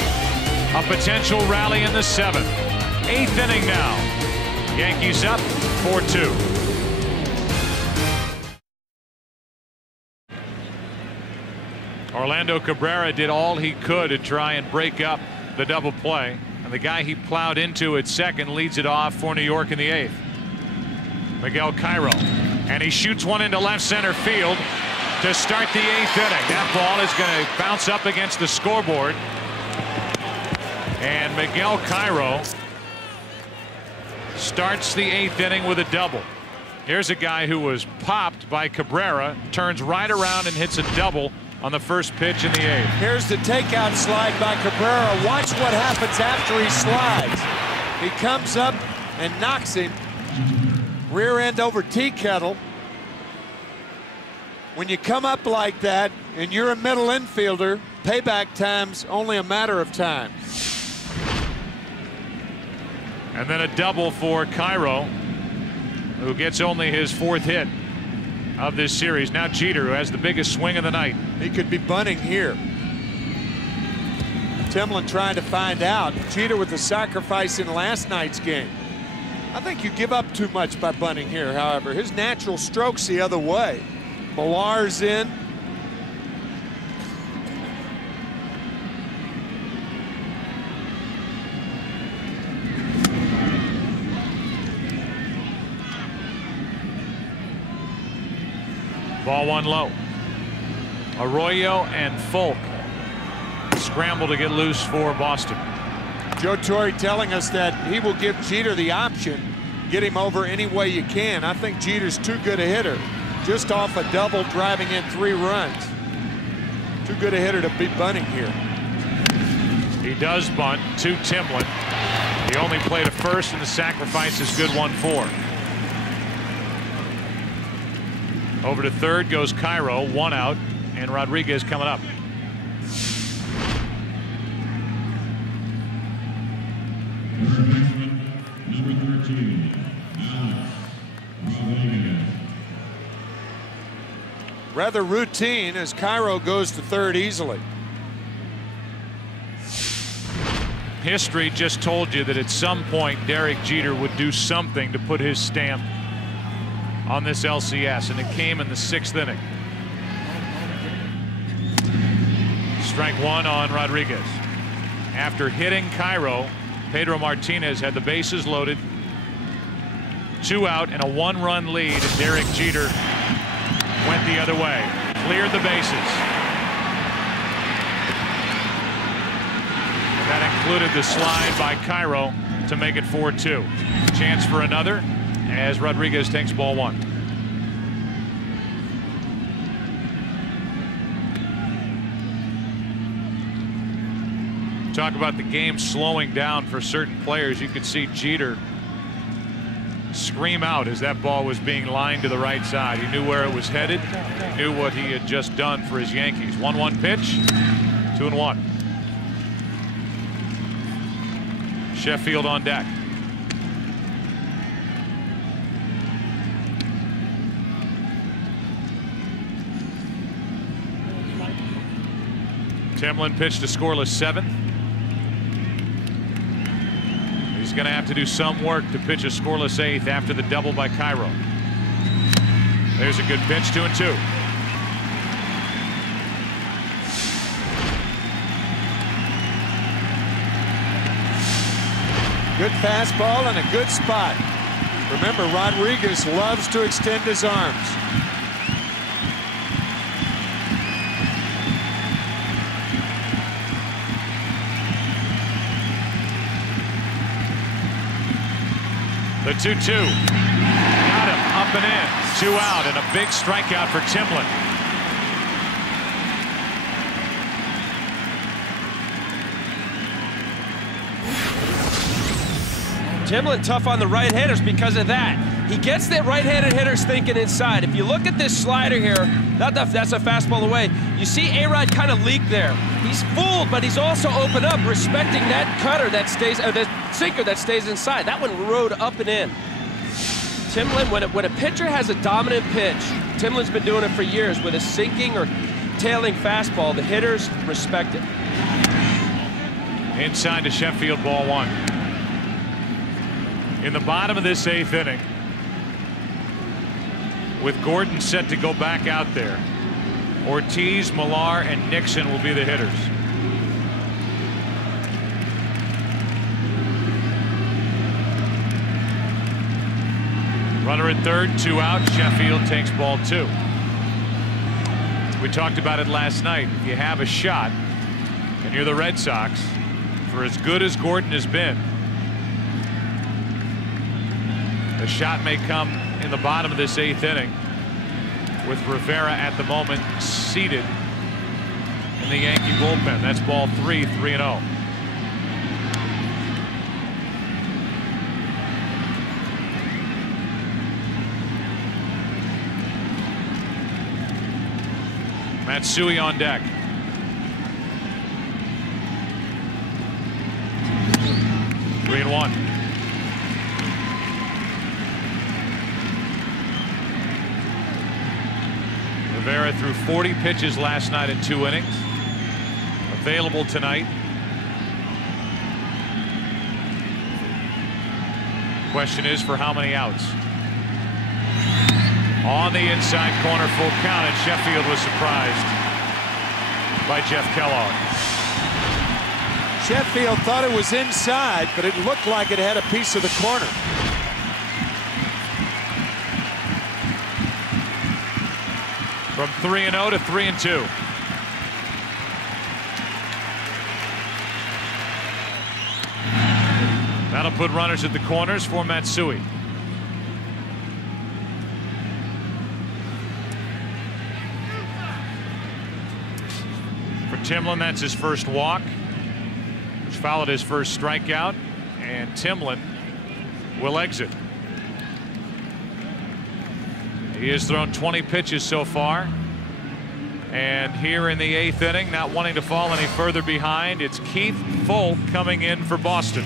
a potential rally in the 7th. 8th inning now. Yankees up 4-2. Orlando Cabrera did all he could to try and break up the double play. And the guy he plowed into at second leads it off for New York in the 8th. Miguel Cairo. And he shoots one into left center field to start the 8th inning. That ball is going to bounce up against the scoreboard. And Miguel Cairo starts the 8th inning with a double. Here's a guy who was popped by Cabrera, turns right around and hits a double on the first pitch in the 8th. Here's the takeout slide by Cabrera. Watch what happens after he slides. He comes up and knocks him rear end over tea kettle. When you come up like that and you're a middle infielder, payback time's only a matter of time. And then a double for Cairo, who gets only his 4th hit of this series. Now Jeter, who has the biggest swing of the night. He could be bunting here. Timlin trying to find out. Jeter with the sacrifice in last night's game. I think you give up too much by bunting here, however. His natural stroke's the other way. Millar's in. Ball 1 low. Arroyo and Folk scramble to get loose for Boston. Joe Torre telling us that he will give Jeter the option, get him over any way you can. I think Jeter's too good a hitter. Just off a double, driving in 3 runs. Too good a hitter to be bunting here. He does bunt to Timlin. He only played a first, and the sacrifice is good 1-4. Over to third goes Cairo, 1 out, and Rodriguez coming up. Number 13, Rodriguez. Rather routine as Cairo goes to third easily. History just told you that at some point Derek Jeter would do something to put his stamp on this LCS, and it came in the 6th inning. Strike 1 on Rodriguez. After hitting Cairo, Pedro Martinez had the bases loaded, 2 out and a 1-run lead, and Derek Jeter went the other way, cleared the bases. And that included the slide by Cairo to make it 4-2. Chance for another as Rodriguez takes ball 1. Talk about the game slowing down for certain players. You could see Jeter scream out as that ball was being lined to the right side. He knew where it was headed. He knew what he had just done for his Yankees. 1-1 pitch, 2-1. Sheffield on deck. Timlin pitched a scoreless 7th. He's going to have to do some work to pitch a scoreless 8th after the double by Cairo. There's a good pitch, 2-2. Good fastball and a good spot. Remember, Rodriguez loves to extend his arms. The 2-2. Got him up and in. 2 out and a big strikeout for Timlin. Timlin tough on the right hitters because of that. He gets the right-handed hitters thinking inside. If you look at this slider here, that's a fastball away. You see A-Rod kind of leak there. He's fooled, but he's also opened up, respecting that cutter that stays, the sinker that stays inside. That one rode up and in. Timlin, when a pitcher has a dominant pitch, Timlin's been doing it for years with a sinking or tailing fastball. The hitters respect it. Inside to Sheffield, ball 1. In the bottom of this 8th inning, with Gordon set to go back out there, Ortiz, Millar, and Nixon will be the hitters. Runner at third, 2 out. Sheffield takes ball 2. We talked about it last night. If you have a shot and you're the Red Sox, for as good as Gordon has been, at shot may come in the bottom of this 8th inning, with Rivera at the moment seated in the Yankee bullpen. That's ball 3, 3-0. Matsui on deck. Three and one. Rivera threw 40 pitches last night in 2 innings. Available tonight. Question is for how many outs? On the inside corner, full count, and Sheffield was surprised by Jeff Kellogg. Sheffield thought it was inside, but it looked like it had a piece of the corner. From 3-0 to 3-2. That'll put runners at the corners for Matsui. For Timlin, that's his first walk, which followed his first strikeout, and Timlin will exit. He has thrown 20 pitches so far, and here in the 8th inning, not wanting to fall any further behind, it's Keith Folk coming in for Boston.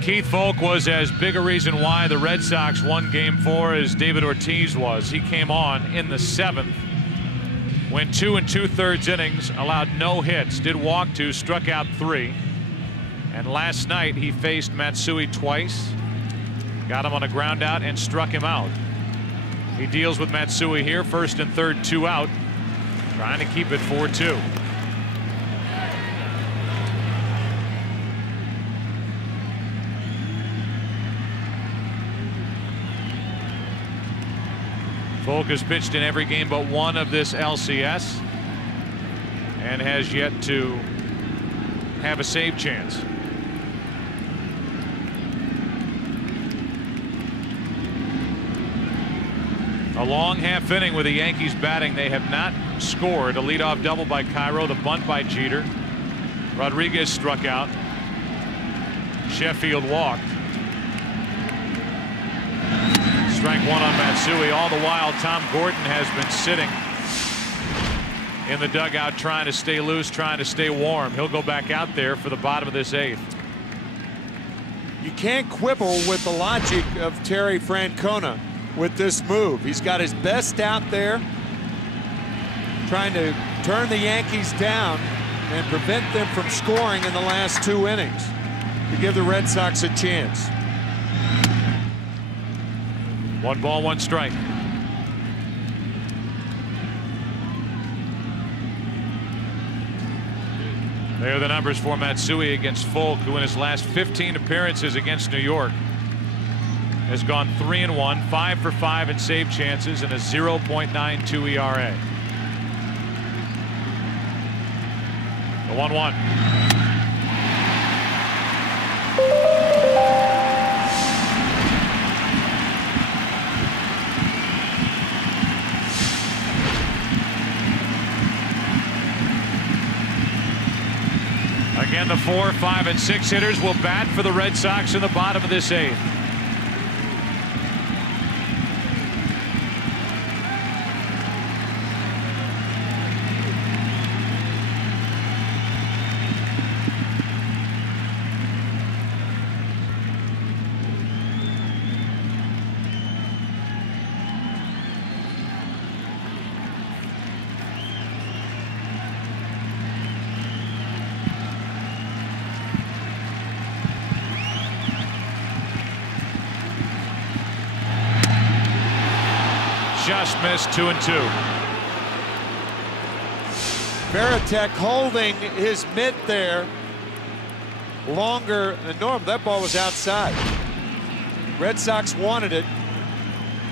Keith Folk was as big a reason why the Red Sox won Game 4 as David Ortiz was. He came on in the 7th, went 2 2/3 innings, allowed no hits, did walk 2, struck out 3. And last night he faced Matsui twice, got him on a ground out and struck him out. He deals with Matsui here, 1st and 3rd, 2 out, trying to keep it 4-2. Folk has pitched in every game but one of this LCS and has yet to have a save chance. A long half inning with the Yankees batting. They have not scored. A leadoff double by Cairo, the bunt by Jeter. Rodriguez struck out. Sheffield walked. Strike 1 on Matsui. All the while, Tom Gordon has been sitting in the dugout trying to stay loose, trying to stay warm. He'll go back out there for the bottom of this 8th. You can't quibble with the logic of Terry Francona with this move. He's got his best out there, trying to turn the Yankees down and prevent them from scoring in the last 2 innings to give the Red Sox a chance. 1 ball, 1 strike. There are the numbers for Matsui against Folk, who in his last 15 appearances against New York has gone 3-1, 5 for 5 in save chances, and a 0.92 ERA. The 1-1. Again, the 4, 5, and 6 hitters will bat for the Red Sox in the bottom of this 8th. Just missed. 2-2. Veritek holding his mitt there longer than normal. That ball was outside. Red Sox wanted it,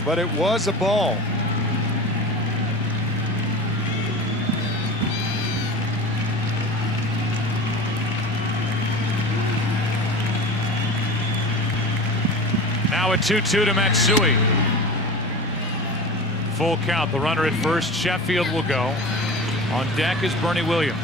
but it was a ball. Now a 2-2 to Matsui. Full count. The runner at first. Sheffield will go. On deck is Bernie Williams.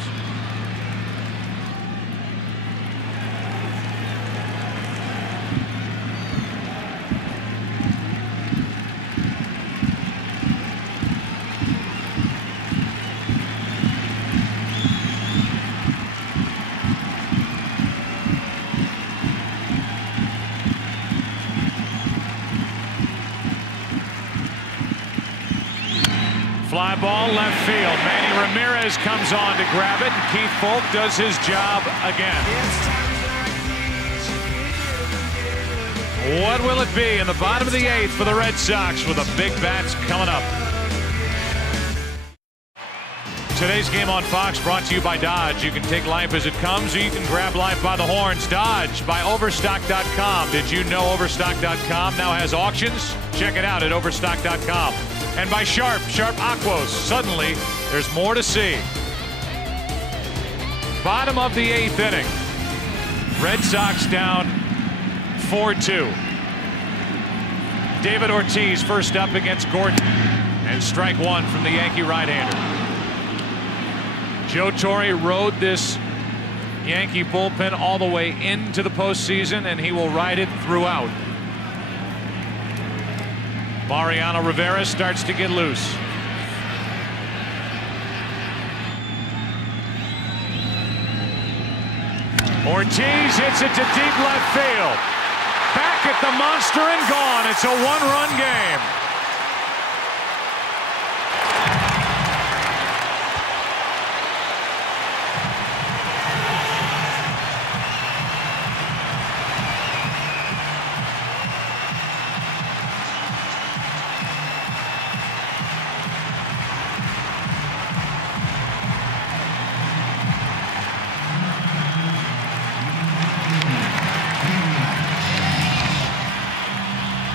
Fly ball left field. Manny Ramirez comes on to grab it, and Keith Folk does his job again. What will it be in the bottom of the 8th for the Red Sox with the big bats coming up? Today's game on Fox brought to you by Dodge. You can take life as it comes, or you can grab life by the horns. Dodge by Overstock.com. Did you know Overstock.com now has auctions? Check it out at Overstock.com. And by Sharp Aquos. Suddenly, there's more to see. Bottom of the 8th inning. Red Sox down 4-2. David Ortiz first up against Gordon. And strike one from the Yankee right-hander. Joe Torre rode this Yankee bullpen all the way into the postseason, and he will ride it throughout. Mariano Rivera starts to get loose. Ortiz hits it to deep left field. Back at the monster and gone. It's a one-run game.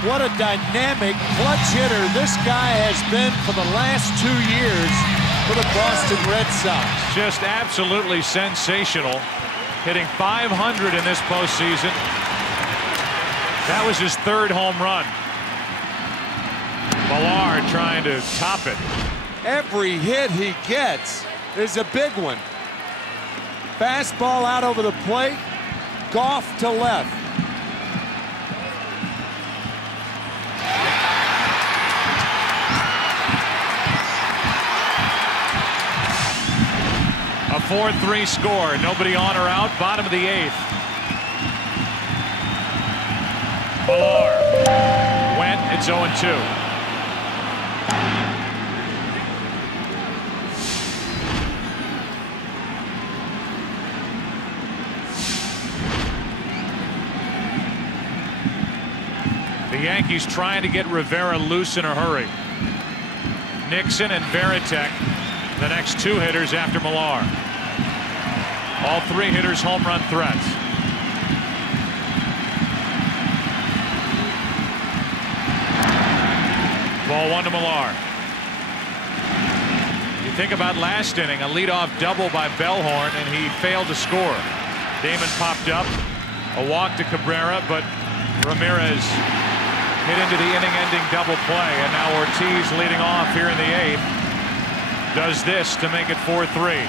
What a dynamic clutch hitter this guy has been for the last 2 years for the Boston Red Sox. Just absolutely sensational. Hitting .500 in this postseason. That was his 3rd home run. Millar trying to top it. Every hit he gets is a big one. Fastball out over the plate. Goff to left. A 4-3 score. Nobody on or out. Bottom of the 8th. Millar went. It's 0-2. The Yankees trying to get Rivera loose in a hurry. Nixon and Varitek, the next 2 hitters after Millar. All 3 hitters home run threats. Ball 1 to Millar. You think about last inning, a leadoff double by Bellhorn, and he failed to score. Damon popped up, a walk to Cabrera, but Ramirez hit into the inning-ending double play, and now Ortiz leading off here in the 8th. Does this to make it 4-3.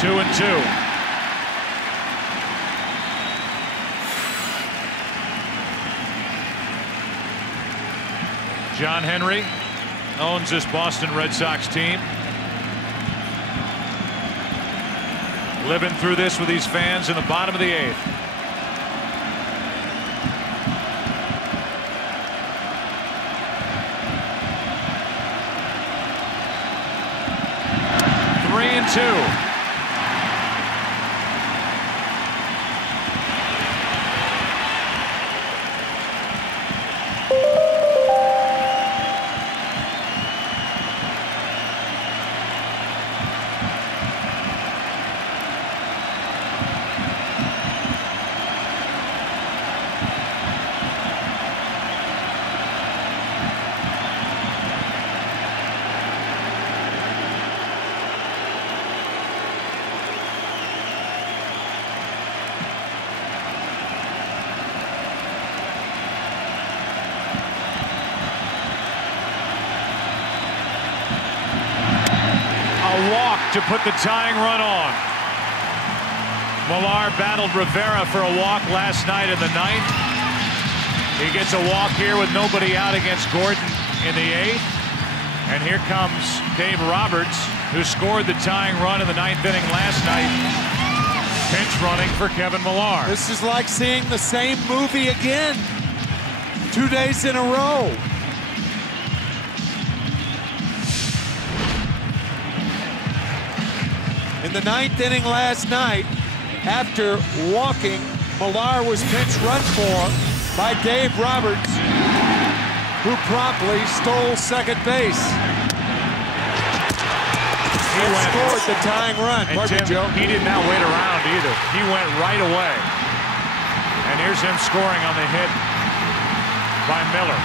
Two and two. John Henry owns this Boston Red Sox team. Living through this with these fans in the bottom of the 8th. Three and two. to put the tying run on. Millar battled Rivera for a walk last night in the 9th. He gets a walk here with nobody out against Gordon in the 8th. And here comes Dave Roberts, who scored the tying run in the 9th inning last night. Pinch running for Kevin Millar. This is like seeing the same movie again. 2 days in a row. In the 9th inning last night, after walking, Millar was pinch run for by Dave Roberts, who promptly stole second base. He scored the tying run. And Tim, he did not wait around either. He went right away. And here's him scoring on the hit by Miller.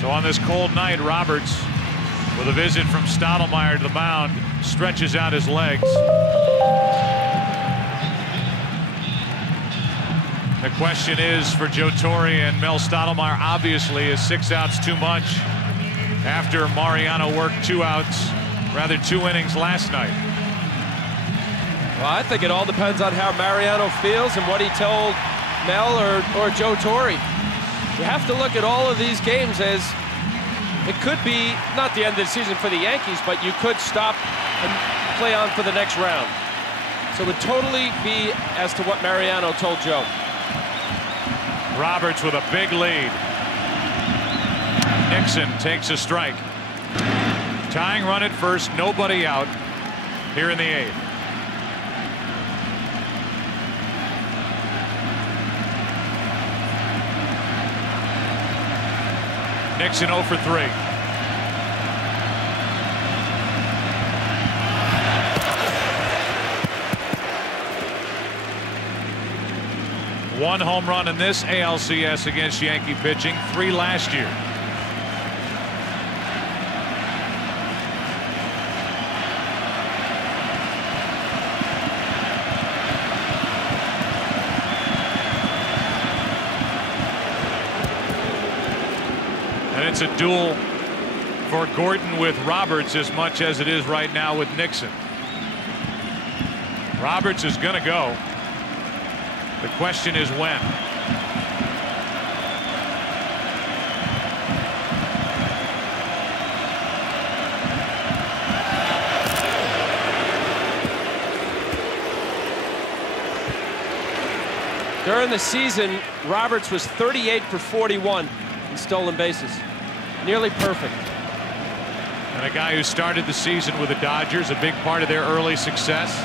So on this cold night, Roberts, with a visit from Stottlemyre to the mound, stretches out his legs. The question is for Joe Torre and Mel Stottlemyre, obviously, is 6 outs too much after Mariano worked 2 outs, rather 2 innings last night? Well, I think it all depends on how Mariano feels and what he told Mel or Joe Torre. You have to look at all of these games as it could be not the end of the season for the Yankees, but you could stop and play on for the next round. So it would totally be as to what Mariano told Joe. Roberts with a big lead. Nixon takes a strike. Tying run at first, nobody out here in the 8th. Nixon 0 for 3. One home run in this ALCS against Yankee pitching, 3 last year. And it's a duel for Gordon with Roberts as much as it is right now with Nixon. Roberts is going to go. The question is when. During the season, Roberts was 38 for 41 in stolen bases. Nearly perfect. And a guy who started the season with the Dodgers, a big part of their early success.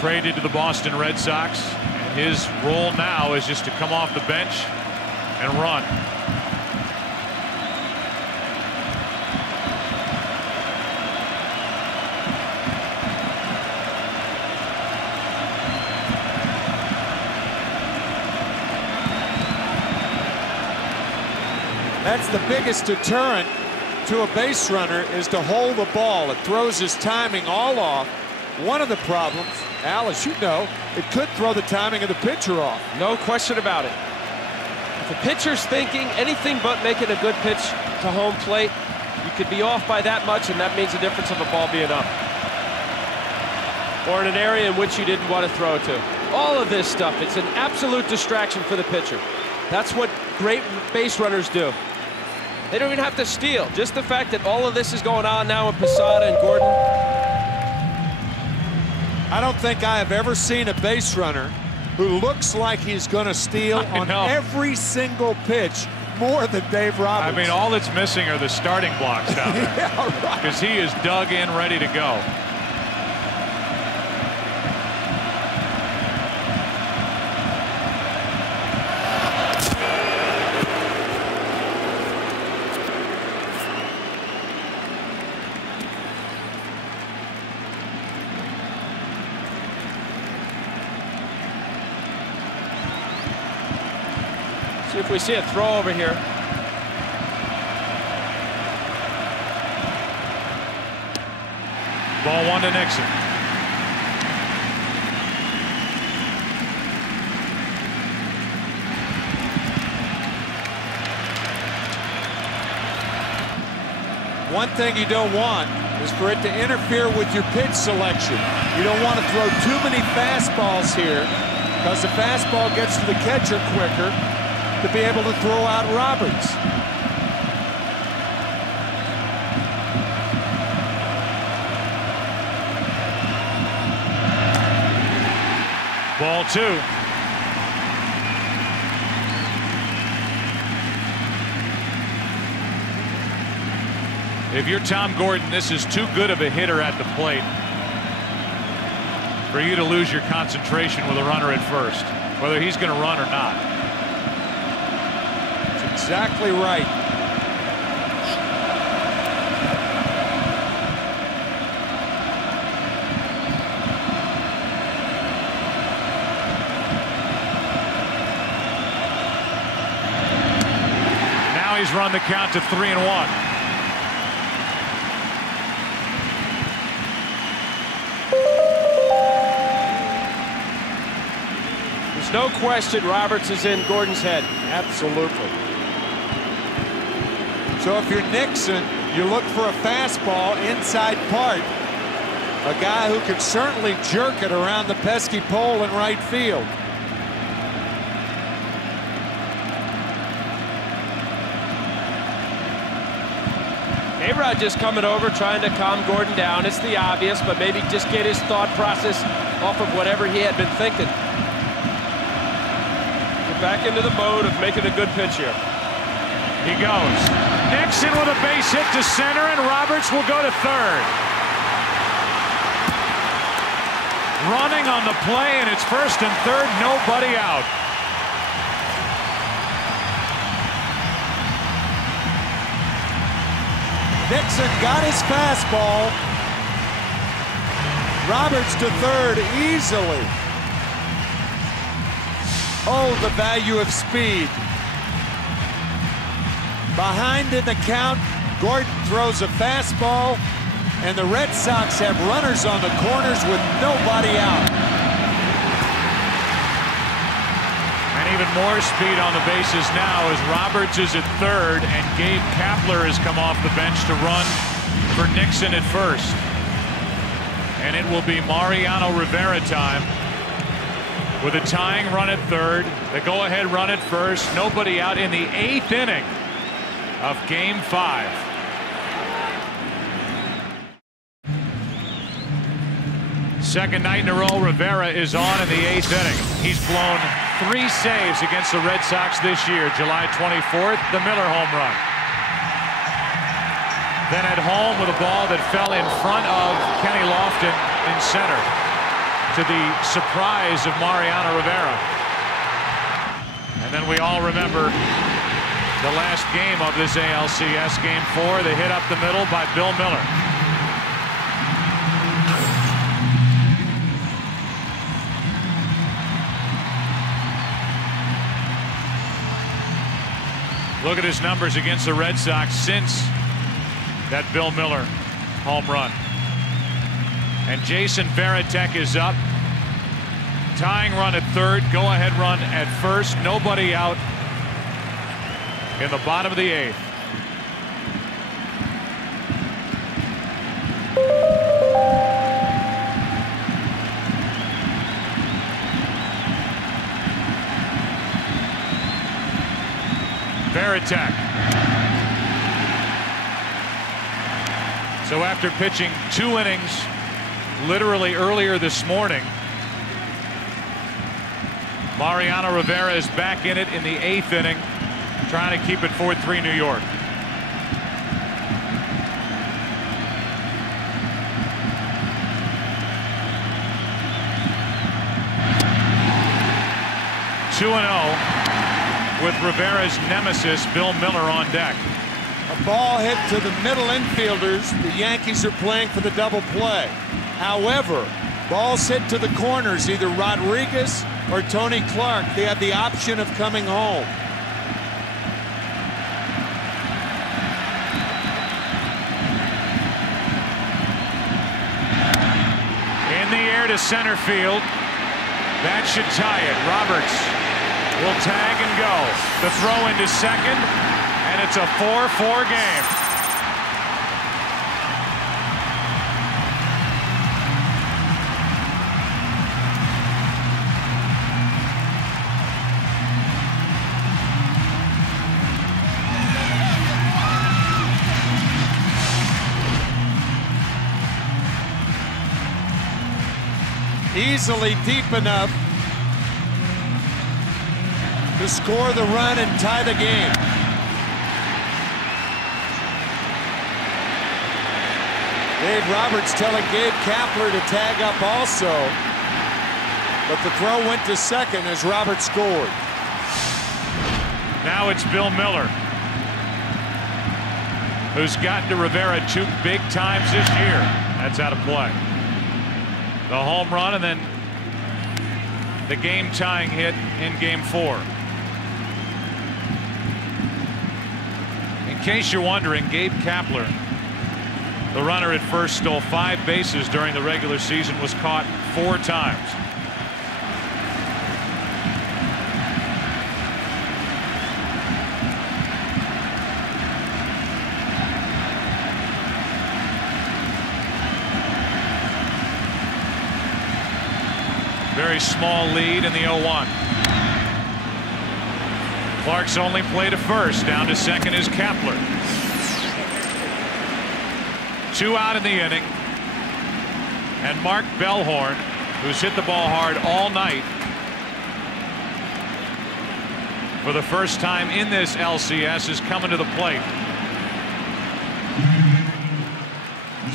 Traded to the Boston Red Sox. And his role now is just to come off the bench and run. That's the biggest deterrent to a base runner, is to hold the ball. It throws his timing all off. One of the problems, Al, as you know, it could throw the timing of the pitcher off. No question about it. If the pitcher's thinking anything but making a good pitch to home plate, you could be off by that much, and that means the difference of a ball being up. Or in an area in which you didn't want to throw it to. All of this stuff, it's an absolute distraction for the pitcher. That's what great base runners do. They don't even have to steal. Just the fact that all of this is going on now with Posada and Gordon. I don't think I have ever seen a base runner who looks like he's going to steal on every single pitch more than Dave Roberts. I mean, all that's missing are the starting blocks down there. Yeah, right. Because he is dug in, ready to go. See if we see a throw over here. Ball 1 to Nixon. One thing you don't want is for it to interfere with your pitch selection. You don't want to throw too many fastballs here because the fastball gets to the catcher quicker to be able to throw out Roberts. Ball 2. If you're Tom Gordon, this is too good of a hitter at the plate for you to lose your concentration with a runner at first, whether he's going to run or not. That's exactly right. Now he's run the count to 3-1. No question Roberts is in Gordon's head. Absolutely. So if you're Nixon, you look for a fastball inside part. A guy who can certainly jerk it around the pesky pole in right field. A-Rod just coming over, trying to calm Gordon down. It's the obvious, but maybe just get his thought process off of whatever he had been thinking. Back into the mode of making a good pitch here. He goes. Nixon with a base hit to center, and Roberts will go to third. Running on the play, and it's first and third, nobody out. Nixon got his fastball. Roberts to third easily. Oh, the value of speed. Behind in the count, Gordon throws a fastball, and the Red Sox have runners on the corners with nobody out. And even more speed on the bases now as Roberts is at third, and Gabe Kapler has come off the bench to run for Nixon at first. And it will be Mariano Rivera time. With a tying run at third, the go-ahead run at first, nobody out in the 8th inning of Game 5. Second night in a row, Rivera is on in the 8th inning. He's blown 3 saves against the Red Sox this year. July 24th, the Miller home run. Then at home with a ball that fell in front of Kenny Lofton in center, to the surprise of Mariano Rivera. And then we all remember the last game of this ALCS, Game 4, the hit up the middle by Bill Miller. Look at his numbers against the Red Sox since that Bill Miller home run. And Jason Varitek is up. Tying run at third, go-ahead run at first, nobody out in the bottom of the 8th. Varitek. So after pitching 2 innings literally earlier this morning, Mariano Rivera is back in it in the 8th inning, trying to keep it 4-3 New York. with Rivera's nemesis, Bill Miller, on deck. A ball hit to the middle infielders. The Yankees are playing for the double play. However, balls hit to the corners, either Rodriguez or Tony Clark. They have the option of coming home. In the air to center field. That should tie it. Roberts will tag and go. The throw into second, and it's a 4-4 game. easily deep enough to score the run and tie the game. Dave Roberts telling Gabe Kapler to tag up also, but the throw went to second as Roberts scored. Now it's Bill Miller, who's gotten to Rivera 2 big times this year. That's out of play. The home run and then the game-tying hit in Game 4. In case you're wondering, Gabe Kapler, the runner at first, stole 5 bases during the regular season, was caught 4 times. Very small lead in the 0-1. Clark's only play to first. Down to second is Kapler. 2 out in the inning. And Mark Bellhorn, who's hit the ball hard all night, for the first time in this LCS, is coming to the plate.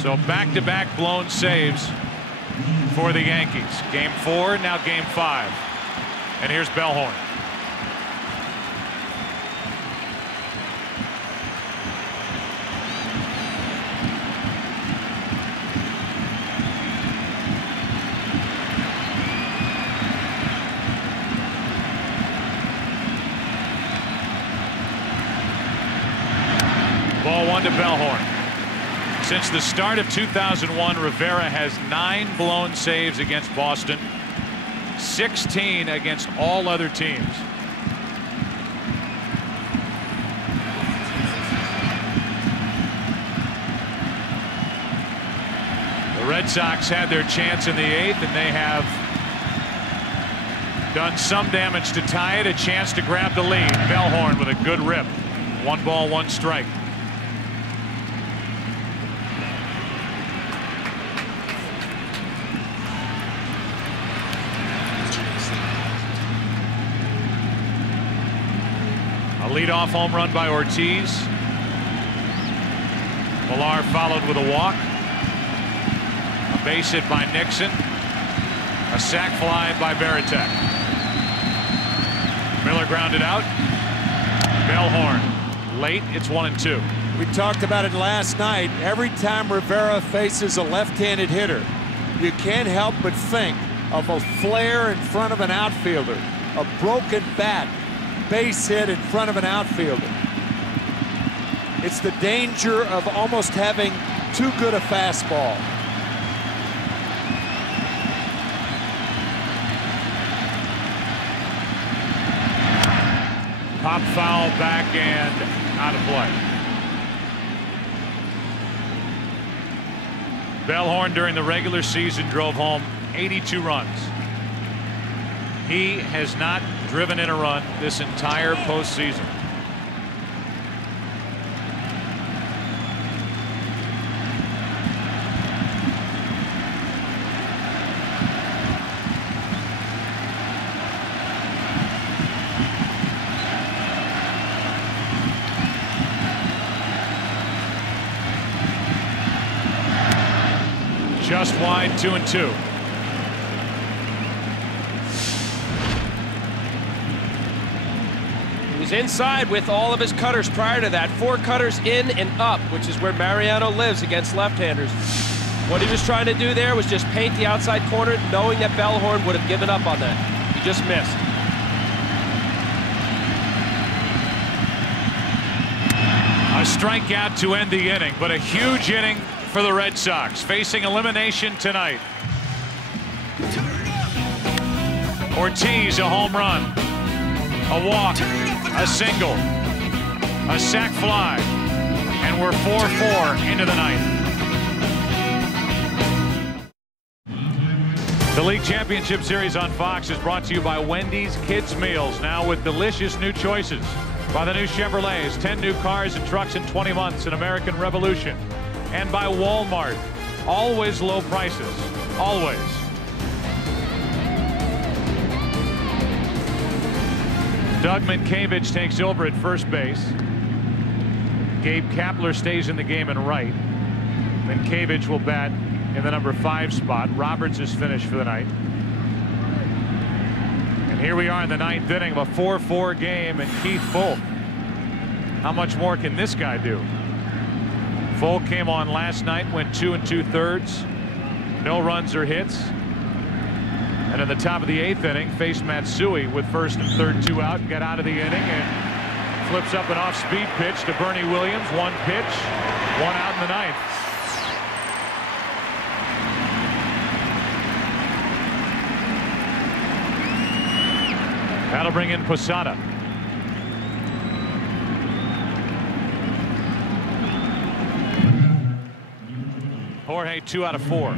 So back-to-back blown saves for the Yankees. Game 4, now Game 5. And here's Bellhorn. Ball 1 to Bellhorn. Since the start of 2001, Rivera has 9 blown saves against Boston, 16 against all other teams. The Red Sox had their chance in the 8th, and they have done some damage to tie it. A chance to grab the lead. Bellhorn with a good rip. 1 ball, 1 strike. Leadoff home run by Ortiz. Millar followed with a walk. A base hit by Nixon. A sac fly by Baratek. Miller grounded out. Bellhorn late. It's 1-2. We talked about it last night. Every time Rivera faces a left-handed hitter, you can't help but think of a flare in front of an outfielder, a broken bat, base hit in front of an outfielder. It's the danger of almost having too good a fastball. Pop foul back and out of play. Bellhorn during the regular season drove home 82 runs. He has not driven in a run this entire postseason. Just wide, 2-2. Inside with all of his cutters prior to that. 4 cutters in and up, which is where Mariano lives against left-handers. What he was trying to do there was just paint the outside corner, knowing that Bellhorn would have given up on that. He just missed. A strikeout to end the inning, but a huge inning for the Red Sox, facing elimination tonight. Ortiz, a home run, a walk, a single, a sac fly, and we're 4-4 into the ninth. The League Championship Series on Fox is brought to you by Wendy's Kids Meals, now with delicious new choices. By the new Chevrolets, 10 new cars and trucks in 20 months, an American Revolution. And by Walmart, always low prices, always. Doug Minkiewicz takes over at first base. Gabe Kapler stays in the game in right. Minkiewicz will bat in the number 5 spot. Roberts is finished for the night. And here we are in the 9th inning of a 4-4 game, and Keith Folk. How much more can this guy do? Folk came on last night, went 2 2/3. No runs or hits. And in the top of the 8th inning, faced Matsui with first and third 2 out, got out of the inning and flips up an off-speed pitch to Bernie Williams. 1 pitch, 1 out in the 9th. That'll bring in Posada. Jorge 2 out of 4.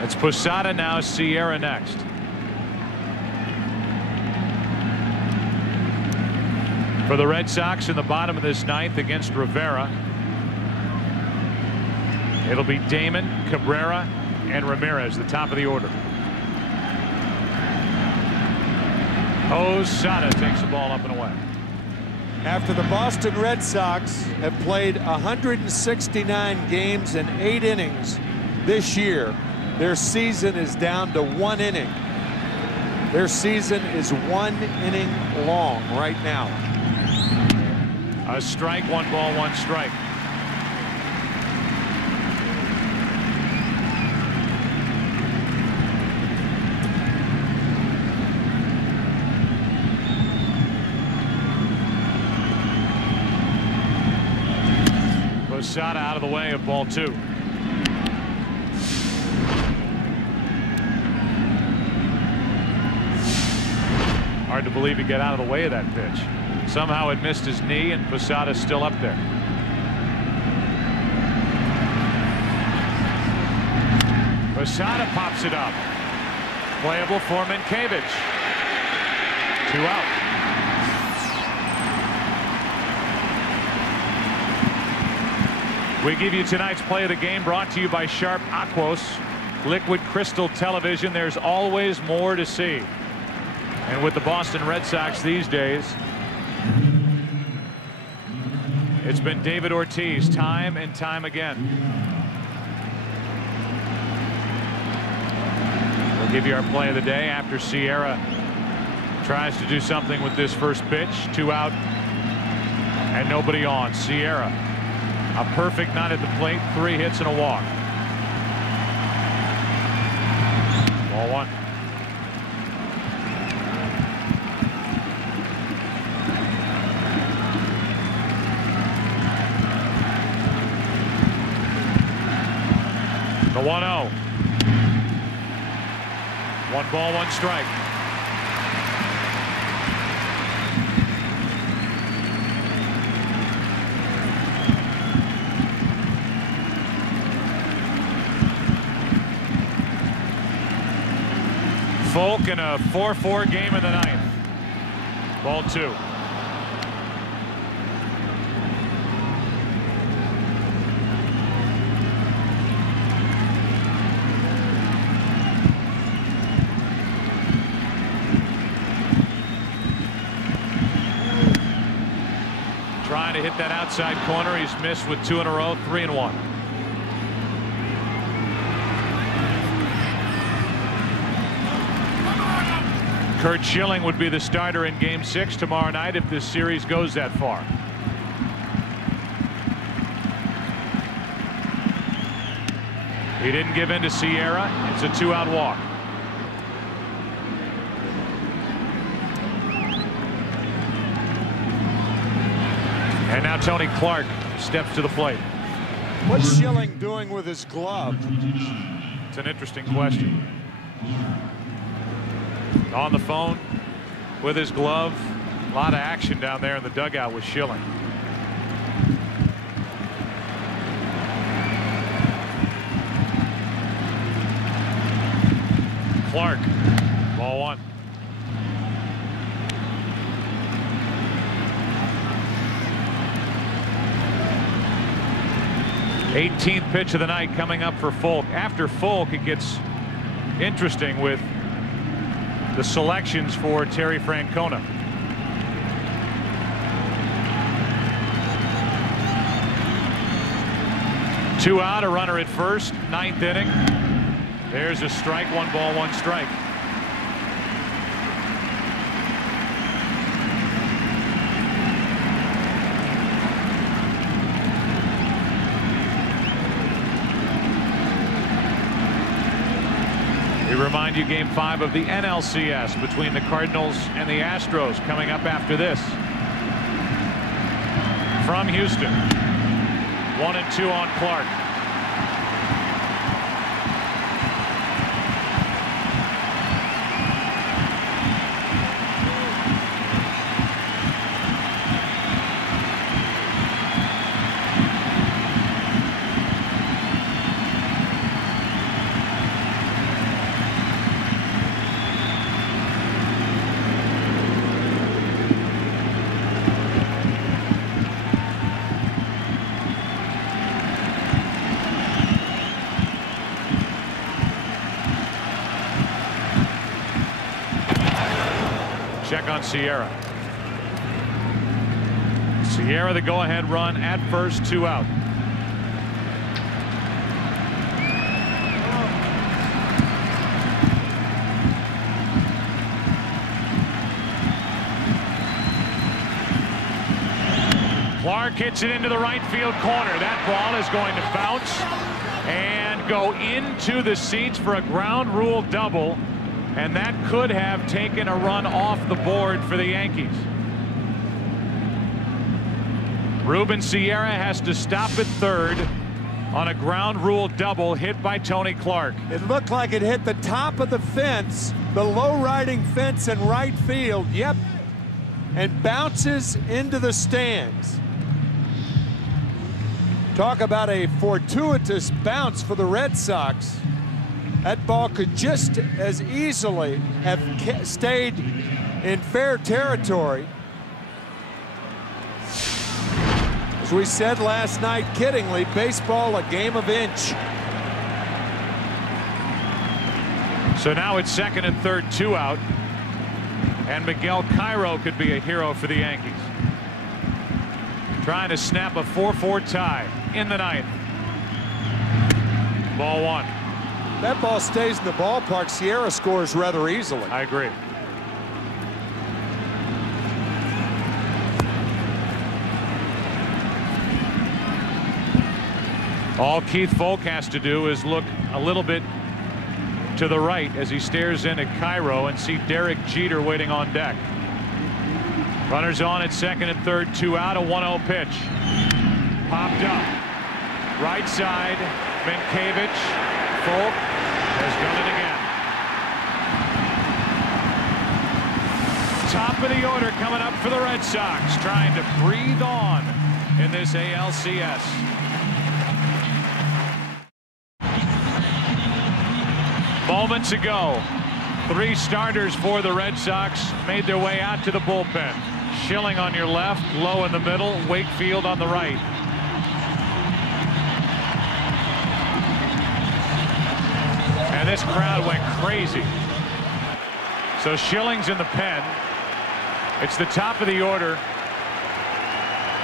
It's Posada now, Sierra next. For the Red Sox in the bottom of this 9th against Rivera, it'll be Damon, Cabrera, and Ramirez, the top of the order. Posada takes the ball up and away. After the Boston Red Sox have played 169 games and 8 innings this year, their season is down to 1 inning. Their season is 1 inning long right now. A strike, 1 ball, 1 strike. Posada out of the way of ball 2. Hard to believe he got out of the way of that pitch. Somehow it missed his knee, and Posada's still up there. Posada pops it up. Playable for Minkiewicz. 2 out. We give you tonight's play of the game, brought to you by Sharp Aquos Liquid Crystal Television. There's always more to see. And with the Boston Red Sox these days, it's been David Ortiz time and time again. We'll give you our play of the day after Sierra tries to do something with this first pitch. 2 out and nobody on. Sierra, a perfect night at the plate, 3 hits and a walk. Ball 1. The 1-0. 1 ball, 1 strike. Folk in a 4-4 game in the 9th. Ball 2. Trying to hit that outside corner. He's missed with 2 in a row, 3-1. Curt Schilling would be the starter in Game 6 tomorrow night if this series goes that far. He didn't give in to Sierra. It's a 2-out walk. And now Tony Clark steps to the plate. What's Schilling doing with his glove? It's an interesting question. On the phone with his glove. A lot of action down there in the dugout with Schilling. Clark, ball 1. '18th pitch of the night coming up for Folk. After Folk, it gets interesting with the selections for Terry Francona. Two out, a runner at first, 9th inning. There's a strike, 1 ball, 1 strike. We remind you Game 5 of the NLCS between the Cardinals and the Astros coming up after this. From Houston, 1-2 on Clark. Check on Sierra. Sierra the go-ahead run at first, 2 out. Clark hits it into the right field corner. That ball is going to bounce and go into the seats for a ground rule double. And that could have taken a run off the board for the Yankees. Ruben Sierra has to stop at third on a ground rule double hit by Tony Clark. It looked like it hit the top of the fence, the low riding fence in right field. Yep. And bounces into the stands. Talk about a fortuitous bounce for the Red Sox. That ball could just as easily have stayed in fair territory. As we said last night, kiddingly, baseball a game of inch. So now it's 2nd and 3rd, 2 out. And Miguel Cairo could be a hero for the Yankees. Trying to snap a 4-4 tie in the 9th. Ball 1. That ball stays in the ballpark. Sierra scores rather easily. I agree. All Keith Folk has to do is look a little bit to the right as he stares in at Cairo and see Derek Jeter waiting on deck. Runners on at 2nd and 3rd, 2 out, a 1-0 pitch. Popped up. Right side, Minkiewicz. Folk has done it again. Top of the order coming up for the Red Sox, trying to breathe on in this ALCS. Moments ago, 3 starters for the Red Sox made their way out to the bullpen. Schilling on your left, Lowe in the middle, Wakefield on the right. And this crowd went crazy. So Schilling's in the pen. It's the top of the order.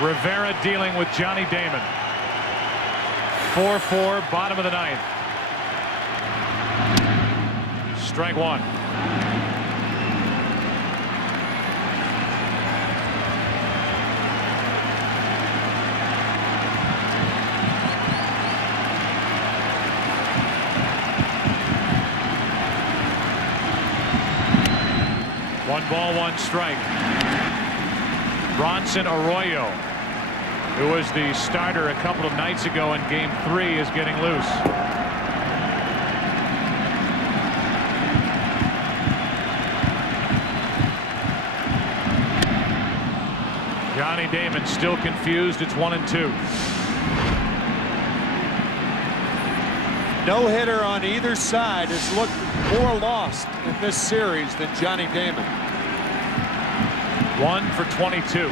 Rivera dealing with Johnny Damon. 4-4, bottom of the 9th. Strike 1. One ball, 1 strike. Bronson Arroyo, who was the starter a couple of nights ago in Game 3, is getting loose. Johnny Damon still confused. It's 1-2. No hitter on either side has looked more lost in this series than Johnny Damon. 1 for 22.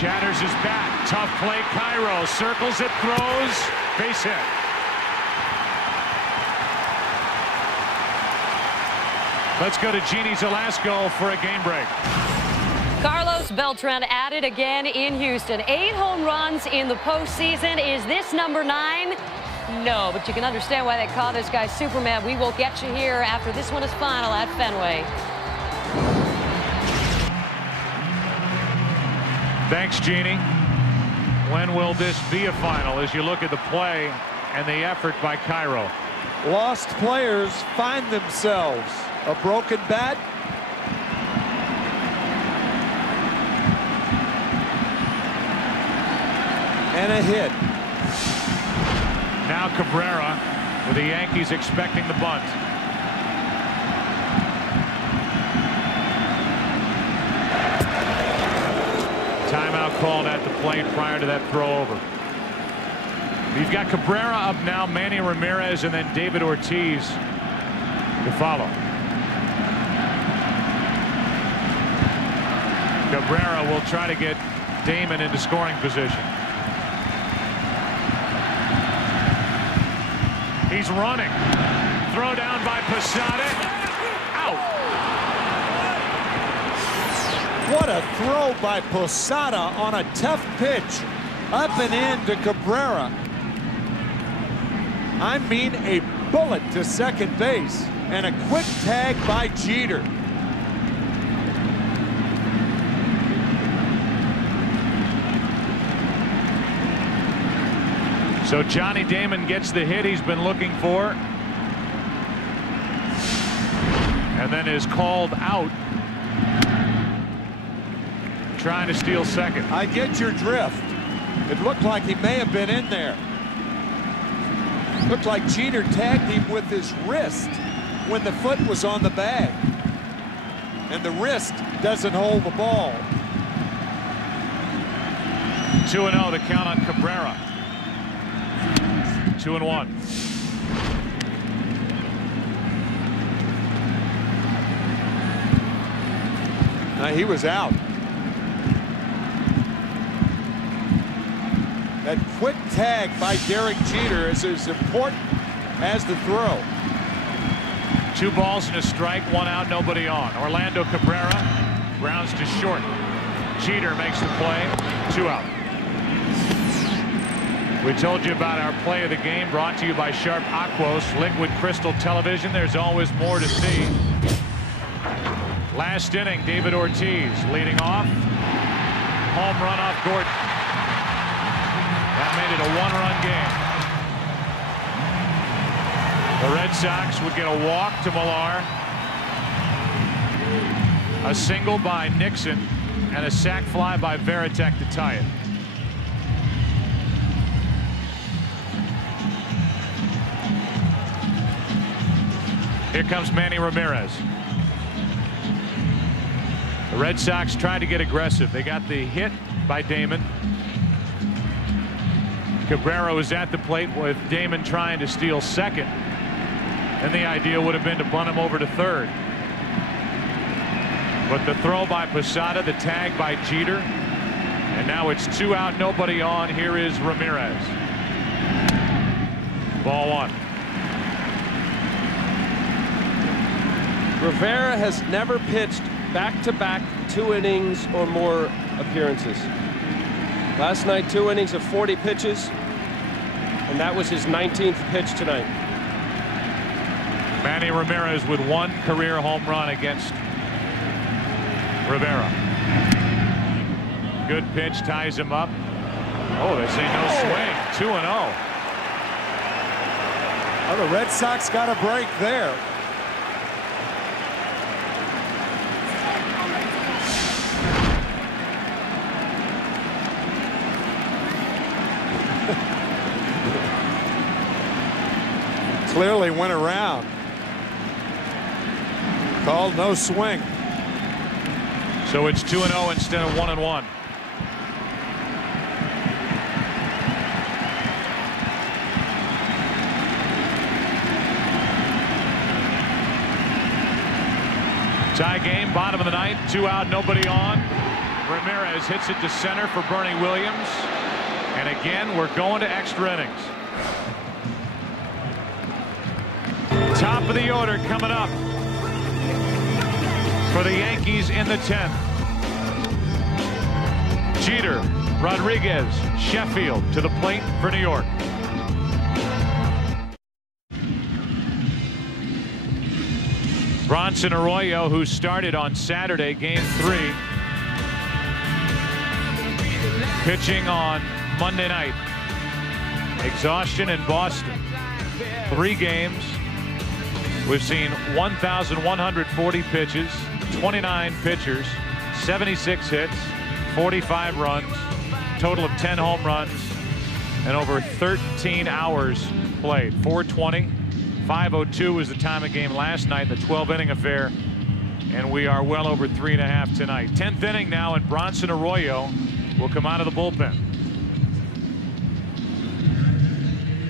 shatters his bat. Tough play. Cairo circles it, throws, base hit. Let's go to Jeannie Zelasco for a game break. Carlos Beltran at it again in Houston. 8 home runs in the postseason. Is this number 9? No, but you can understand why they call this guy Superman. We will get you here after this one is final at Fenway. Thanks, Jeannie. When will this be a final as you look at the play and the effort by Cairo? Lost players find themselves. A broken bat. And a hit. Now Cabrera with the Yankees expecting the bunt. Timeout called at the plate prior to that throw over. You've got Cabrera up now, Manny Ramirez, and then David Ortiz to follow. Cabrera will try to get Damon into scoring position. He's running. Throw down by Posada. Out. What a throw by Posada on a tough pitch. Up and in to Cabrera. I mean a bullet to second base. And a quick tag by Jeter. So Johnny Damon gets the hit he's been looking for. And then is called out. Trying to steal second. I get your drift. It looked like he may have been in there. Looked like Jeter tagged him with his wrist when the foot was on the bag. And the wrist doesn't hold the ball. 2-0 the count on Cabrera. 2-1. He was out. That quick tag by Derek Jeter is as important as the throw. 2 balls and a strike, 1 out, nobody on. Orlando Cabrera grounds to short. Jeter makes the play, 2 out. We told you about our play of the game, brought to you by Sharp Aquos Liquid Crystal Television. There's always more to see. Last inning, David Ortiz leading off. Home run off Gordon. That made it a 1-run game. The Red Sox would get a walk to Millar, a single by Nixon, and a sac fly by Varitek to tie it. Here comes Manny Ramirez. The Red Sox tried to get aggressive. They got the hit by Damon. Cabrera was at the plate with Damon trying to steal second. And the idea would have been to bunt him over to third. But the throw by Posada, the tag by Jeter. And now it's 2 out, nobody on. Here is Ramirez. Ball 1. Rivera has never pitched back-to-back 2 innings or more appearances. Last night, 2 innings of 40 pitches, and that was his 19th pitch tonight. Manny Ramirez with 1 career home run against Rivera. Good pitch, ties him up. Oh, they say no swing. 2-0. Well, the Red Sox got a break there. Clearly went around. Called no swing. So it's 2-0 instead of 1-1. Tie game, bottom of the ninth, 2 out, nobody on. Ramirez hits it to center for Bernie Williams. And again, we're going to extra innings. Top of the order coming up for the Yankees in the 10th. Jeter, Rodriguez, Sheffield to the plate for New York. Bronson Arroyo, who started on Saturday, Game 3, pitching on Monday night. Exhaustion in Boston. 3 games. We've seen 1,140 pitches, 29 pitchers, 76 hits, 45 runs, total of 10 home runs, and over 13 hours played. 420, 5:02 was the time of game last night, the 12-inning affair, and we are well over 3.5 tonight. 10th inning now, and Bronson Arroyo will come out of the bullpen.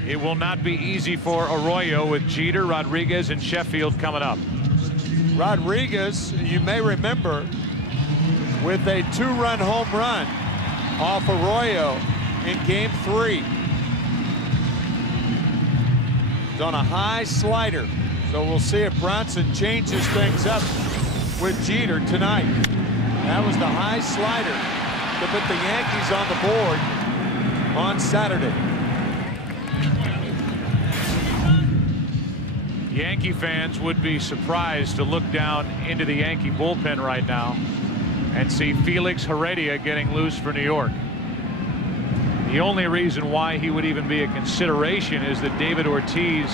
It will not be easy for Arroyo with Jeter, Rodriguez, and Sheffield coming up. Rodriguez, you may remember, with a 2-run home run off Arroyo in Game 3. It's on a high slider, so we'll see if Bronson changes things up with Jeter tonight. That was the high slider to put the Yankees on the board on Saturday. Yankee fans would be surprised to look down into the Yankee bullpen right now and see Felix Heredia getting loose for New York. The only reason why he would even be a consideration is that David Ortiz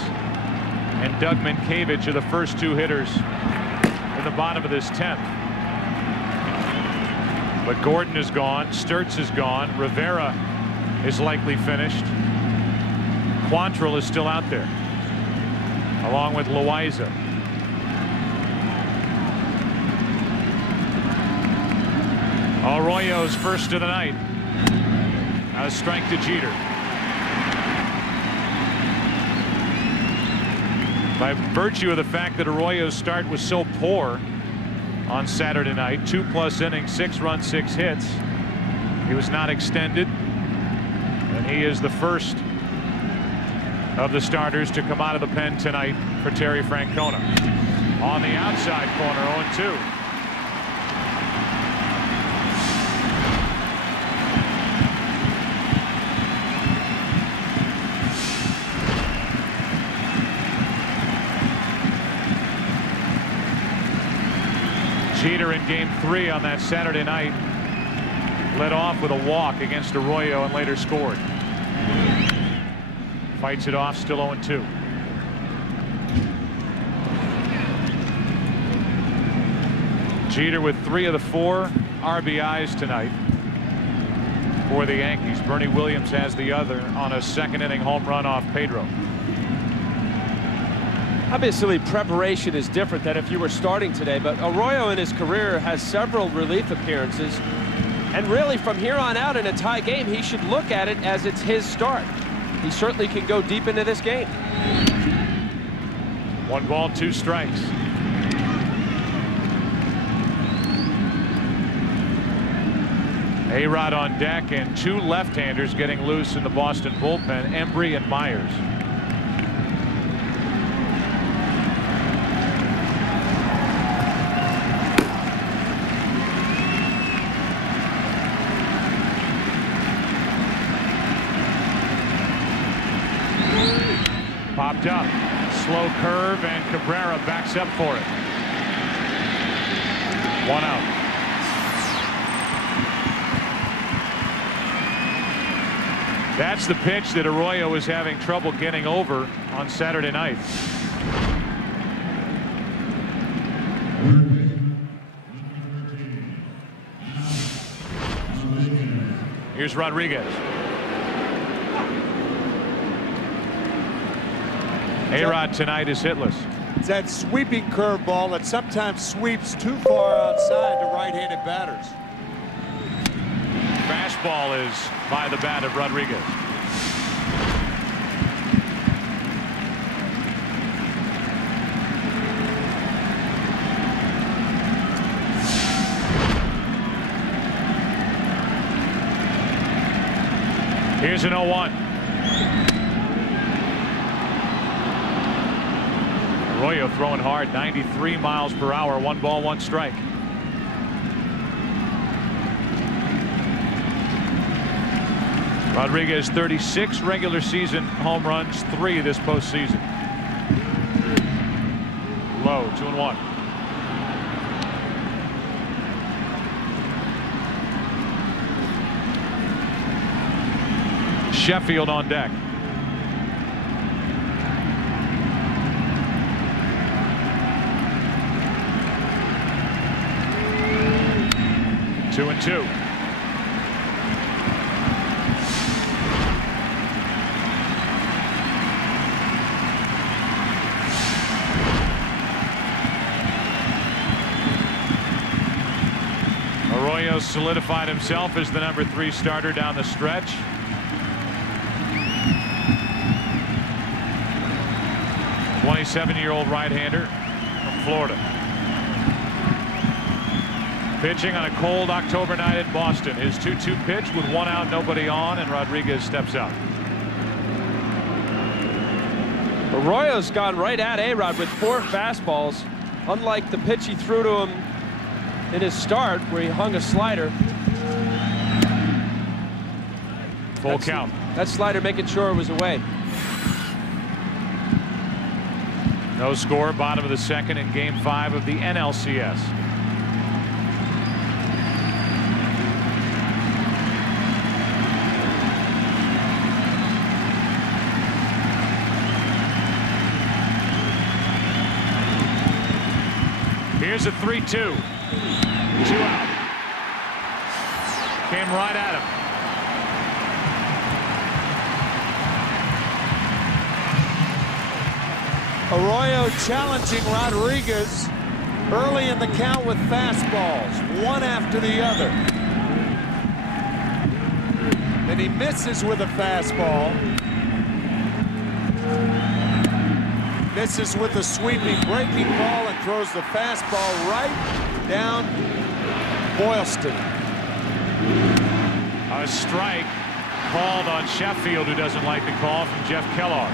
and Doug Minkiewicz are the first 2 hitters in the bottom of this 10th. But Gordon is gone, Sturtz is gone, Rivera is likely finished. Quantrill is still out there, along with Loaiza. Arroyo's first of the night. A strike to Jeter. By virtue of the fact that Arroyo's start was so poor on Saturday night, 2+ innings, 6 runs, 6 hits, he was not extended, and he is the first of the starters to come out of the pen tonight for Terry Francona. On the outside corner, 0-2. Jeter in Game 3 on that Saturday night led off with a walk against Arroyo and later scored. Fights it off, still 0-2. Jeter with 3 of the 4 RBIs tonight for the Yankees. Bernie Williams has the other on a 2nd inning home run off Pedro. Obviously, preparation is different than if you were starting today, but Arroyo in his career has several relief appearances, and really from here on out in a tie game, he should look at it as it's his start. He certainly can go deep into this game. 1 ball, 2 strikes. A-Rod on deck and 2 left-handers getting loose in the Boston bullpen, Embry and Myers. Popped up, slow curve, and Cabrera backs up for it. 1 out. That's the pitch that Arroyo was having trouble getting over on Saturday night. Here's Rodriguez. A-Rod tonight is hitless. It's that sweeping curveball that sometimes sweeps too far outside to right-handed batters. Fastball is by the bat of Rodriguez. Here's an 0-1. Arroyo throwing hard, 93 miles per hour, 1 ball, 1 strike. Rodriguez 36 regular season home runs, 3 this postseason. Low, 2-1. Sheffield on deck. Two and two. Arroyo solidified himself as the number 3 starter down the stretch. The 27-year-old right-hander from Florida. Pitching on a cold October night in Boston. His 2-2 pitch with 1 out, nobody on, and Rodriguez steps out. Arroyo's gone right at A-Rod with 4 fastballs, unlike the pitch he threw to him in his start where he hung a slider. Full count. That slider making sure it was away. No score, bottom of the second in Game 5 of the NLCS. Here's a 3-2. 2 out. Came right at him. Arroyo challenging Rodriguez early in the count with fastballs, one after the other. Then he misses with a fastball. Misses with a sweeping breaking ball and throws the fastball right down Boylston. A strike called on Sheffield, who doesn't like the call from Jeff Kellogg.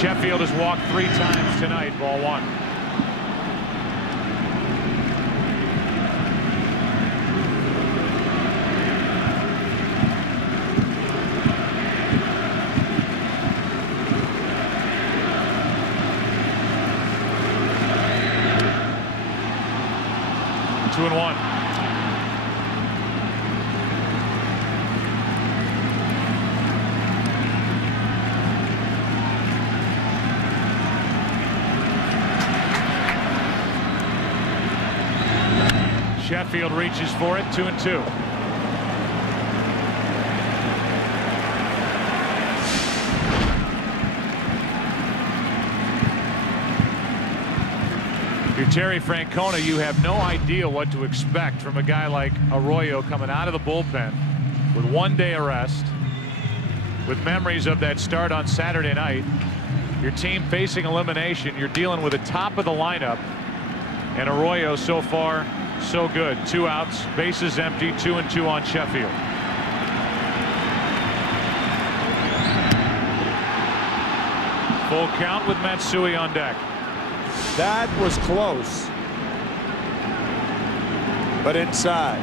Sheffield has walked 3 times tonight, ball 1. Two and 1. Sheffield reaches for it, 2 and 2. If you're Terry Francona, you have no idea what to expect from a guy like Arroyo coming out of the bullpen with 1 day of rest, with memories of that start on Saturday night. Your team facing elimination, you're dealing with the top of the lineup, and Arroyo so far so good. 2 outs, bases empty, 2 and 2 on Sheffield. Full count with Matsui on deck. That was close, but inside.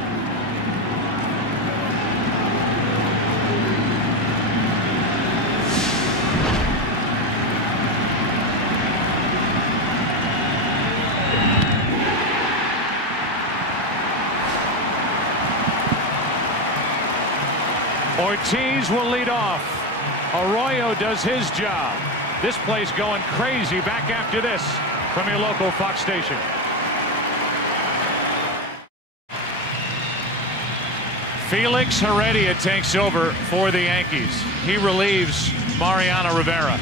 Ortiz will lead off. Arroyo does his job. This place going crazy back after this from your local Fox station. Felix Heredia takes over for the Yankees. He relieves Mariano Rivera.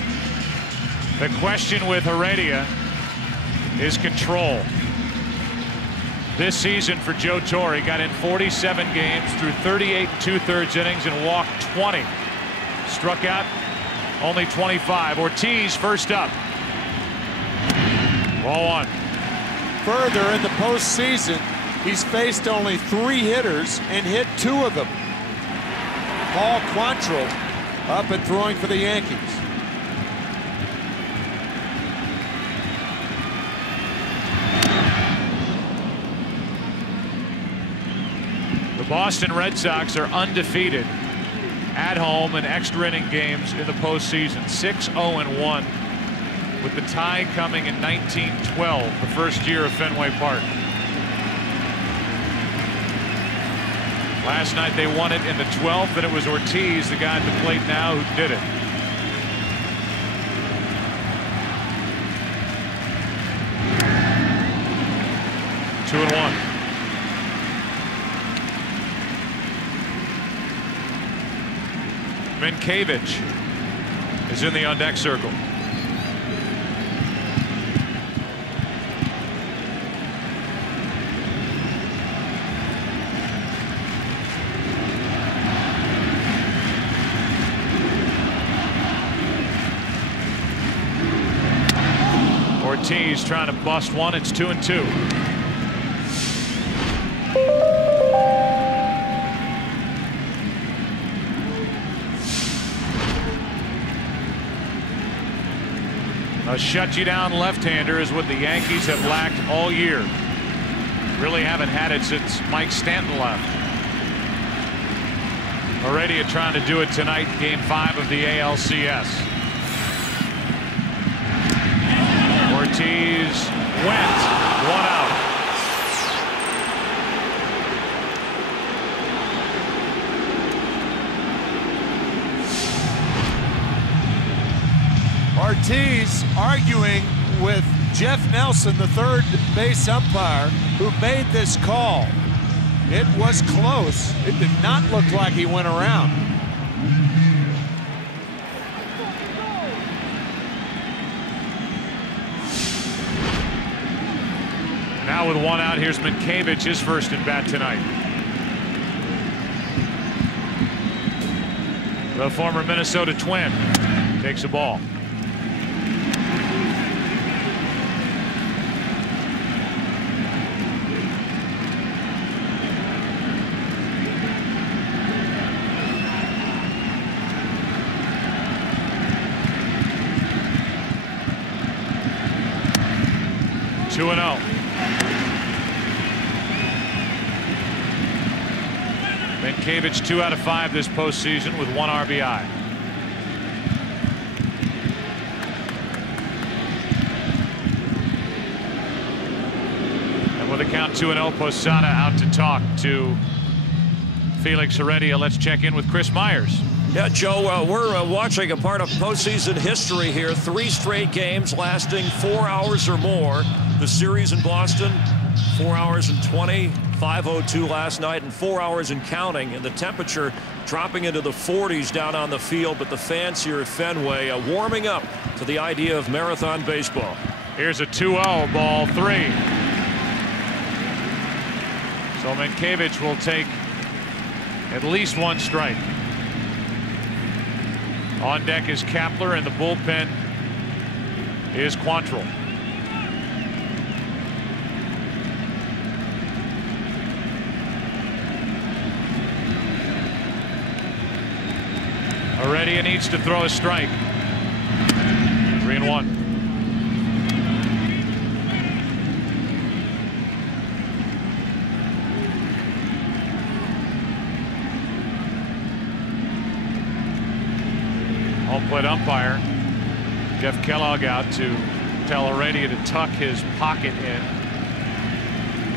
The question with Heredia is control. This season for Joe Torre, got in 47 games through 38 2/3 innings and walked 20. Struck out only 25. Ortiz first up. Ball one. Further in the postseason, he's faced only 3 hitters and hit 2 of them. Paul Quantrill up and throwing for the Yankees. The Boston Red Sox are undefeated at home in extra inning games in the postseason. 6-0-1, with the tie coming in 1912, the first year of Fenway Park. Last night they won it in the 12th, and it was Ortiz, the guy at the plate now, who did it. Two and one. Minkevich is in the on-deck circle. Ortiz trying to bust one. It's 2-2. A shut-you-down left-hander is what the Yankees have lacked all year. Really haven't had it since Mike Stanton left. Heredia trying to do it tonight, Game 5 of the ALCS. Ortiz went, 1 out. Ortiz arguing with Jeff Nelson, the third base umpire, who made this call. It was close. It did not look like he went around. Now with 1 out, here's Minkevich, his first at bat tonight. The former Minnesota Twin takes a ball. Two and 0. Minkevich 2 out of 5 this postseason with 1 RBI. And with a count 2-0, Posada out to talk to Felix Heredia. Let's check in with Chris Myers. Yeah, Joe, we're watching a part of postseason history here. 3 straight games lasting 4 hours or more. The series in Boston, 4 hours and 20, 5:02 last night, and 4 hours and counting. And the temperature dropping into the 40s down on the field. But the fans here at Fenway warming up to the idea of marathon baseball. Here's a 2-0, ball 3. So Minkevich will take at least 1 strike. On deck is Kapler, and the bullpen is Quantrill. Heredia needs to throw a strike. 3-1. Home plate umpire Jeff Kellogg out to tell Heredia to tuck his pocket in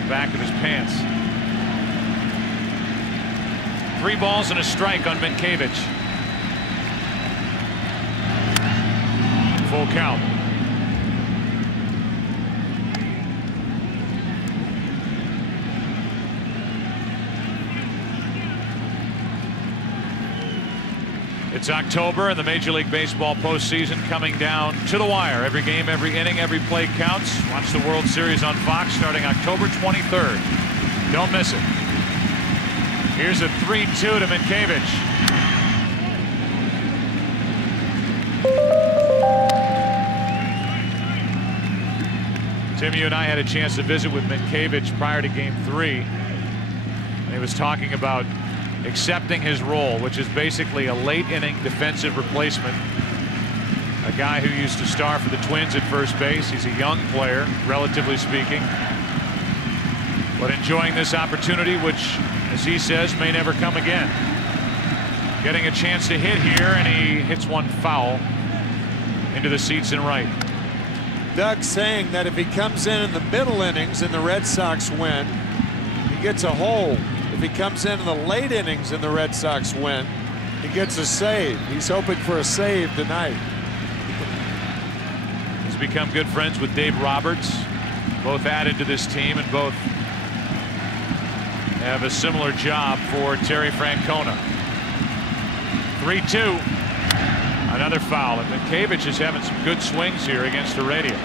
the back of his pants. 3 balls and a strike on Minkevich. Full count. It's October, and the Major League Baseball postseason coming down to the wire. Every game, every inning, every play counts. Watch the World Series on Fox starting October 23rd. Don't miss it. Here's a 3-2 to Minkevich. Tim, you and I had a chance to visit with Minkevich prior to Game 3. And he was talking about accepting his role, which is basically a late-inning defensive replacement. A guy who used to star for the Twins at first base. He's a young player, relatively speaking. But enjoying this opportunity, which, as he says, may never come again. Getting a chance to hit here, and he hits one foul into the seats in right. Doug saying that if he comes in the middle innings and the Red Sox win, he gets a hold. If he comes in the late innings and the Red Sox win, he gets a save. He's hoping for a save tonight. He's become good friends with Dave Roberts, both added to this team, and both have a similar job for Terry Francona. 3-2. Another foul, and Minkevich is having some good swings here against Heredia.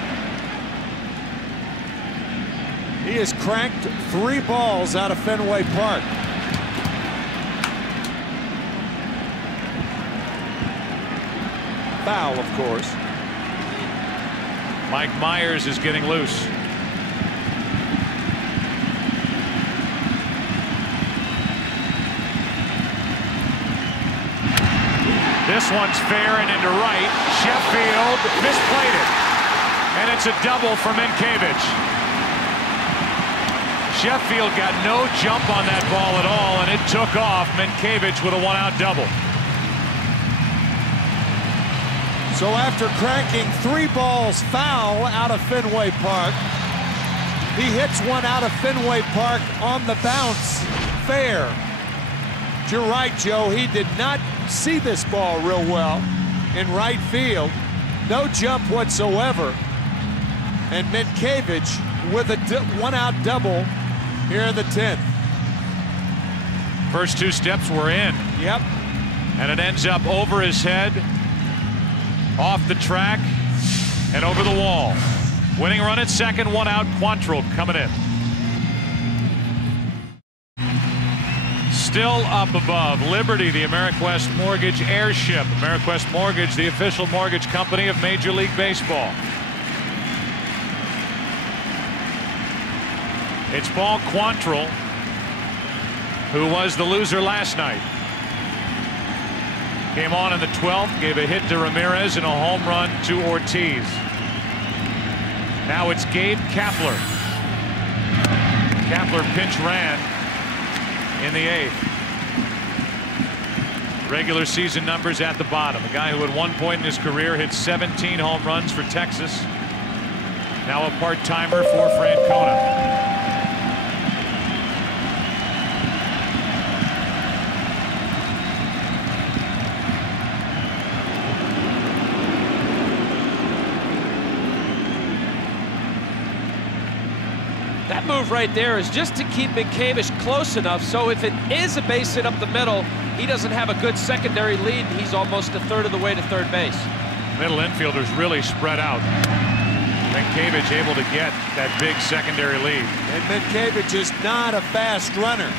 He has cranked 3 balls out of Fenway Park. Foul, of course. Mike Myers is getting loose. This one's fair and into right. Sheffield misplayed it. And it's a double for Minkevich. Sheffield got no jump on that ball at all, and it took off. Minkevich with a 1-out double. So after cranking 3 balls foul out of Fenway Park, he hits one out of Fenway Park on the bounce fair. You're right, Joe. He did not see this ball real well in right field. No jump whatsoever. And Minkevich with a 1-out double here in the 10th. First 2 steps were in. Yep. And it ends up over his head, off the track, and over the wall. Winning run at second, 1 out. Quantrill coming in. Still up above, Liberty, the AmeriQuest Mortgage airship. AmeriQuest Mortgage, the official mortgage company of Major League Baseball. It's Paul Quantrill, who was the loser last night. Came on in the 12th, gave a hit to Ramirez and a home run to Ortiz. Now it's Gabe Kapler. Kapler pinch ran in the 8th. Regular season numbers at the bottom. A guy who at one point in his career hit 17 home runs for Texas. Now a part-timer for Francona. That move right there is just to keep Minkevich close enough so if it is a base hit up the middle, he doesn't have a good secondary lead. He's almost a third of the way to third base. Middle infielders really spread out. Minkevich able to get that big secondary lead. And Minkevich is not a fast runner,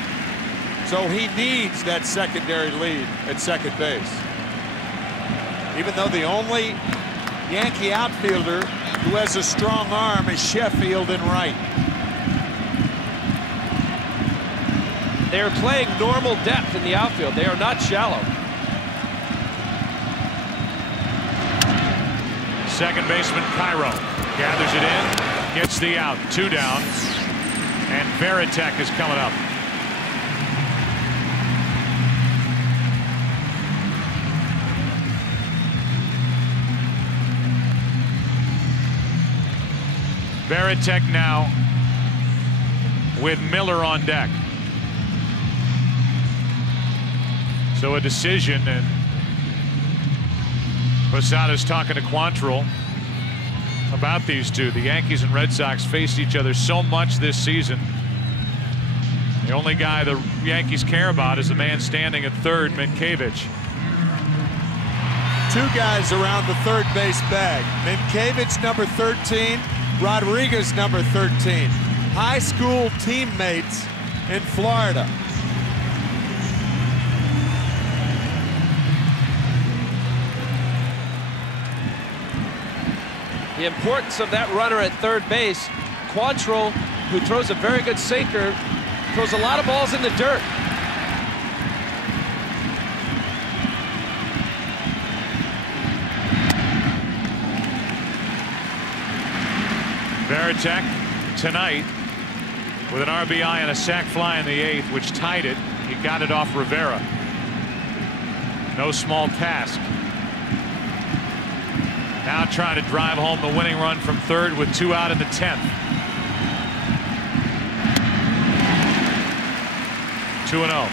so he needs that secondary lead at second base. Even though the only Yankee outfielder who has a strong arm is Sheffield in right. They're playing normal depth in the outfield. They are not shallow. Second baseman Cairo gathers it in, gets the out, 2 down, and Veritek is coming up. Veritek now with Miller on deck. So a decision, and Posada's talking to Quantrill about these two. The Yankees and Red Sox faced each other so much this season. The only guy the Yankees care about is the man standing at third, Minkevich. 2 guys around the third base bag. Minkevich, number 13. Rodriguez, number 13. High school teammates in Florida. The importance of that runner at third base Quantrill, who throws a very good sinker, throws a lot of balls in the dirt. Veritek tonight with an RBI and a sac fly in the 8th, which tied it. He got it off Rivera. No small task. Now trying to drive home the winning run from third with 2 out in the 10th. 2-0.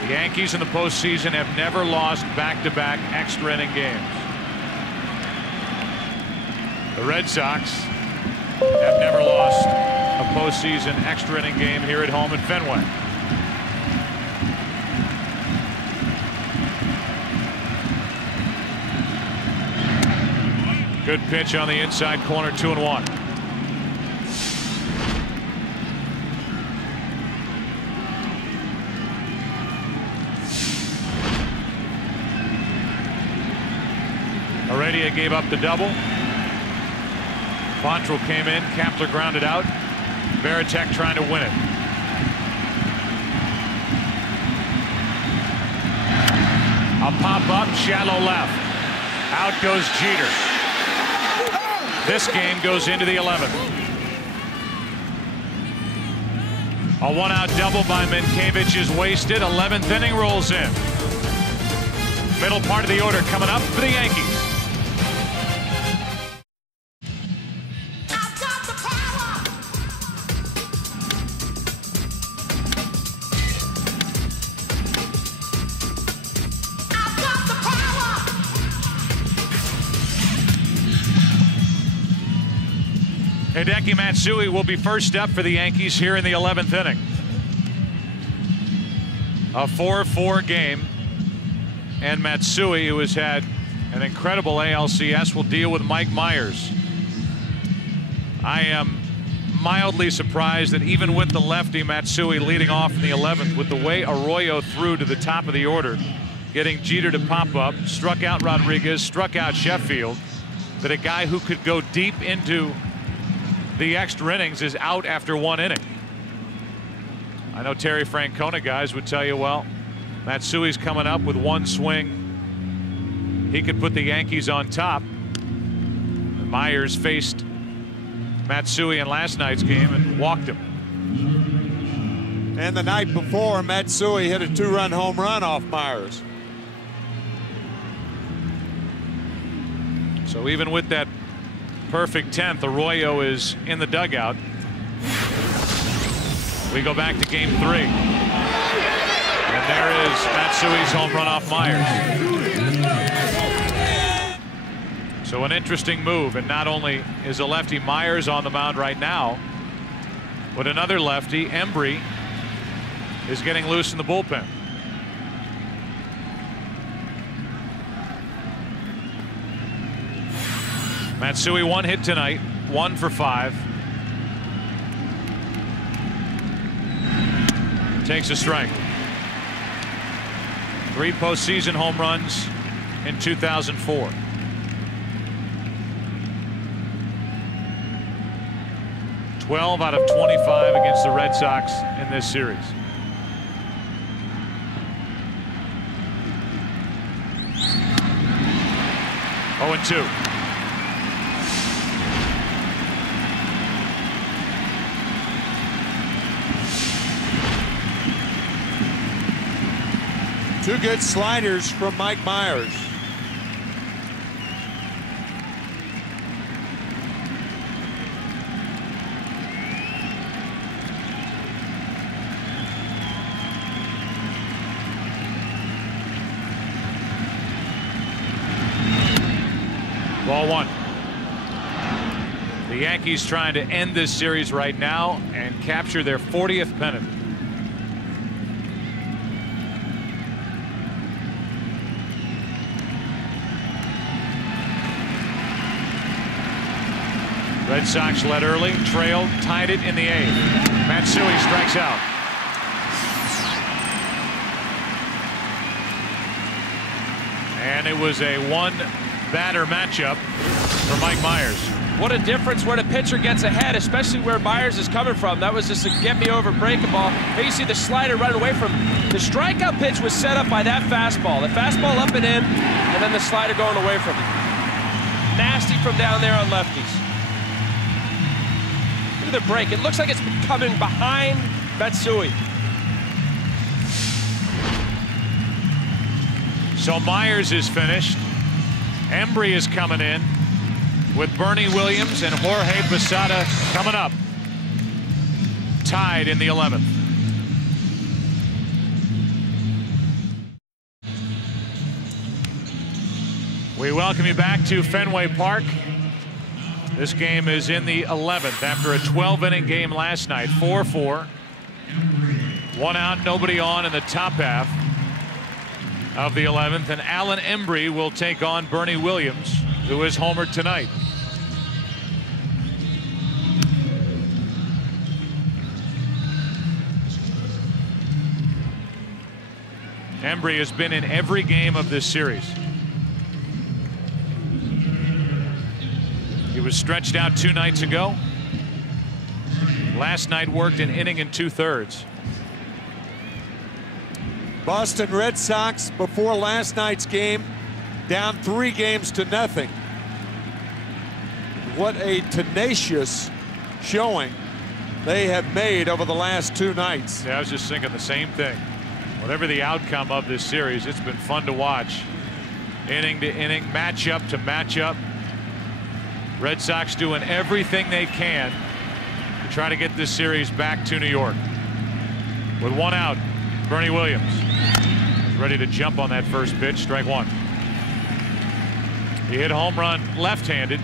The Yankees in the postseason have never lost back-to-back extra inning games. The Red Sox have never lost a postseason extra inning game here at home in Fenway. Good pitch on the inside corner, 2-1. Heredia gave up the double. Quantrill came in, Kapler grounded out. Veritek trying to win it. A pop-up, shallow left. Out goes Jeter. This game goes into the 11th. A one-out double by Minkiewicz is wasted. 11th inning rolls in. Middle part of the order coming up for the Yankees. Hideki Matsui will be first up for the Yankees here in the 11th inning. A 4-4 game, and Matsui, who has had an incredible ALCS, will deal with Mike Myers. I am mildly surprised that even with the lefty Matsui leading off in the 11th, with the way Arroyo threw to the top of the order, getting Jeter to pop up, struck out Rodriguez, struck out Sheffield, that a guy who could go deep into the extra innings is out after one inning. I know Terry Francona guys would tell you, well, Matsui's coming up with one swing. He could put the Yankees on top. And Myers faced Matsui in last night's game and walked him. And the night before, Matsui hit a 2-run home run off Myers. So even with that perfect 10th, Arroyo is in the dugout. We go back to game 3. And there is Matsui's home run off Myers. So an interesting move, and not only is a lefty Myers on the mound right now, but another lefty, Embry, is getting loose in the bullpen. Matsui one hit tonight, 1 for 5. Takes a strike. 3 postseason home runs in 2004. $12 out of 25 against the Red Sox in this series. Oh, and 2. Two good sliders from Mike Myers. Ball 1. The Yankees trying to end this series right now and capture their 40th pennant. Red Sox led early, trailed, tied it in the 8th. Matsui strikes out. And it was a one-batter matchup for Mike Myers. What a difference when a pitcher gets ahead, especially where Myers is coming from. That was just a get-me-over breaking ball. Here you see the slider running away from him. The strikeout pitch was set up by that fastball. The fastball up and in, and then the slider going away from him. Nasty from down there on lefties. Look at the break. It looks like it's coming behind Matsui. So Myers is finished. Embry is coming in with Bernie Williams and Jorge Posada coming up. Tied in the 11th. We welcome you back to Fenway Park. This game is in the 11th after a 12-inning game last night. 4-4. One out, nobody on in the top half of the 11th. And Alan Embry will take on Bernie Williams, who is homered tonight. Embry has been in every game of this series. He was stretched out 2 nights ago. Last night worked an inning and 2/3. Boston Red Sox before last night's game down 3-0. What a tenacious showing they have made over the last 2 nights. Yeah, I was just thinking the same thing. Whatever the outcome of this series, it's been fun to watch. Inning to inning, matchup to matchup. Red Sox doing everything they can to try to get this series back to New York. With 1 out, Bernie Williams is ready to jump on that first pitch. Strike 1. He hit a home run left-handed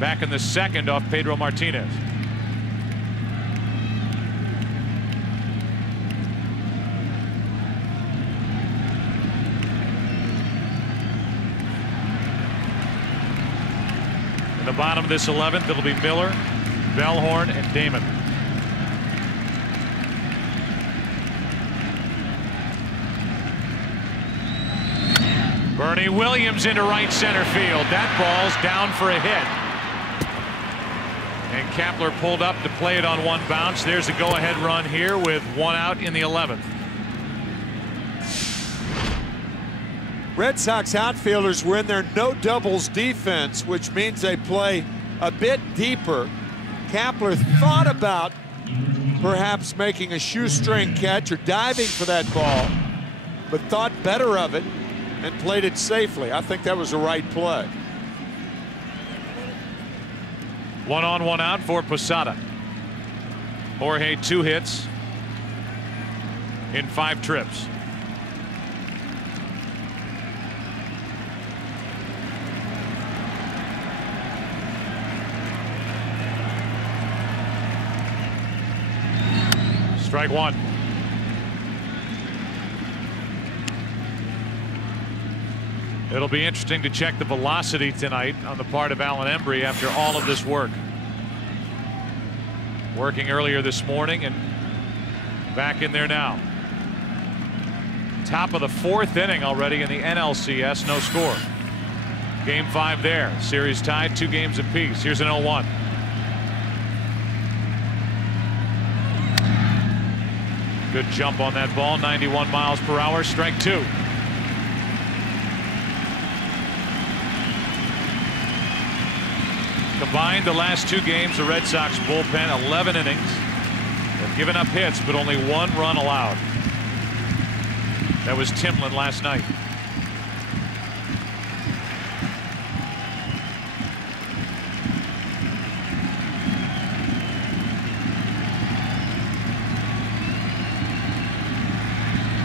back in the 2nd off Pedro Martinez. In the bottom of this 11th, it'll be Miller, Bellhorn, and Damon. Bernie Williams into right center field. That ball's down for a hit. And Kapler pulled up to play it on 1 bounce. There's a go-ahead run here with 1 out in the 11th. Red Sox outfielders were in their no doubles defense, which means they play a bit deeper. Kapler thought about perhaps making a shoestring catch or diving for that ball, but thought better of it and played it safely. I think that was the right play. 1 on, 1 out for Posada. Jorge 2 hits in 5 trips. Strike 1. It'll be interesting to check the velocity tonight on the part of Alan Embry after all of this work. Working earlier this morning and back in there now. Top of the 4th inning already in the NLCS, no score. Game 5 there. Series tied, 2 games apiece. Here's an 0-1. Good jump on that ball, 91 miles per hour, strike 2. Combined the last 2 games, the Red Sox bullpen, 11 innings. They've given up hits, but only 1 run allowed. That was Timlin last night.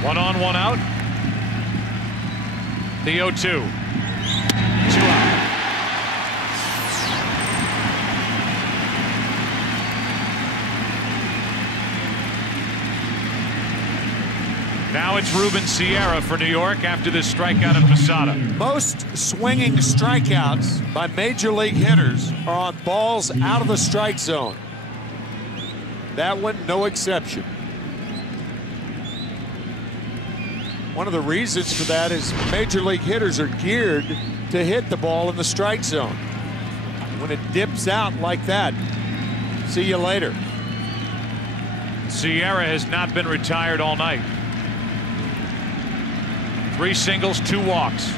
One on, 1 out. The 0-2. 2 out. Now it's Ruben Sierra for New York after this strikeout of Posada. Most swinging strikeouts by major league hitters are on balls out of the strike zone. That one, no exception. One of the reasons for that is major league hitters are geared to hit the ball in the strike zone. When it dips out like that, see you later. Sierra has not been retired all night. 3 singles, 2 walks.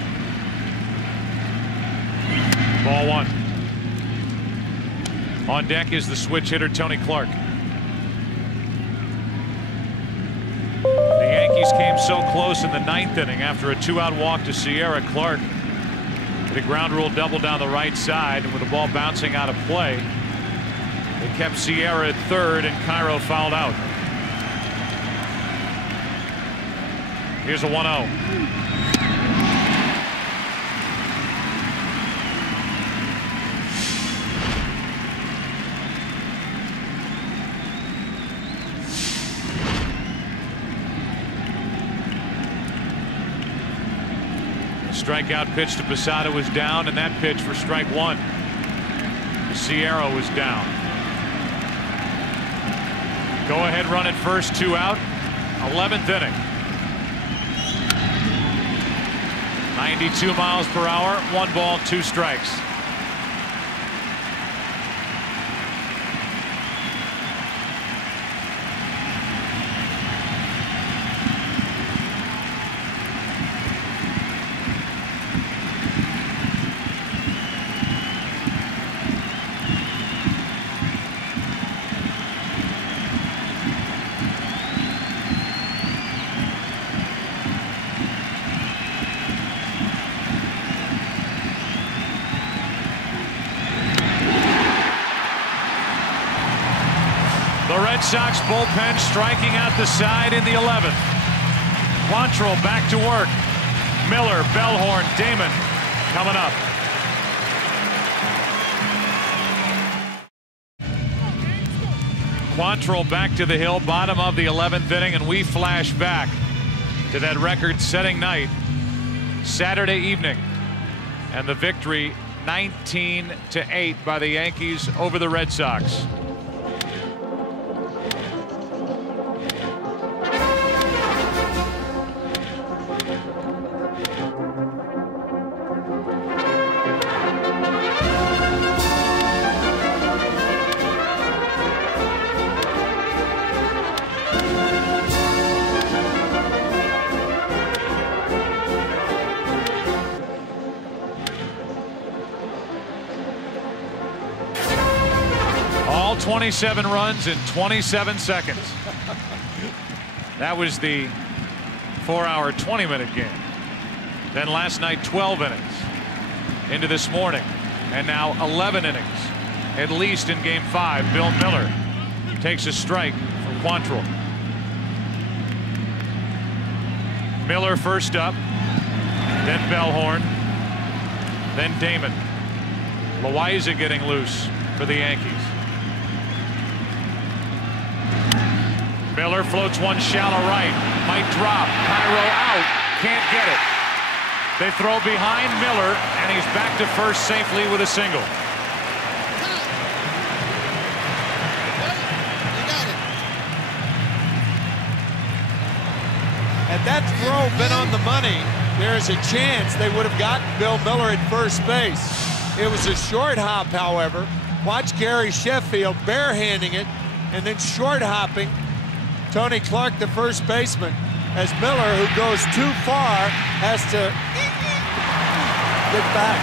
Ball 1. On deck is the switch hitter, Tony Clark. The Yankees came so close in the 9th inning after a 2-out walk to Sierra. Clark hit a ground rule double down the right side, and with the ball bouncing out of play, they kept Sierra at third, and Cairo fouled out. Here's a 1-0. Strikeout pitch to Posada was down, and that pitch for strike 1 to Sierra was down. Go ahead run at first, 2 out. 11th inning. 92 miles per hour, 1 ball, 2 strikes. Red Sox bullpen striking out the side in the 11th. Quantrill back to work. Miller, Bellhorn, Damon coming up. Quantrill back to the hill, bottom of the 11th inning, and we flash back to that record-setting night, Saturday evening, and the victory 19-8 by the Yankees over the Red Sox. All 27 runs in 27 seconds. That was the 4-hour, 20-minute game. Then last night, 12 innings into this morning, and now 11 innings, at least in Game 5. Bill Miller takes a strike from Quantrill. Miller first up, then Bellhorn, then Damon. Loaiza getting loose for the Yankees. Miller floats one shallow right, might drop. Cairo out, can't get it. They throw behind Miller, and he's back to first safely with a single. Had that throw been on the money, there is a chance they would have gotten Bill Miller at first base. It was a short hop, however. Watch Gary Sheffield barehanding it and then short hopping Tony Clark, the first baseman, as Miller, who goes too far, has to get back.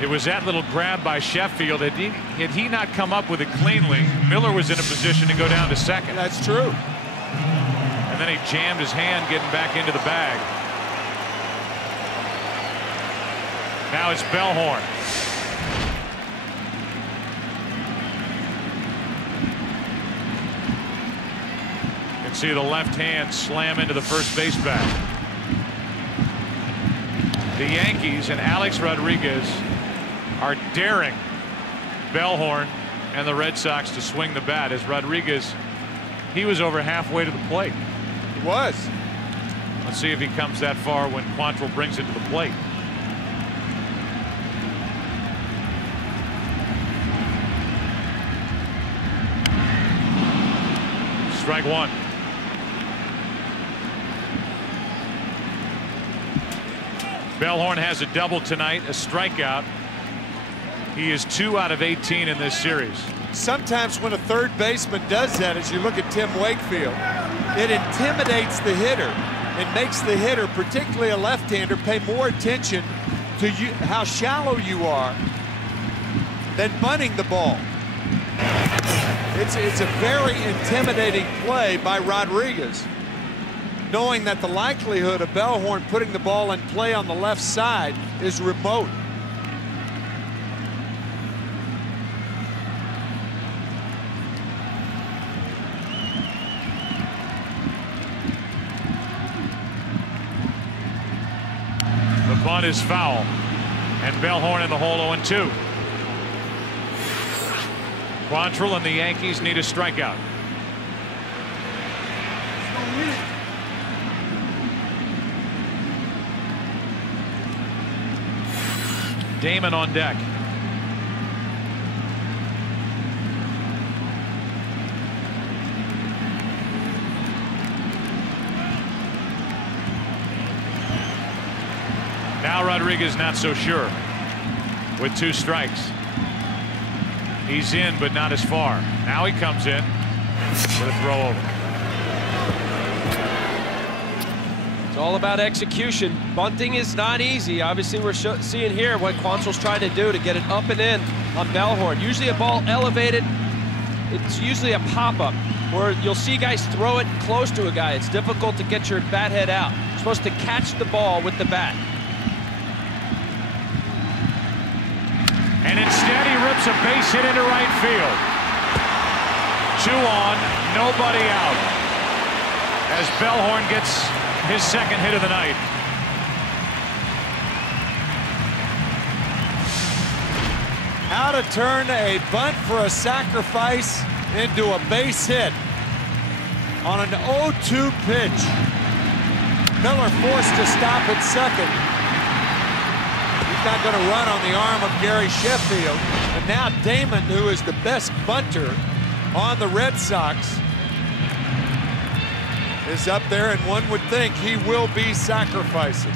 It was that little grab by Sheffield. Had he not come up with it cleanly, Miller was in a position to go down to second. That's true. And then he jammed his hand getting back into the bag. Now it's Bellhorn. You can see the left hand slam into the first base bag. The Yankees and Alex Rodriguez are daring Bellhorn and the Red Sox to swing the bat, as Rodriguez, he was over halfway to the plate. He was. Let's see if he comes that far when Quantrill brings it to the plate. Strike one. Bellhorn has a double tonight, a strikeout. He is 2 out of 18 in this series. Sometimes when a third baseman does that, as you look at Tim Wakefield, it intimidates the hitter and makes the hitter, particularly a left-hander, pay more attention to you, how shallow you are, than bunting the ball. It's a very intimidating play by Rodriguez, knowing that the likelihood of Bellhorn putting the ball in play on the left side is remote. The bunt is foul, and Bellhorn in the hole 0-2. Quantrill and the Yankees need a strikeout. Damon on deck. Now Rodriguez not so sure with 2 strikes. He's in, but not as far. Now he comes in with a throw over. It's all about execution. Bunting is not easy. Obviously, we're seeing here what Quantrill's trying to do to get it up and in on Bellhorn. Usually a ball elevated, it's usually a pop-up where you'll see guys throw it close to a guy. It's difficult to get your bat head out. You're supposed to catch the ball with the bat. And instead he rips a base hit into right field. 2 on, nobody out, as Bellhorn gets his second hit of the night. How to turn a bunt for a sacrifice into a base hit on an 0-2 pitch. Miller forced to stop at second. He's not going to run on the arm of Gary Sheffield. And now Damon, who is the best bunter on the Red Sox, is up there, and one would think he will be sacrificing.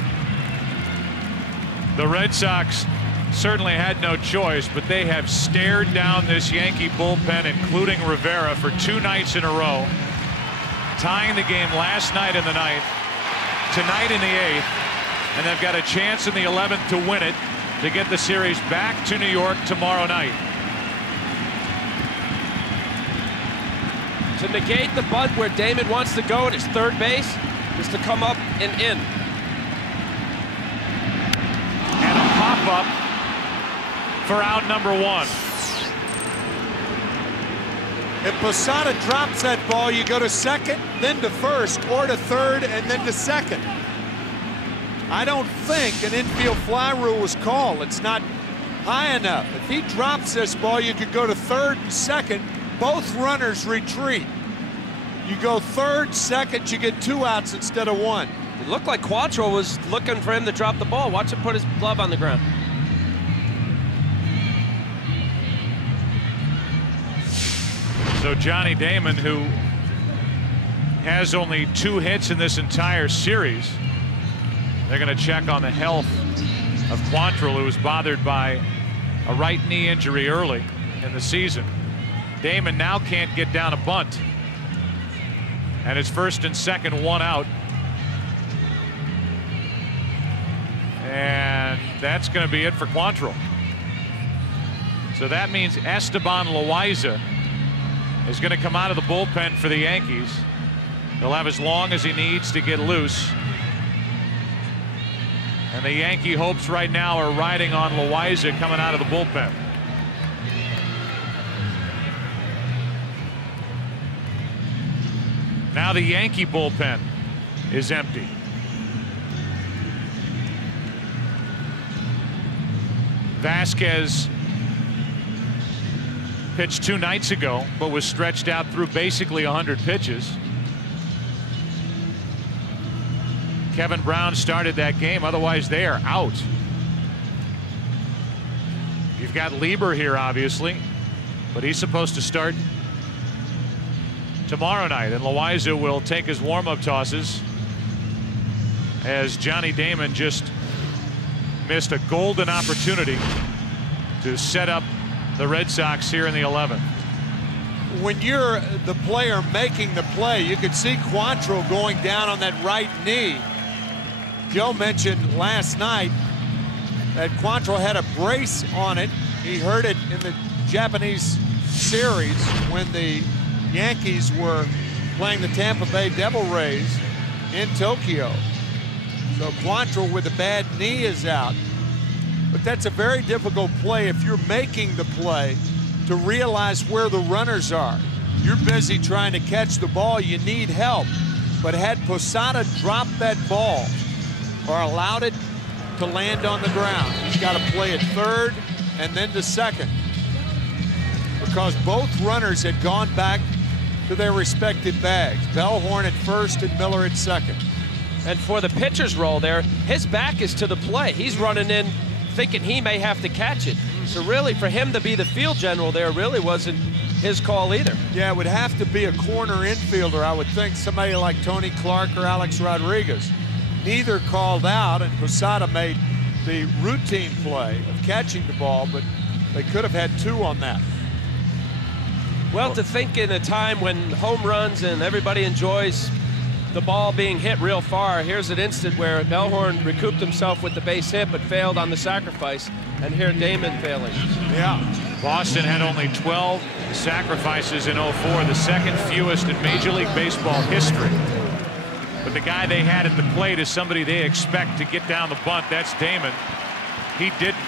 The Red Sox certainly had no choice, but they have stared down this Yankee bullpen, including Rivera, for 2 nights in a row, tying the game last night in the 9th, tonight in the 8th, and they've got a chance in the 11th to win it, to get the series back to New York tomorrow night. To negate the bunt where Damon wants to go at his third base is to come up and in. And a pop-up for out number 1. If Posada drops that ball, you go to second, then to first, or to third, and then to second. I don't think an infield fly rule was called. It's not high enough. If he drops this ball, you could go to third and second. Both runners retreat. You go third, second, you get 2 outs instead of 1. It looked like Quantrill was looking for him to drop the ball. Watch him put his glove on the ground. So Johnny Damon, who has only 2 hits in this entire series, they're going to check on the health of Quantrill, who was bothered by a right knee injury early in the season. Damon now can't get down a bunt, and it's first and second, 1 out. And that's going to be it for Quantrill. So that means Esteban Loaiza is going to come out of the bullpen for the Yankees. He'll have as long as he needs to get loose. And the Yankee hopes right now are riding on Loaiza coming out of the bullpen. Now the Yankee bullpen is empty. Vasquez pitched 2 nights ago, but was stretched out through basically 100 pitches. Kevin Brown started that game, otherwise they are out. You've got Lieber here, obviously, but he's supposed to start tomorrow night, and Loaiza will take his warm-up tosses as Johnny Damon just missed a golden opportunity to set up the Red Sox here in the 11th. When you're the player making the play, you could see Quantrill going down on that right knee. Joe mentioned last night that Quantrill had a brace on it. He hurt it in the Japanese series when the Yankees were playing the Tampa Bay Devil Rays in Tokyo. So Quantrill with a bad knee is out. But that's a very difficult play if you're making the play to realize where the runners are. You're busy trying to catch the ball, you need help. But had Posada dropped that ball or allowed it to land on the ground, he's got to play at third and then to second, because both runners had gone back to their respective bags. Bellhorn at first and Miller at second. And for the pitcher's role there, his back is to the play. He's running in thinking he may have to catch it. So really, for him to be the field general there really wasn't his call either. Yeah, it would have to be a corner infielder, I would think, somebody like Tony Clark or Alex Rodriguez. Neither called out, and Posada made the routine play of catching the ball, but they could have had two on that. Well, to think in a time when home runs and everybody enjoys the ball being hit real far, here's an instant where Bellhorn recouped himself with the base hit but failed on the sacrifice, and here Damon failing. Yeah. Boston had only 12 sacrifices in 04, the second fewest in Major League Baseball history. But the guy they had at the plate is somebody they expect to get down the bunt. That's Damon. He didn't.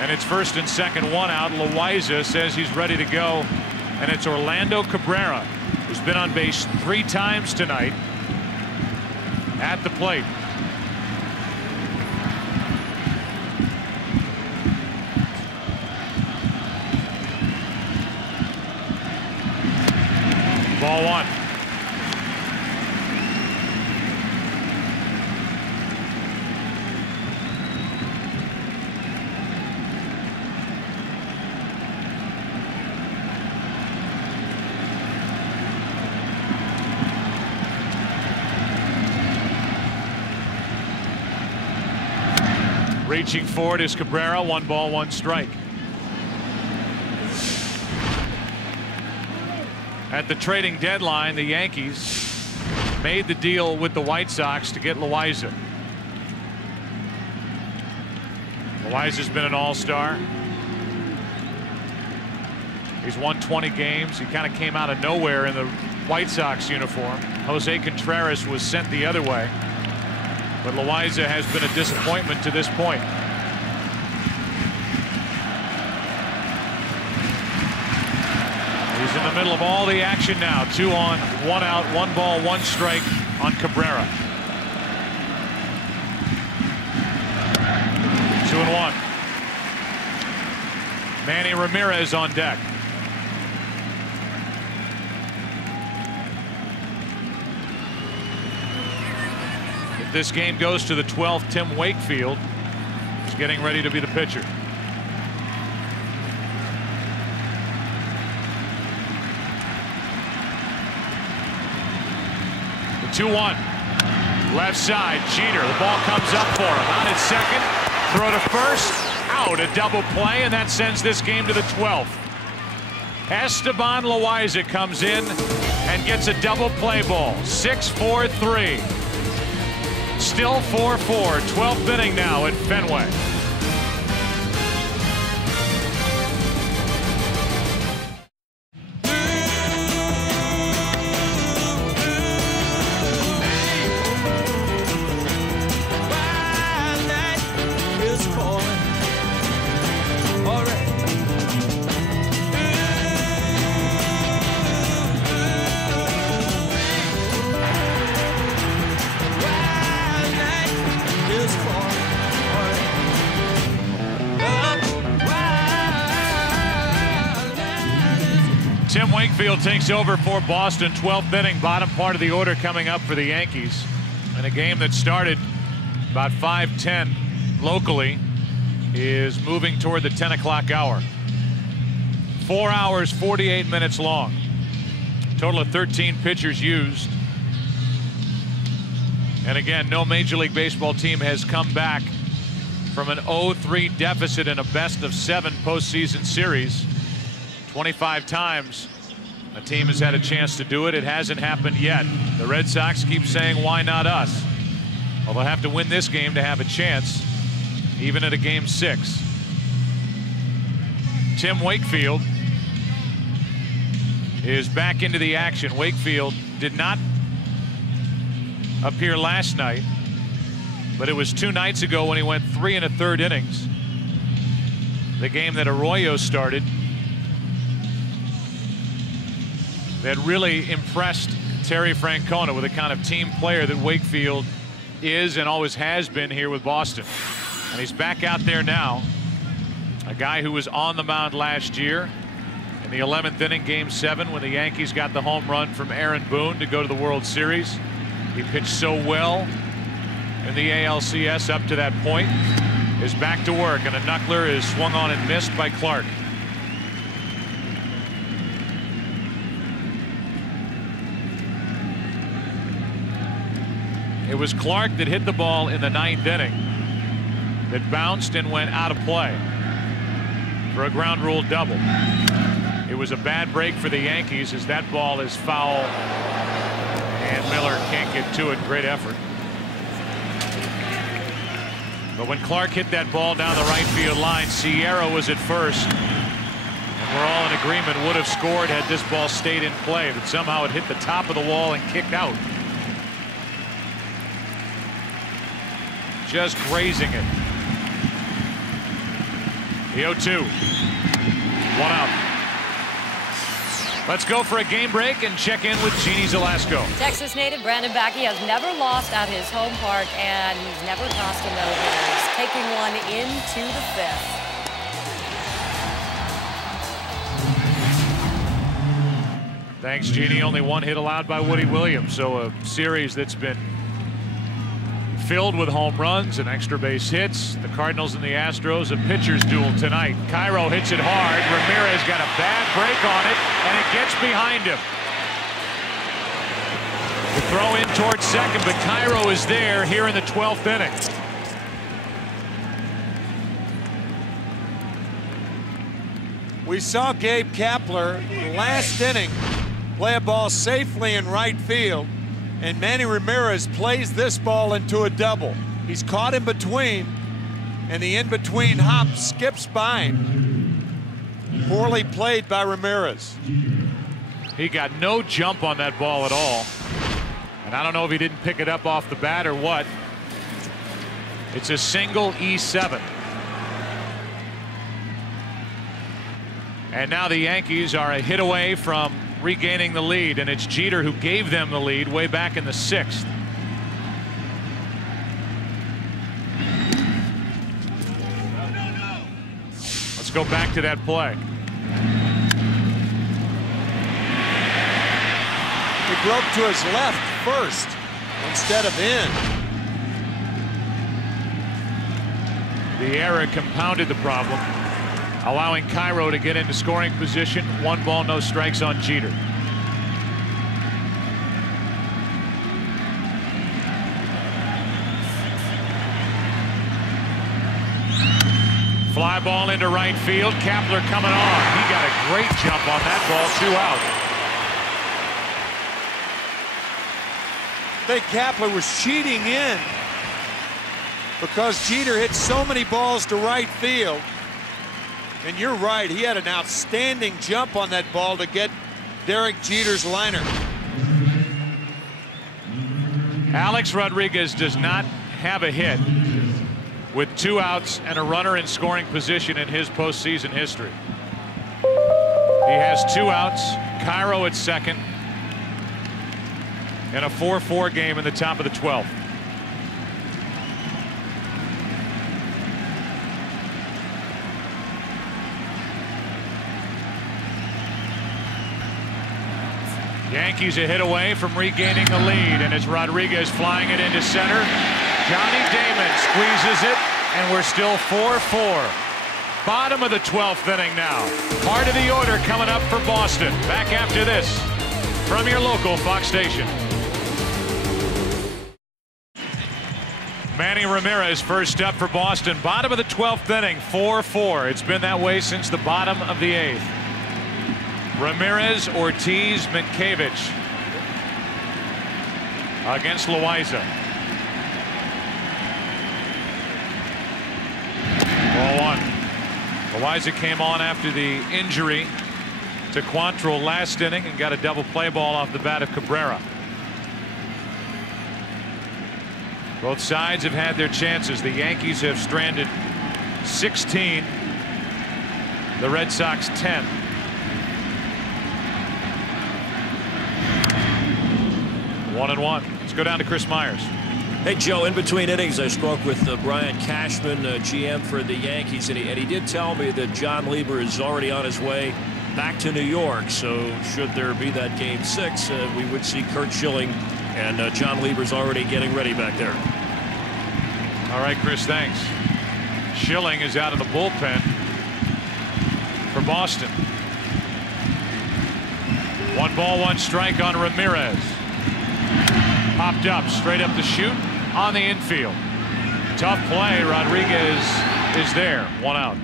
And it's first and second, one out. Loaiza says he's ready to go. And it's Orlando Cabrera, who's been on base 3 times tonight, at the plate. Ball one. Reaching forward is Cabrera. 1 ball, 1 strike. At the trading deadline, the Yankees made the deal with the White Sox to get Loaiza. Loaiza's been an all-star. He's won 20 games. He kind of came out of nowhere in the White Sox uniform. Jose Contreras was sent the other way. But Loaiza has been a disappointment to this point. He's in the middle of all the action now. 2 on, 1 out, 1 ball, 1 strike on Cabrera. 2-1. Manny Ramirez on deck. If this game goes to the 12th, Tim Wakefield is getting ready to be the pitcher. The 2-1. Left side, Jeter. The ball comes up for him. On at second. Throw to first. Out. A double play, and that sends this game to the 12th. Esteban Loaiza comes in and gets a double play ball. 6-4-3. Still 4-4. 12th inning now at Fenway. Tim Wakefield takes over for Boston. 12th inning, bottom part of the order coming up for the Yankees. And a game that started about 5:10 locally is moving toward the 10 o'clock hour. 4 hours, 48 minutes long. Total of 13 pitchers used. And again, no Major League Baseball team has come back from an 0-3 deficit in a best-of-7 postseason series. 25 times a team has had a chance to do it. It hasn't happened yet. The Red Sox keep saying, why not us? Well, they'll have to win this game to have a chance, even at a Game 6. Tim Wakefield is back into the action. Wakefield did not appear last night, but it was 2 nights ago when he went 3 1/3 innings. The game that Arroyo started that really impressed Terry Francona with the kind of team player that Wakefield is and always has been here with Boston. And he's back out there now. A guy who was on the mound last year in the 11th inning, Game 7, when the Yankees got the home run from Aaron Boone to go to the World Series. He pitched so well in the ALCS up to that point. Is back to work, and a knuckler is swung on and missed by Clark. It was Clark that hit the ball in the 9th inning that bounced and went out of play for a ground rule double. It was a bad break for the Yankees as that ball is foul and Miller can't get to it. Great effort. But when Clark hit that ball down the right field line, Sierra was at first. And we're all in agreement would have scored had this ball stayed in play, but somehow it hit the top of the wall and kicked out. Just grazing it. The 0-2. 1 out. Let's go for a game break and check in with Jeannie Zalasko. Texas native Brandon Backey has never lost at his home park, and he's never tossed a no-hitter. He's taking one into the 5th. Thanks, Jeannie. Only 1 hit allowed by Woody Williams, so a series that's been filled with home runs and extra base hits. The Cardinals and the Astros, a pitcher's duel tonight. Cairo hits it hard. Ramirez got a bad break on it, and it gets behind him. The throw in towards second, but Cairo is there here in the 12th inning. We saw Gabe Kapler last inning play a ball safely in right field, and Manny Ramirez plays this ball into a double. He's caught in between, and the in-between hop skips by him. Poorly played by Ramirez. He got no jump on that ball at all. And I don't know if he didn't pick it up off the bat or what. It's a single E7. And now the Yankees are a hit away from regaining the lead, and it's Jeter who gave them the lead way back in the 6th. Let's go back to that play. He broke to his left first instead of in. The error compounded the problem, allowing Cairo to get into scoring position. 1 ball, no strikes on Jeter. Fly ball into right field. Kapler coming on. He got a great jump on that ball. 2 out. I think Kapler was cheating in because Jeter hit so many balls to right field. And you're right, he had an outstanding jump on that ball to get Derek Jeter's liner. Alex Rodriguez does not have a hit with 2 outs and a runner in scoring position in his postseason history. He has 2 outs, Cairo at second, in a 4-4 game in the top of the 12th. Yankees a hit away from regaining the lead, and it's Rodriguez flying it into center. Johnny Damon squeezes it, and we're still 4-4. Bottom of the 12th inning now. Part of the order coming up for Boston. Back after this from your local Fox station. Manny Ramirez first up for Boston. Bottom of the 12th inning, 4-4. It's been that way since the bottom of the 8th. Ramirez, Ortiz, Minkiewicz against Loaiza. Ball one. Loaiza came on after the injury to Quantrill last inning and got a double play ball off the bat of Cabrera. Both sides have had their chances. The Yankees have stranded 16. The Red Sox 10. One and one. Let's go down to Chris Myers. Hey, Joe, in between innings, I spoke with Brian Cashman, GM for the Yankees, and he did tell me that John Lieber is already on his way back to New York. So should there be that Game 6, we would see Curt Schilling, and John Lieber's already getting ready back there. All right, Chris, thanks. Schilling is out of the bullpen for Boston. 1 ball, 1 strike on Ramirez. Popped up, straight up the chute on the infield. Tough play. Rodriguez is there. 1 out.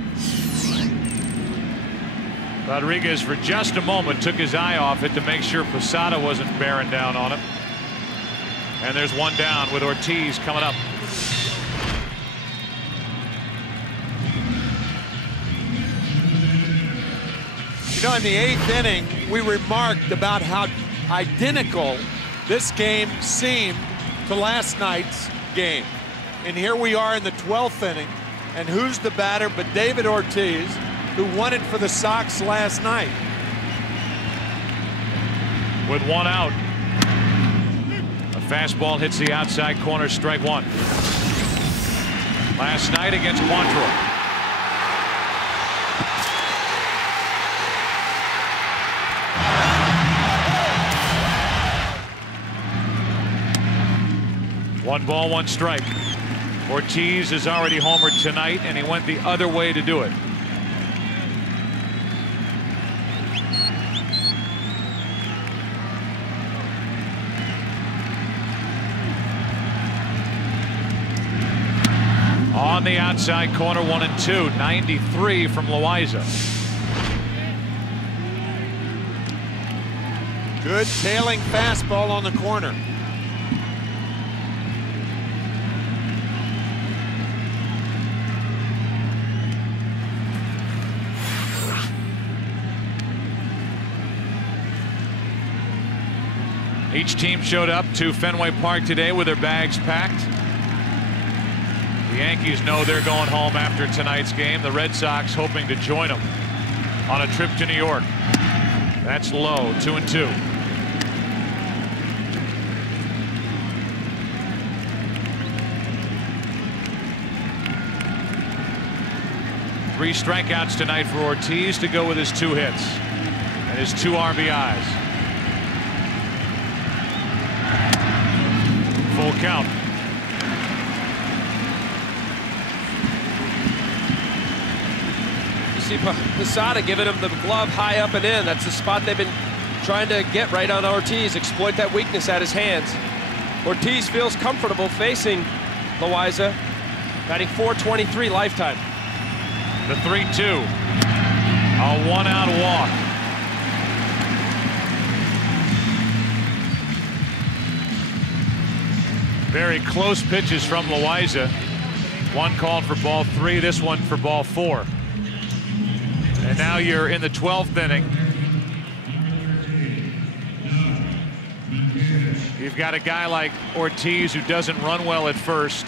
Rodriguez, for just a moment, took his eye off it to make sure Posada wasn't bearing down on him. And there's 1 down with Ortiz coming up. You know, in the 8th inning, we remarked about how identical this game seemed to last night's game. And here we are in the 12th inning, and who's the batter but David Ortiz, who won it for the Sox last night. With 1 out. A fastball hits the outside corner, strike 1. Last night against Quantrill. One ball, 1 strike. Ortiz has already homered tonight, and he went the other way to do it. On the outside corner, 1-2, 93 from Loaiza. Good tailing fastball on the corner. Each team showed up to Fenway Park today with their bags packed. The Yankees know they're going home after tonight's game. The Red Sox hoping to join them on a trip to New York. That's low, 2-2. Three strikeouts tonight for Ortiz to go with his 2 hits and his 2 RBIs. Full count. You see Posada giving him the glove high up and in. That's the spot they've been trying to get right on Ortiz, exploit that weakness at his hands. Ortiz feels comfortable facing Loaiza, batting .423 lifetime. The 3-2. A 1-out walk. Very close pitches from Loaiza. One called for ball 3, this one for ball 4. And now you're in the 12th inning. You've got a guy like Ortiz who doesn't run well at first,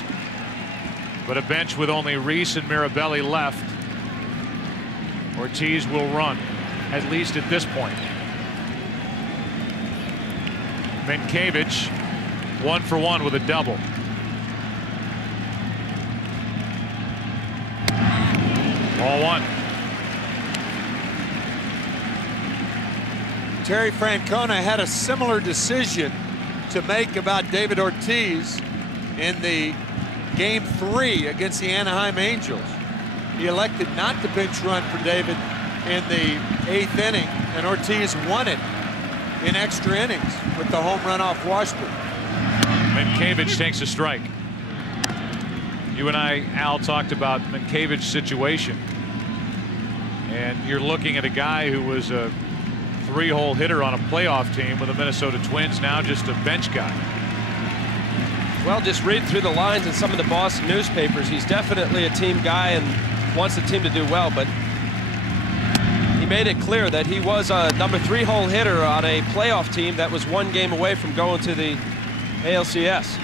but a bench with only Reese and Mirabelli left. Ortiz will run, at least at this point. Minkiewicz 1 for 1 with a double. Ball 1. Terry Francona had a similar decision to make about David Ortiz in the Game 3 against the Anaheim Angels. He elected not to bench run for David in the 8th inning, and Ortiz won it in extra innings with the home run off Washburn. Minkiewicz takes a strike. You and I, Al, talked about Minkiewicz's situation. And you're looking at a guy who was a 3-hole hitter on a playoff team with the Minnesota Twins, now just a bench guy. Well, just read through the lines in some of the Boston newspapers. He's definitely a team guy and wants the team to do well, but he made it clear that he was a number 3-hole hitter on a playoff team that was 1 game away from going to the ALCS.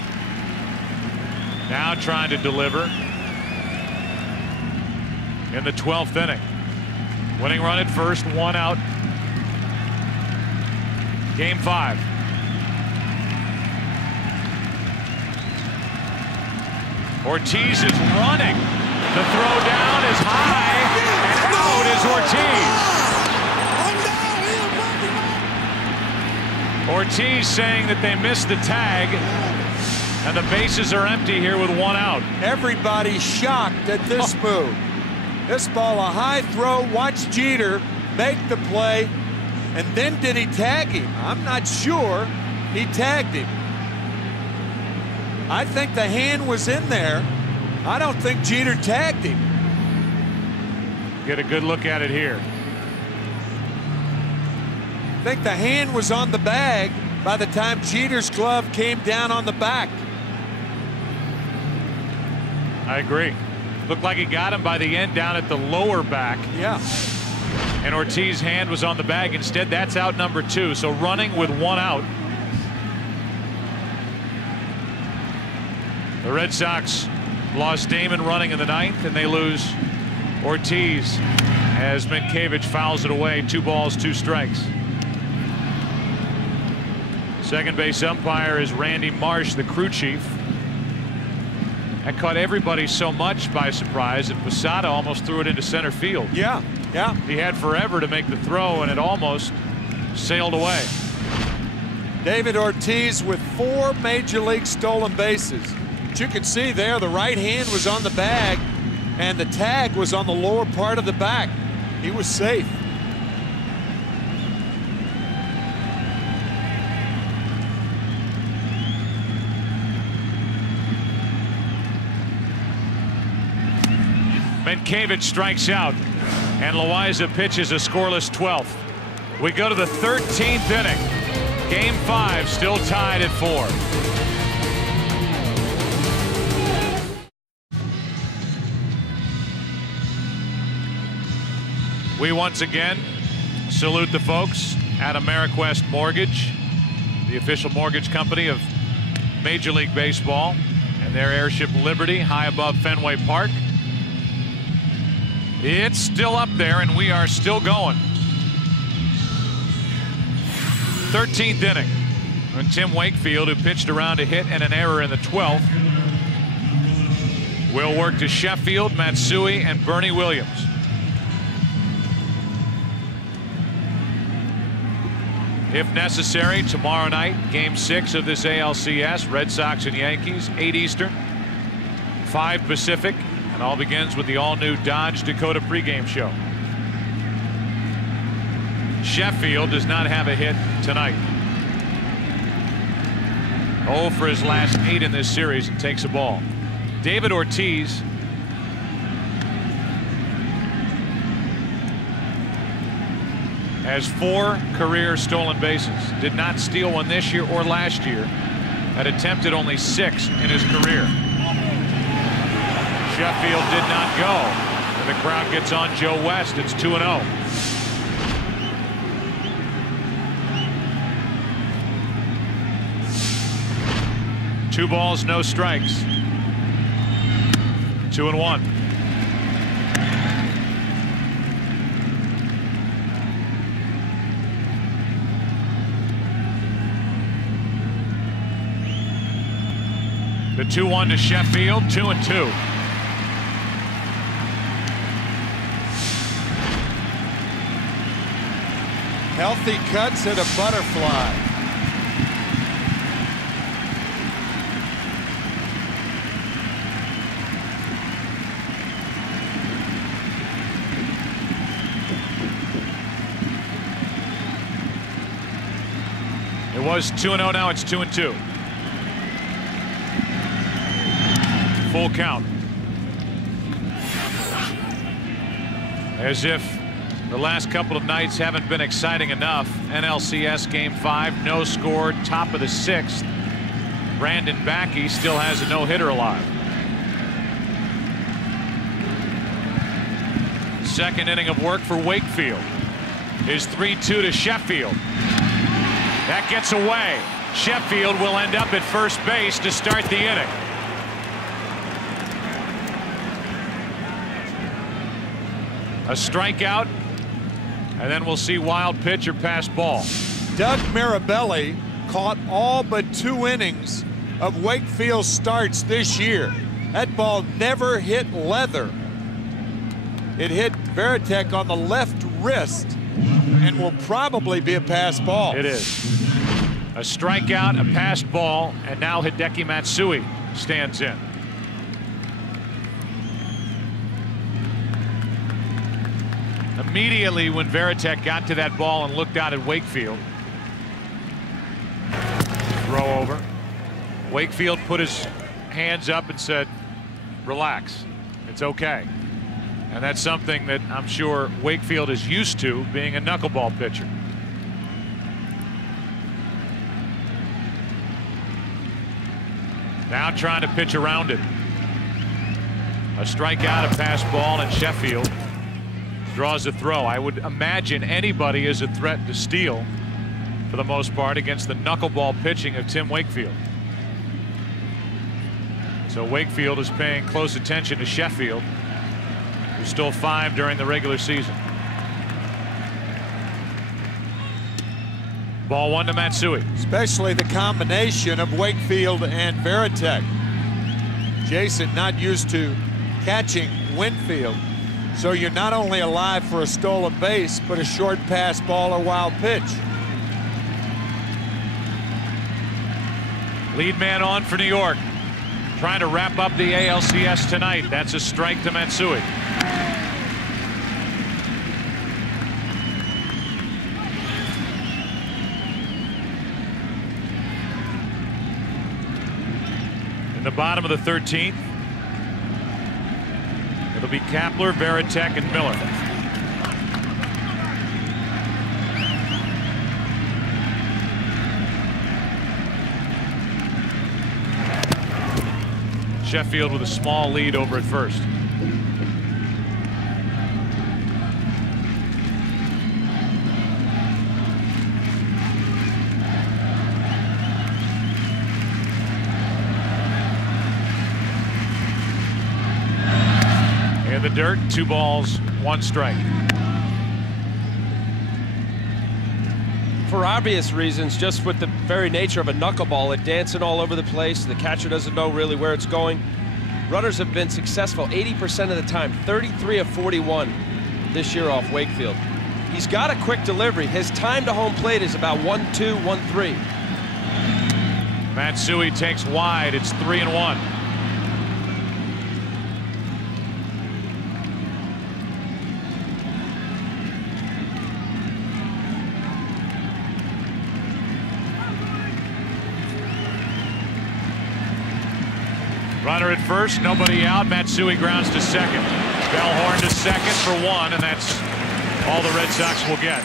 Now trying to deliver in the 12th inning. Winning run at first, 1 out. Game 5. Ortiz is running. The throw down is high, and out is Ortiz. Ortiz saying that they missed the tag, and the bases are empty here with 1 out. Everybody's shocked at this move. This ball, a high throw. Watch Jeter make the play, and then did he tag him? I'm not sure. He tagged him. I think the hand was in there. I don't think Jeter tagged him. Get a good look at it here. I think the hand was on the bag by the time Jeter's glove came down on the back. I agree. Looked like he got him by the end down at the lower back. Yeah. And Ortiz's hand was on the bag. Instead, that's out number 2. So running with 1 out. The Red Sox lost Damon running in the 9th, and they lose Ortiz as Minkiewicz's fouls it away. 2 balls, 2 strikes. Second base umpire is Randy Marsh, the crew chief. That caught everybody so much by surprise that Posada almost threw it into center field. Yeah, yeah. He had forever to make the throw, and it almost sailed away. David Ortiz with 4 Major League stolen bases. But you can see there the right hand was on the bag, and the tag was on the lower part of the back. He was safe. Minkiewicz's strikes out, and Loaiza pitches a scoreless 12th. We go to the 13th inning. Game 5 still tied at 4. We once again salute the folks at AmeriQuest Mortgage, the official mortgage company of Major League Baseball, and their airship Liberty high above Fenway Park. It's still up there, and we are still going. 13th inning. And Tim Wakefield, who pitched around a hit and an error in the 12th, will work to Sheffield, Matsui, and Bernie Williams. If necessary, tomorrow night, Game 6 of this ALCS, Red Sox and Yankees, 8 Eastern, 5 Pacific. It all begins with the all-new Dodge Dakota pregame show. Sheffield does not have a hit tonight. 0 for his last 8 in this series and takes a ball. David Ortiz has 4 career stolen bases. Did not steal one this year or last year. Had attempted only 6 in his career. Sheffield did not go, and the crowd gets on Joe West. It's 2-0. Two balls, no strikes. 2-1. The 2-1 to Sheffield, 2-2. Healthy cuts and a butterfly. It was 2-0, now it's 2-2. Full count. As if the last couple of nights haven't been exciting enough. NLCS Game 5, no score, top of the 6th. Brandon Backey still has a no-hitter alive. Second inning of work for Wakefield. His 3-2 to Sheffield. That gets away. Sheffield will end up at first base to start the inning. A strikeout, and then we'll see wild pitch or pass ball. Doug Mirabelli caught all but 2 innings of Wakefield's starts this year. That ball never hit leather. It hit Veritek on the left wrist and will probably be a pass ball. It is. A strikeout, a passed ball, and now Hideki Matsui stands in. Immediately when Veritek got to that ball and looked out at Wakefield. Throw over. Wakefield put his hands up and said, relax, it's okay. And that's something that I'm sure Wakefield is used to, being a knuckleball pitcher. Now trying to pitch around it. A strikeout, a pass ball, and Sheffield draws a throw. I would imagine anybody is a threat to steal for the most part against the knuckleball pitching of Tim Wakefield. So Wakefield is paying close attention to Sheffield, who stole 5 during the regular season. Ball 1 to Matsui. Especially the combination of Wakefield and Veritek. Jason not used to catching Winfield. So you're not only alive for a stolen base, but a short pass ball or wild pitch. Lead man on for New York. Trying to wrap up the ALCS tonight. That's a strike to Matsui. In the bottom of the 13th, it'll be Kapler, Veritek, and Miller. Sheffield with a small lead over at first. In the dirt, 2 balls, 1 strike. For obvious reasons, just with the very nature of a knuckleball, it dancing all over the place. The catcher doesn't know really where it's going. Runners have been successful 80% of the time, 33 of 41 this year off Wakefield. He's got a quick delivery. His time to home plate is about 1-2, 1-3. Matsui takes wide. It's 3-1. Runner at first, nobody out. Matsui grounds to second. Bellhorn to second for 1, and that's all the Red Sox will get.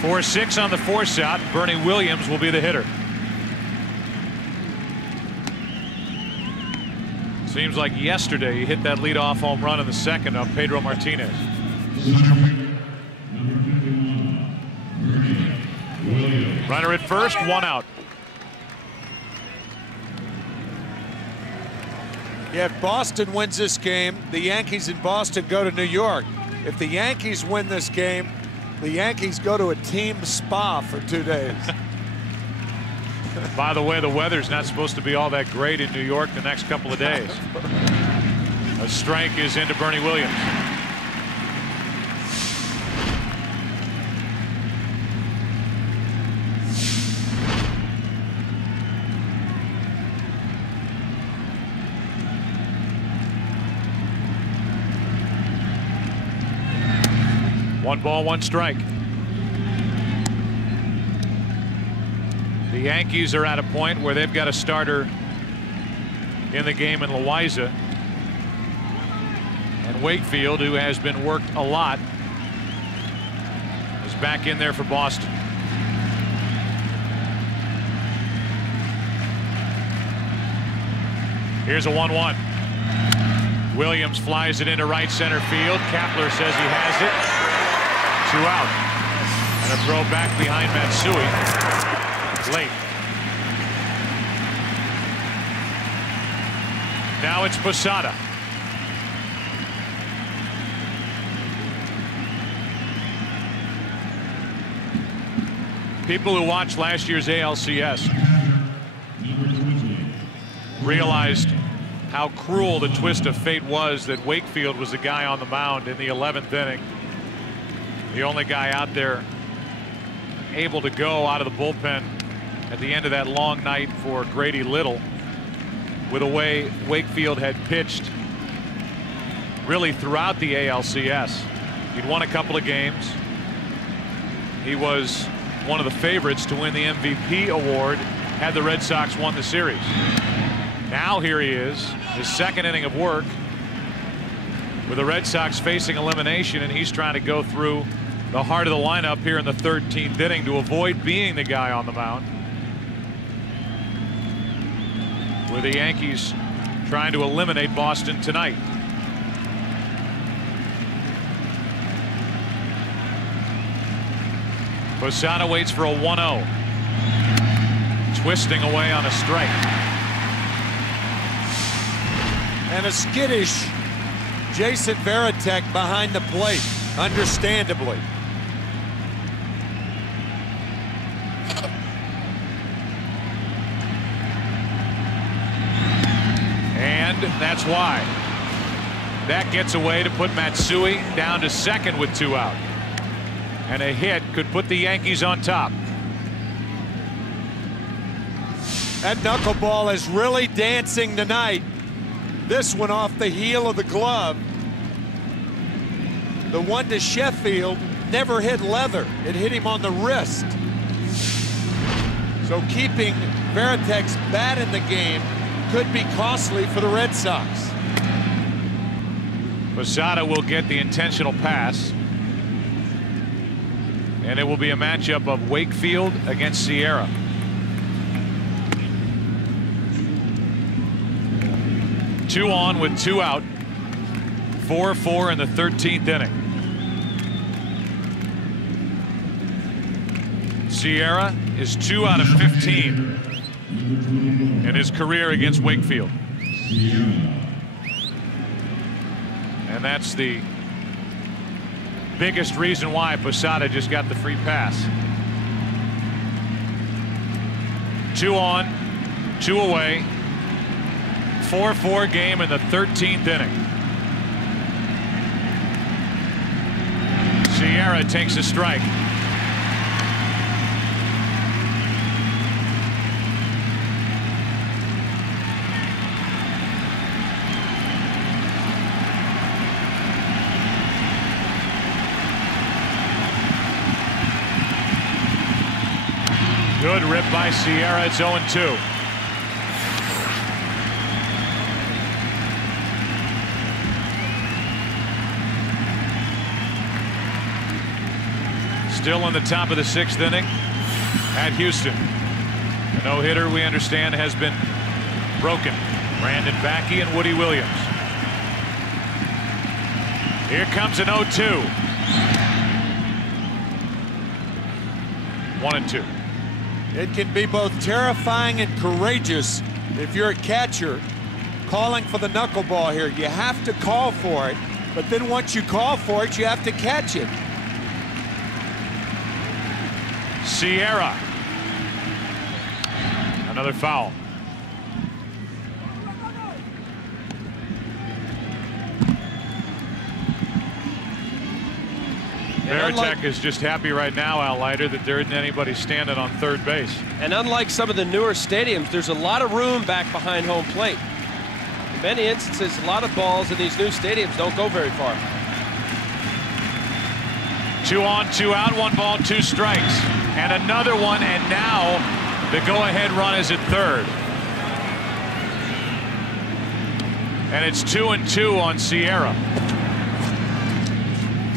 4-6 on the force out. Bernie Williams will be the hitter. Seems like yesterday he hit that leadoff home run in the second of Pedro Martinez. Runner at first, 1 out. Yeah, if Boston wins this game, the Yankees in Boston go to New York. If the Yankees win this game, the Yankees go to a team spa for 2 days. By the way, the weather's not supposed to be all that great in New York the next couple of days. A strike is into Bernie Williams. One ball, 1 strike. The Yankees are at a point where they've got a starter in the game in Loaiza. And Wakefield, who has been worked a lot, is back in there for Boston. Here's a 1-1. Williams flies it into right center field. Kapler says he has it. 2 out. And a throw back behind Matsui. Late. Now it's Posada. People who watched last year's ALCS realized how cruel the twist of fate was that Wakefield was the guy on the mound in the 11th inning. The only guy out there able to go out of the bullpen at the end of that long night for Grady Little, with the way Wakefield had pitched really throughout the ALCS. He'd won a couple of games. He was one of the favorites to win the MVP award had the Red Sox won the series. Now here he is, his second inning of work, with the Red Sox facing elimination, and he's trying to go through the heart of the lineup here in the 13th inning to avoid being the guy on the mound. With the Yankees trying to eliminate Boston tonight. Posada waits for a 1-0. Twisting away on a strike. And a skittish Jason Varitek behind the plate, understandably. And that's why. That gets away to put Matsui down to second with 2 out. And a hit could put the Yankees on top. That knuckleball is really dancing tonight. This one off the heel of the glove. The one to Sheffield never hit leather. It hit him on the wrist. So keeping Varitek's bat in the game could be costly for the Red Sox. Posada will get the intentional pass. And it will be a matchup of Wakefield against Sierra. Two on with 2 out. 4-4 in the 13th inning. Sierra is 2 out of 15 in his career against Wakefield. And that's the biggest reason why Posada just got the free pass. 2 on, 2 away. 4-4 game in the 13th inning. Sierra takes a strike. Good rip by Sierra. It's 0-2. Still in the top of the 6th inning at Houston. The no-hitter, we understand, has been broken. Brandon Backey and Woody Williams. Here comes an 0-2. 1-2. It can be both terrifying and courageous if you're a catcher calling for the knuckleball here. You have to call for it, but then once you call for it, you have to catch it. Sierra. Another foul. Varitek is just happy right now, Al Leiter, that there isn't anybody standing on third base. And unlike some of the newer stadiums, there's a lot of room back behind home plate. In many instances, a lot of balls in these new stadiums don't go very far. 2 on, 2 out, 1 ball, 2 strikes. And another one, and now the go-ahead run is at third. And it's 2-2 on Sierra.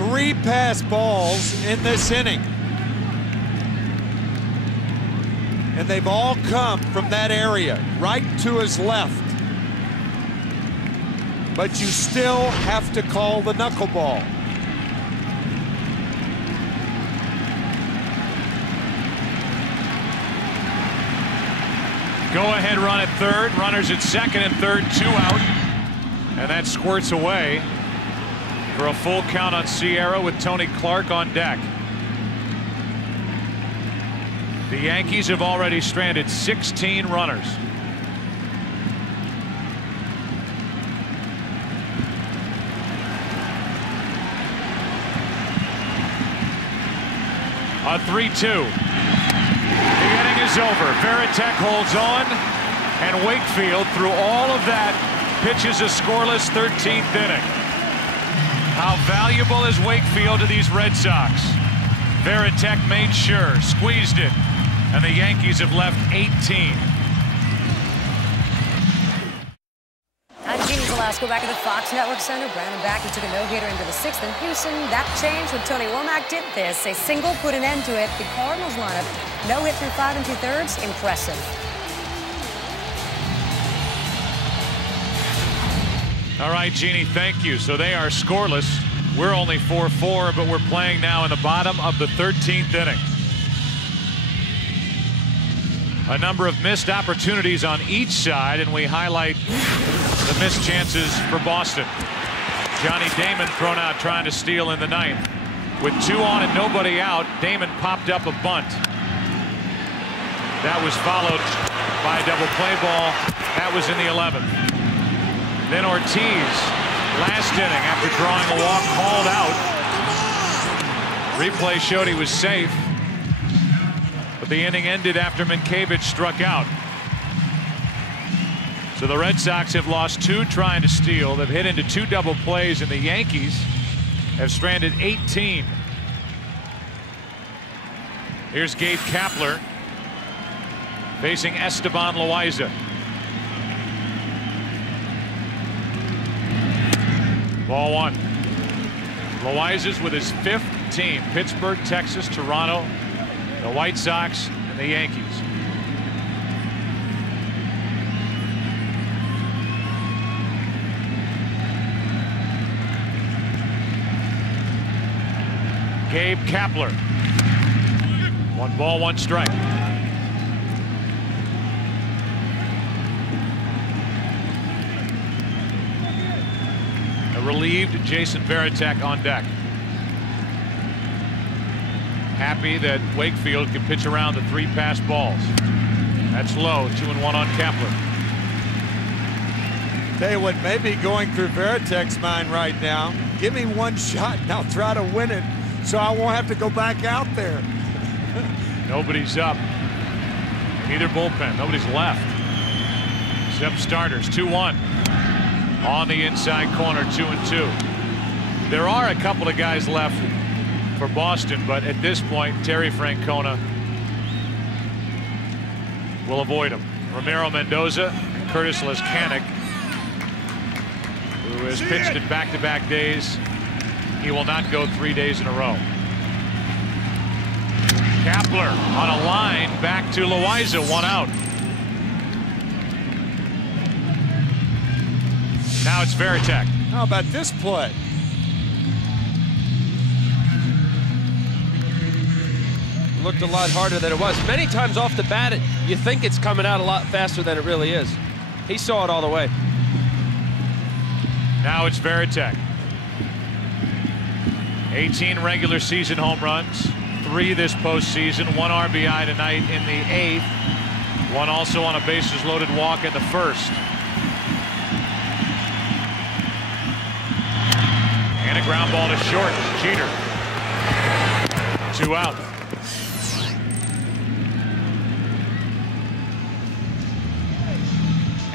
3 pass balls in this inning. And they've all come from that area, right to his left. But you still have to call the knuckleball. Go-ahead run at third, runners at second and third, 2 out. And that squirts away for a full count on Sierra with Tony Clark on deck. The Yankees have already stranded 16 runners. A 3-2. The inning is over. Veritek holds on, and Wakefield, through all of that, pitches a scoreless 13th inning. How valuable is Wakefield to these Red Sox? Veritek made sure, squeezed it, and the Yankees have left 18. I'm Jeannie Velasco back at the Fox Network Center. Brandon Backey took a no-hitter into the 6th in Houston. That changed when Tony Womack did this. A single put an end to it. The Cardinals lineup, no hit through 5 2/3. Impressive. All right, Jeannie, thank you. So they are scoreless. We're only 4-4, but we're playing now in the bottom of the 13th inning. A number of missed opportunities on each side, and we highlight the missed chances for Boston. Johnny Damon thrown out trying to steal in the 9th. With 2 on and nobody out, Damon popped up a bunt. That was followed by a double play ball. That was in the 11th. Then Ortiz, last inning, after drawing a walk, called out. Replay showed he was safe. But the inning ended after Minkiewicz struck out. So the Red Sox have lost 2 trying to steal. They've hit into 2 double plays, and the Yankees have stranded 18. Here's Gabe Kapler facing Esteban Loaiza. Ball 1. Loaiza's with his 5th team. Pittsburgh, Texas, Toronto, the White Sox, and the Yankees. Gabe Kapler. 1 ball, 1 strike. A relieved Jason Veritek on deck. Happy that Wakefield can pitch around the 3 pass balls. That's low. 2-1 on Kapler. Tell you what may be going through Veritek's mind right now. Give me 1 shot and I'll try to win it, so I won't have to go back out there. Nobody's up. Neither bullpen. Nobody's left. Except starters. 2-1. On the inside corner, 2-2. There are a couple of guys left for Boston, but at this point, Terry Francona will avoid him. Ramiro Mendoza and Curtis Leskanic, who has pitched in back-to-back days. He will not go 3 days in a row. Kapler on a line back to Loaiza, 1 out. Now it's Veritek. How about this play? Looked a lot harder than it was. Many times off the bat, you think it's coming out a lot faster than it really is. He saw it all the way. Now it's Veritek. 18 regular season home runs, 3 this postseason, 1 RBI tonight in the 8th, 1 also on a bases loaded walk in the 1st. And a ground ball to short. Jeter. 2 out.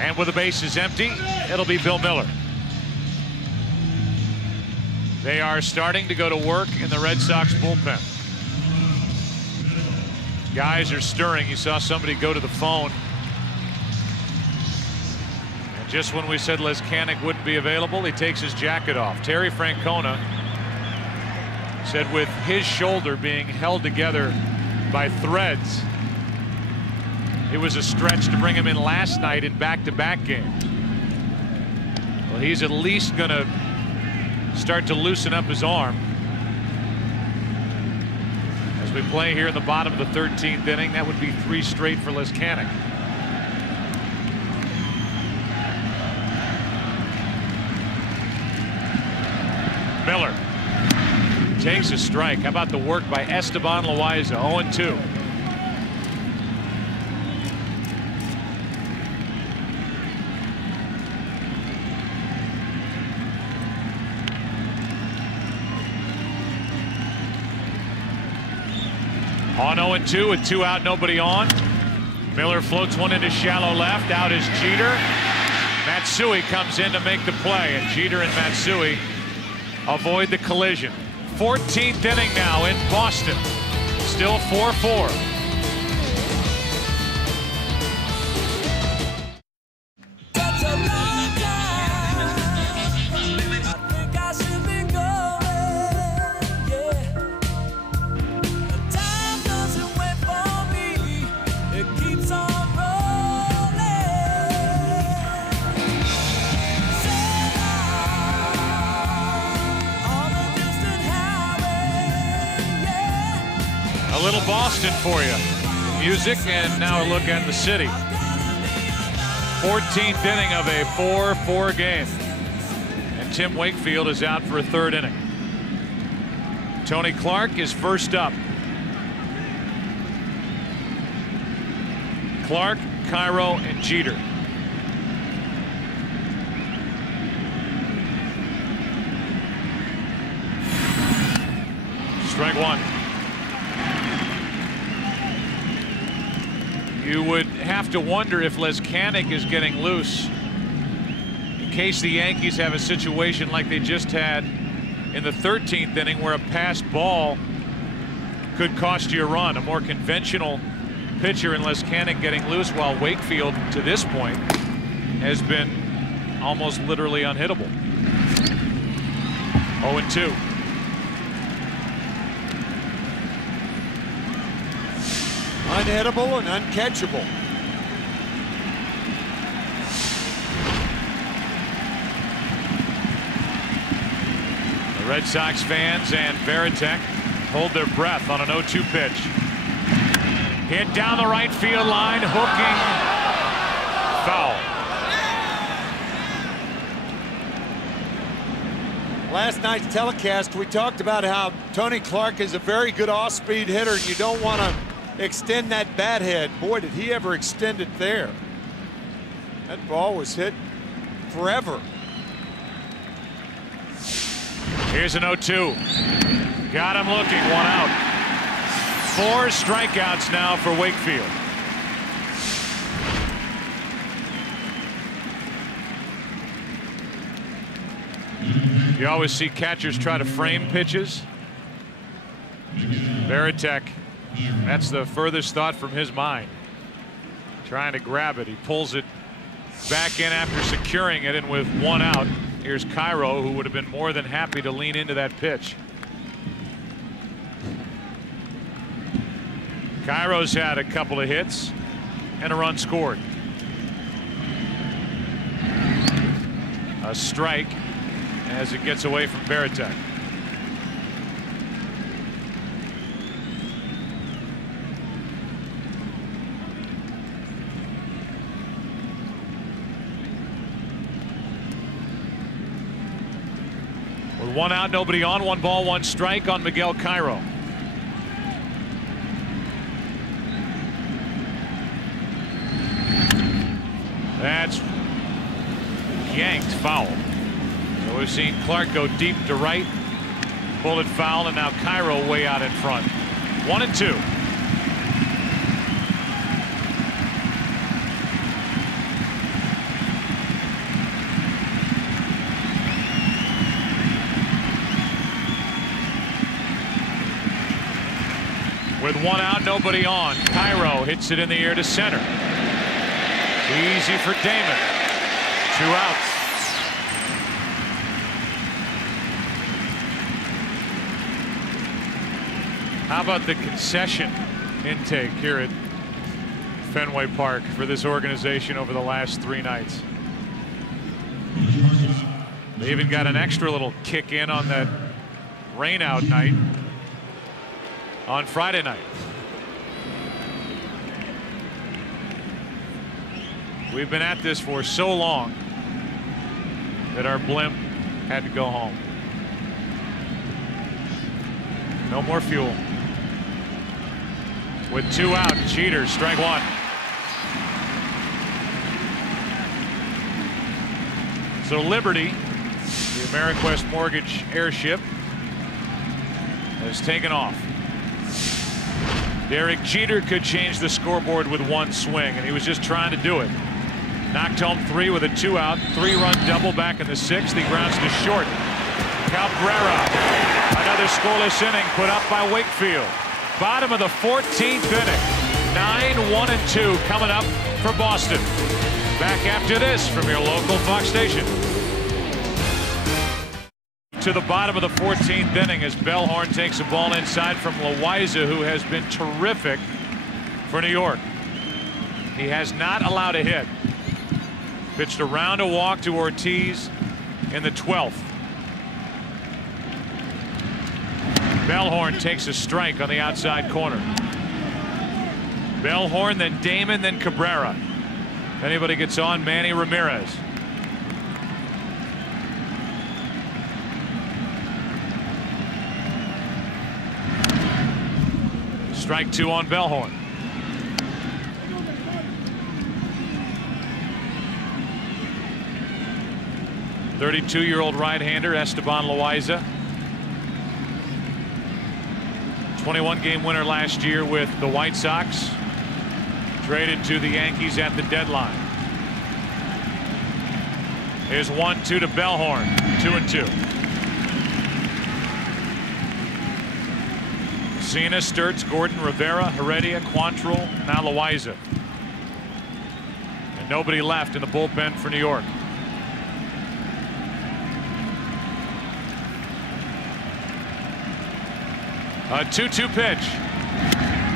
And with the bases empty, it'll be Bill Miller. They are starting to go to work in the Red Sox bullpen. Guys are stirring. You saw somebody go to the phone. And just when we said Leskanic wouldn't be available, he takes his jacket off. Terry Francona Said with his shoulder being held together by threads, it was a stretch to bring him in last night in back-to-back games. Well, he's at least going to start to loosen up his arm. As we play here in the bottom of the 13th inning, that would be 3 straight for Leskanic. Miller takes a strike. How about the work by Esteban Loaiza? 0-2. On 0-2 with 2 out, nobody on. Miller floats one into shallow left. Out is Jeter. Matsui comes in to make the play, and Jeter and Matsui avoid the collision. 14th inning now in Boston. Still 4-4. A little Boston for you. Music, and now a look at the city. 14th inning of a 4-4 game. And Tim Wakefield is out for a 3rd inning. Tony Clark is first up. Clark, Cairo, and Jeter. Strike 1. You would have to wonder if Leskanic is getting loose in case the Yankees have a situation like they just had in the 13th inning where a passed ball could cost you a run. A more conventional pitcher in Leskanic getting loose, while Wakefield to this point has been almost literally unhittable. 0-2. Unhittable and uncatchable. The Red Sox fans and Veritek hold their breath on an 0-2 pitch. Hit down the right field line, hooking, foul. Last night's telecast, we talked about how Tony Clark is a very good off-speed hitter, and you don't want to extend that bat head. Boy, did he ever extend it there. That ball was hit forever. Here's an 0-2. Got him looking, 1 out. 4 strikeouts now for Wakefield. You always see catchers try to frame pitches. Veritek, that's the furthest thought from his mind. Trying to grab it. He pulls it back in after securing it, and with 1 out, here's Cairo, who would have been more than happy to lean into that pitch. Cairo's had a couple of hits and a run scored. A strike as it gets away from Veritek. With 1 out, nobody on, 1 ball, 1 strike on Miguel Cairo. That's yanked foul. So we've seen Clark go deep to right, bullet foul, and now Cairo way out in front. 1-2. With 1 out, nobody on. Cairo hits it in the air to center. Easy for Damon. 2 outs. How about the concession intake here at Fenway Park for this organization over the last 3 nights? They even got an extra little kick in on that rainout night on Friday night. We've been at this for so long that our blimp had to go home. No more fuel. With 2 out, Jeter, strike 1. So Liberty, the AmeriQuest Mortgage airship, has taken off. Derek Jeter could change the scoreboard with 1 swing, and he was just trying to do it. Knocked home 3 with a 2 out, 3-run double back in the 6th. He grounds to short. Cabrera, another scoreless inning put up by Wakefield. Bottom of the 14th inning. 9-1-2 coming up for Boston. Back after this from your local Fox station. To the bottom of the 14th inning as Bellhorn takes a ball inside from Loaiza, who has been terrific for New York. He has not allowed a hit. Pitched around a walk to Ortiz in the 12th. Bellhorn takes a strike on the outside corner. Bellhorn, then Damon, then Cabrera. If anybody gets on, Manny Ramirez. Strike 2 on Bellhorn. .32-year-old right-hander Esteban Loaiza. 21-game winner last year with the White Sox. Traded to the Yankees at the deadline. Here's 1-2 to Bellhorn. 2-2. Cena, Sturtz, Gordon, Rivera, Heredia, Quantrill, now Loaiza. And nobody left in the bullpen for New York. A 2-2 pitch.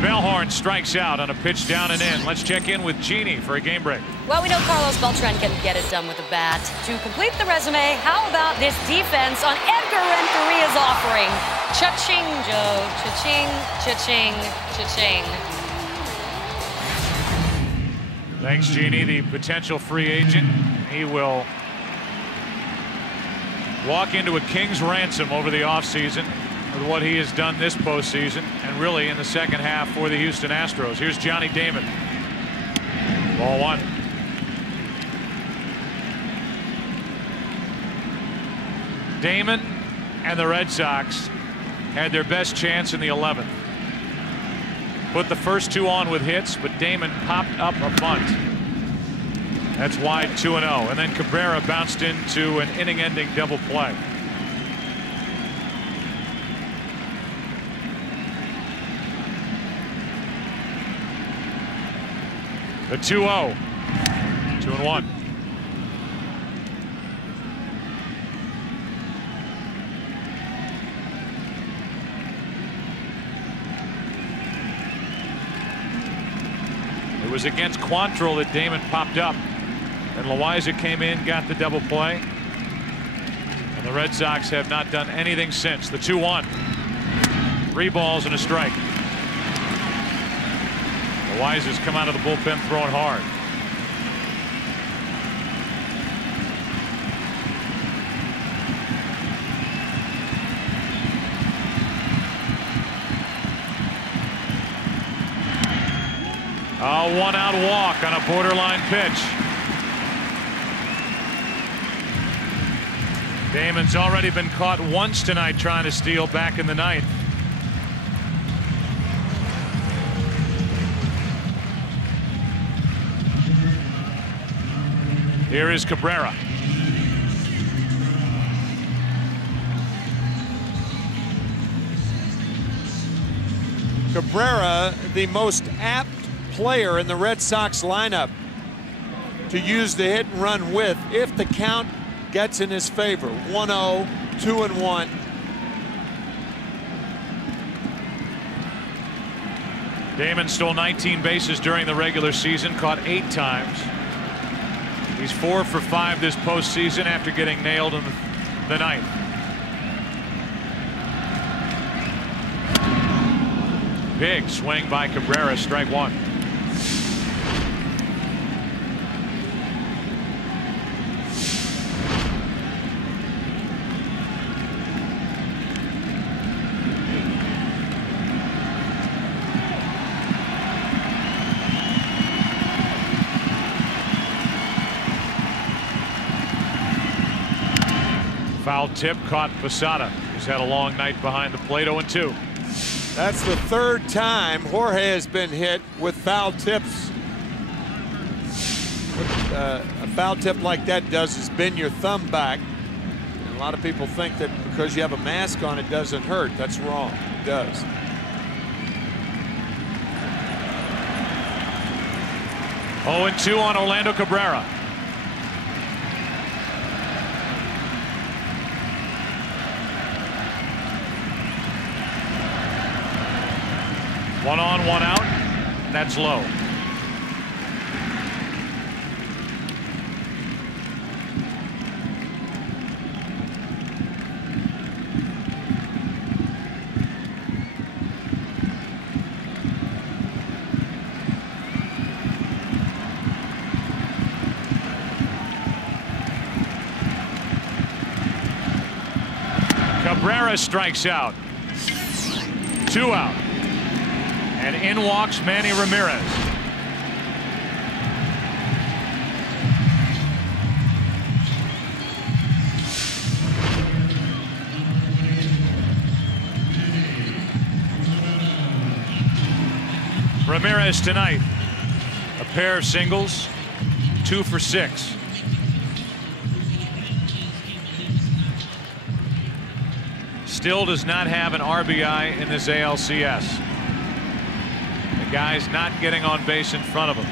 Bellhorn strikes out on a pitch down and in. Let's check in with Jeannie for a game break. Well, we know Carlos Beltran can get it done with a bat. To complete the resume, how about this defense on Edgar Renteria's offering? Cha-ching, Joe. Cha-ching, cha-ching, cha-ching. Thanks, Jeannie. The potential free agent. He will walk into a king's ransom over the offseason with what he has done this postseason and really in the second half for the Houston Astros. Here's Johnny Damon. Ball 1. Damon and the Red Sox had their best chance in the 11th. Put the first 2 on with hits, but Damon popped up a bunt. That's wide 2-0. And then Cabrera bounced into an inning-ending double play. The 2-0. 2-1. It was against Quantrill that Damon popped up. And Loaiza came in, got the double play. And the Red Sox have not done anything since. The 2-1. 3 balls and a strike. Loaiza's come out of the bullpen throwing hard. A 1-out walk on a borderline pitch. Damon's already been caught once tonight trying to steal back in the 9th. Here is Cabrera. Cabrera, the most apt player in the Red Sox lineup to use the hit and run with if the count gets in his favor. 1-0, 2-1. Damon stole 19 bases during the regular season, caught 8 times. He's 4 for 5 this postseason after getting nailed in the 9th. Big swing by Cabrera, strike 1. Foul tip caught Posada, who's had a long night behind the plate. 0-2. That's the 3rd time Jorge has been hit with foul tips. What a foul tip like that does is bend your thumb back. And a lot of people think that because you have a mask on it doesn't hurt. That's wrong. It does. Oh, 2 on Orlando Cabrera. One on, one out. That's low. Cabrera strikes out. 2 out. And in walks Manny Ramirez. Ramirez tonight, a pair of singles, 2 for 6. Still does not have an RBI in this ALCS. The guy's not getting on base in front of him.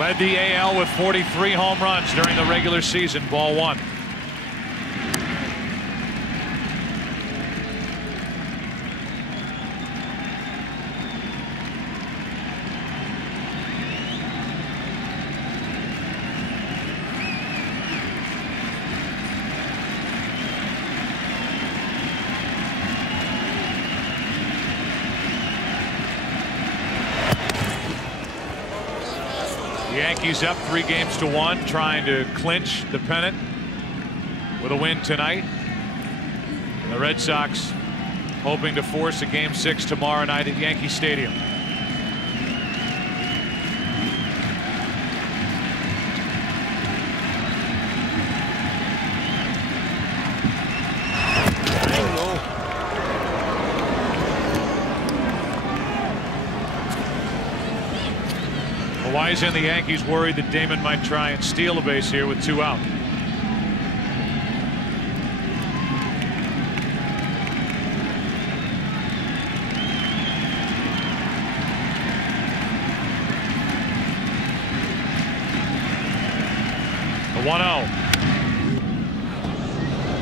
Led the AL with 43 home runs during the regular season. Ball 1. Yankees up 3-1, trying to clinch the pennant with a win tonight. And the Red Sox hoping to force a Game 6 tomorrow night at Yankee Stadium. Wise and the Yankees worried that Damon might try and steal a base here with 2 out. The 1-0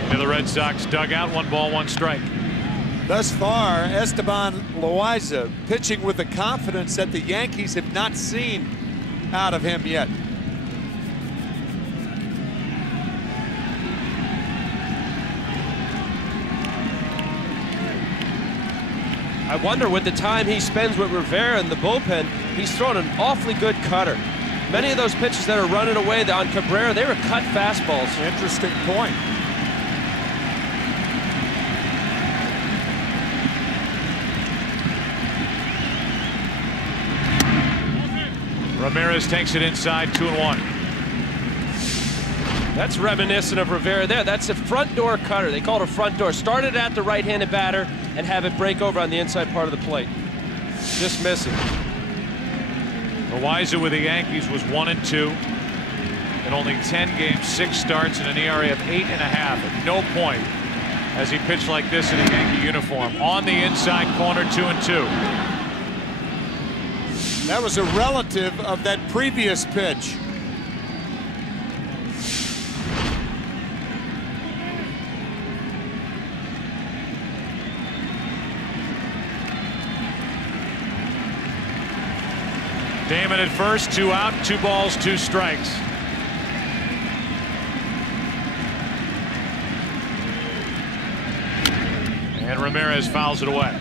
into the Red Sox dugout. 1 ball, 1 strike. Thus far, Esteban Loaiza pitching with the confidence that the Yankees have not seen out of him yet. I wonder, with the time he spends with Rivera in the bullpen, he's thrown an awfully good cutter. Many of those pitches that are running away on Cabrera, they were cut fastballs. Interesting point. Ramirez takes it inside, 2-1. That's reminiscent of Rivera there. That's a front door cutter. They call it a front door. Started at the right-handed batter and have it break over on the inside part of the plate. Just missing. Loaiza with the Yankees was 1-2 in only 10 games, 6 starts, and an ERA of 8.5. At no point has he pitched like this in a Yankee uniform. On the inside corner, 2-2. That was a relative of that previous pitch. Damon at first, 2 out, 2 balls, 2 strikes. And Ramirez fouls it away.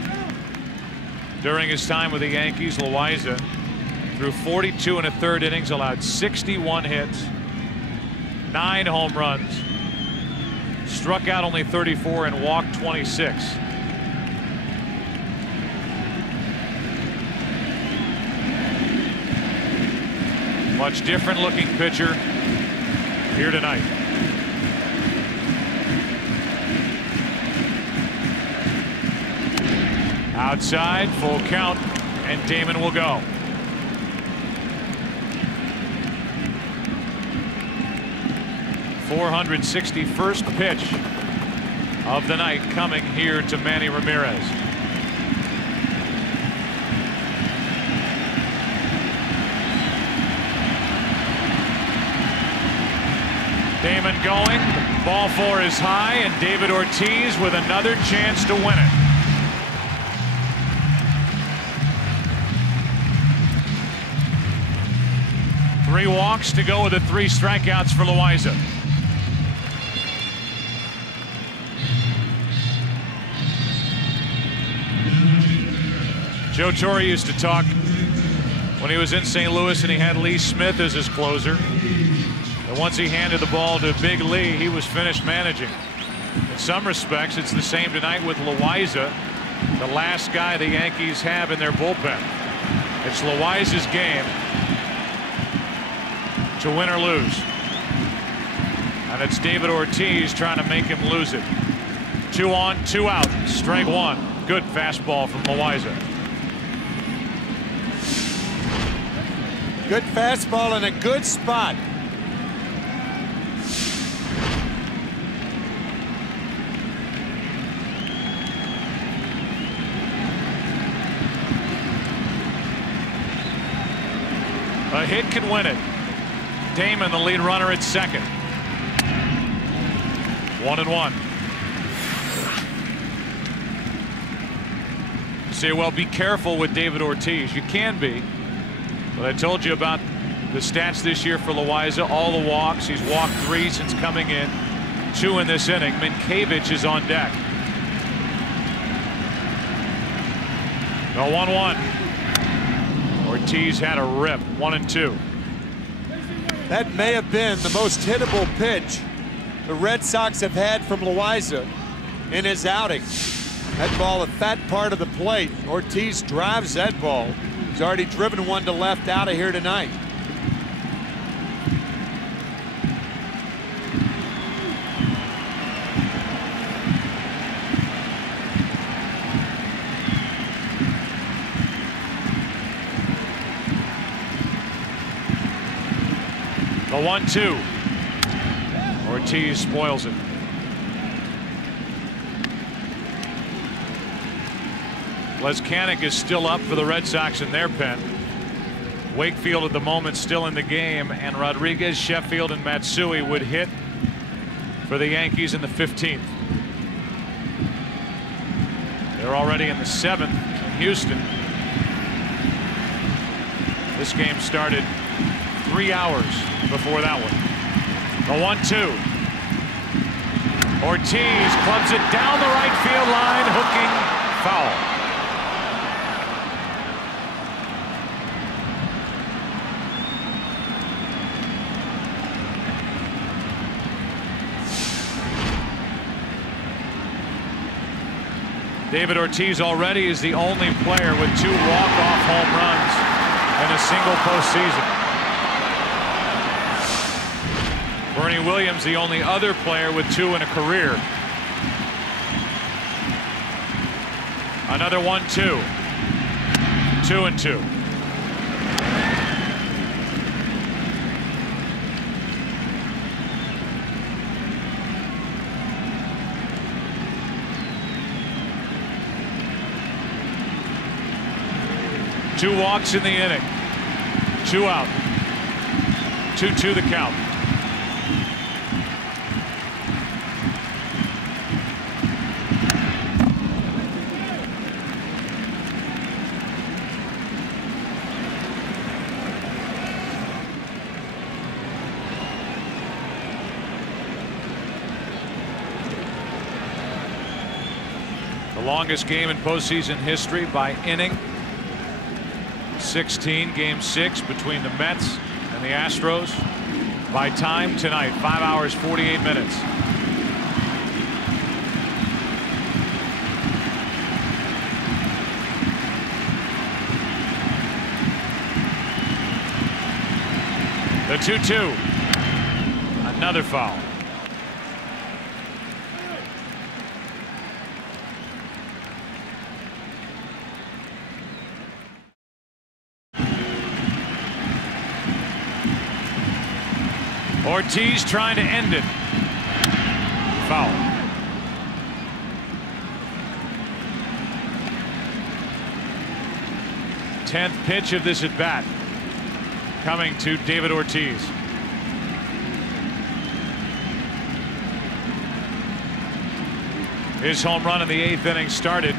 During his time with the Yankees, Loaiza threw 42 1/3 innings, allowed 61 hits, 9 home runs, struck out only 34 and walked 26. Much different looking pitcher here tonight. Outside, full count, and Damon will go. .461st pitch of the night coming here to Manny Ramirez. Damon going, ball 4 is high, and David Ortiz with another chance to win it. Three walks to go with the 3 strikeouts for Loaiza. Joe Torre used to talk when he was in St. Louis and he had Lee Smith as his closer. And once he handed the ball to Big Lee, he was finished managing. In some respects, it's the same tonight with Loaiza, the last guy the Yankees have in their bullpen. It's Loaiza's game to win or lose. And it's David Ortiz trying to make him lose it. 2 on, 2 out, strike 1. Good fastball from Loaiza. Good fastball in a good spot. A hit can win it. Damon, the lead runner at second. 1-1. You say, well, be careful with David Ortiz. You can be. But I told you about the stats this year for Loaiza. All the walks. He's walked 3 since coming in. 2 in this inning. Minkiewicz is on deck. No 1-1. Ortiz had a rip. 1-2. That may have been the most hittable pitch the Red Sox have had from Loaiza in his outing. That ball, a fat part of the plate. Ortiz drives that ball. He's already driven one to left out of here tonight. The 1-2. Ortiz spoils it. Leskanic is still up for the Red Sox in their pen. Wakefield at the moment still in the game, and Rodriguez, Sheffield, and Matsui would hit for the Yankees in the 15th. They're already in the 7th in Houston. This game started 3 hours before that one. The 1-2. Ortiz clubs it down the right field line, hooking foul. David Ortiz already is the only player with 2 walk-off home runs in a single postseason. Bernie Williams, the only other player with 2 in a career. Another 1-2. 2-2. Two walks in the inning. 2 out. 2-2 the count. longest game in postseason history by inning. 16, game 6 between the Mets and the Astros. By time tonight, 5 hours, 48 minutes. The 2-2. Another foul. Ortiz trying to end it. Foul. Tenth pitch of this at bat coming to David Ortiz. His home run in the 8th inning started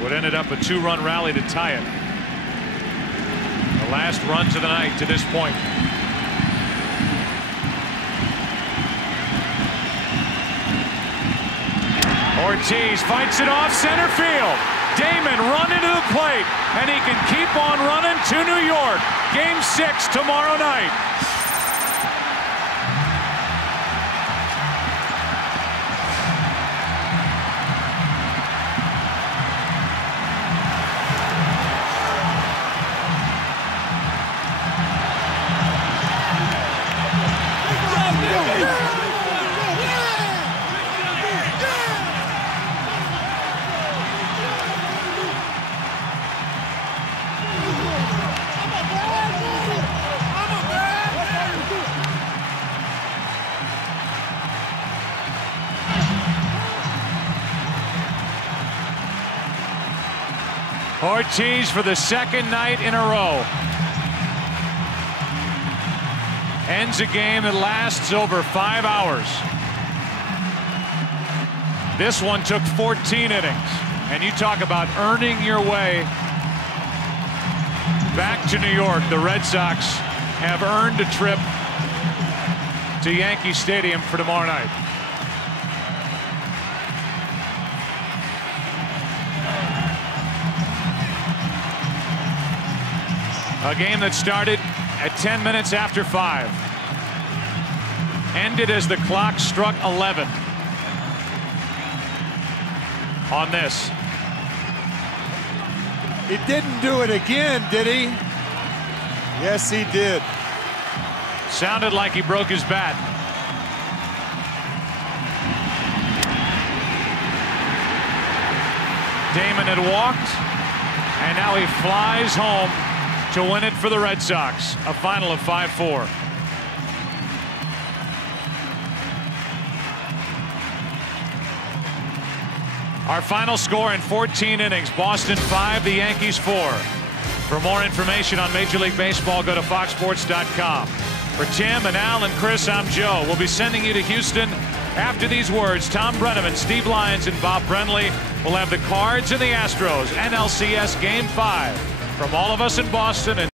what ended up a 2-run rally to tie it. The last runs of the night to this point. Ortiz fights it off center field. Damon running to the plate, and he can keep on running to New York. Game 6 tomorrow night. Ortiz for the second night in a row ends a game that lasts over 5 hours. This one took 14 innings, and you talk about earning your way back to New York. The Red Sox have earned a trip to Yankee Stadium for tomorrow night. A game that started at 10 minutes after 5. Ended as the clock struck 11. On this. He didn't do it again, did he? Yes, he did. Sounded like he broke his bat. Damon had walked, and now he flies home to win it for the Red Sox. A final of 5-4. Our final score in 14 innings, Boston 5, the Yankees 4. For more information on Major League Baseball, go to foxsports.com. For Tim and Al and Chris, I'm Joe. We'll be sending you to Houston after these words. Tom Brenneman, Steve Lyons, and Bob Brenly will have the Cards and the Astros NLCS Game 5. From all of us in Boston and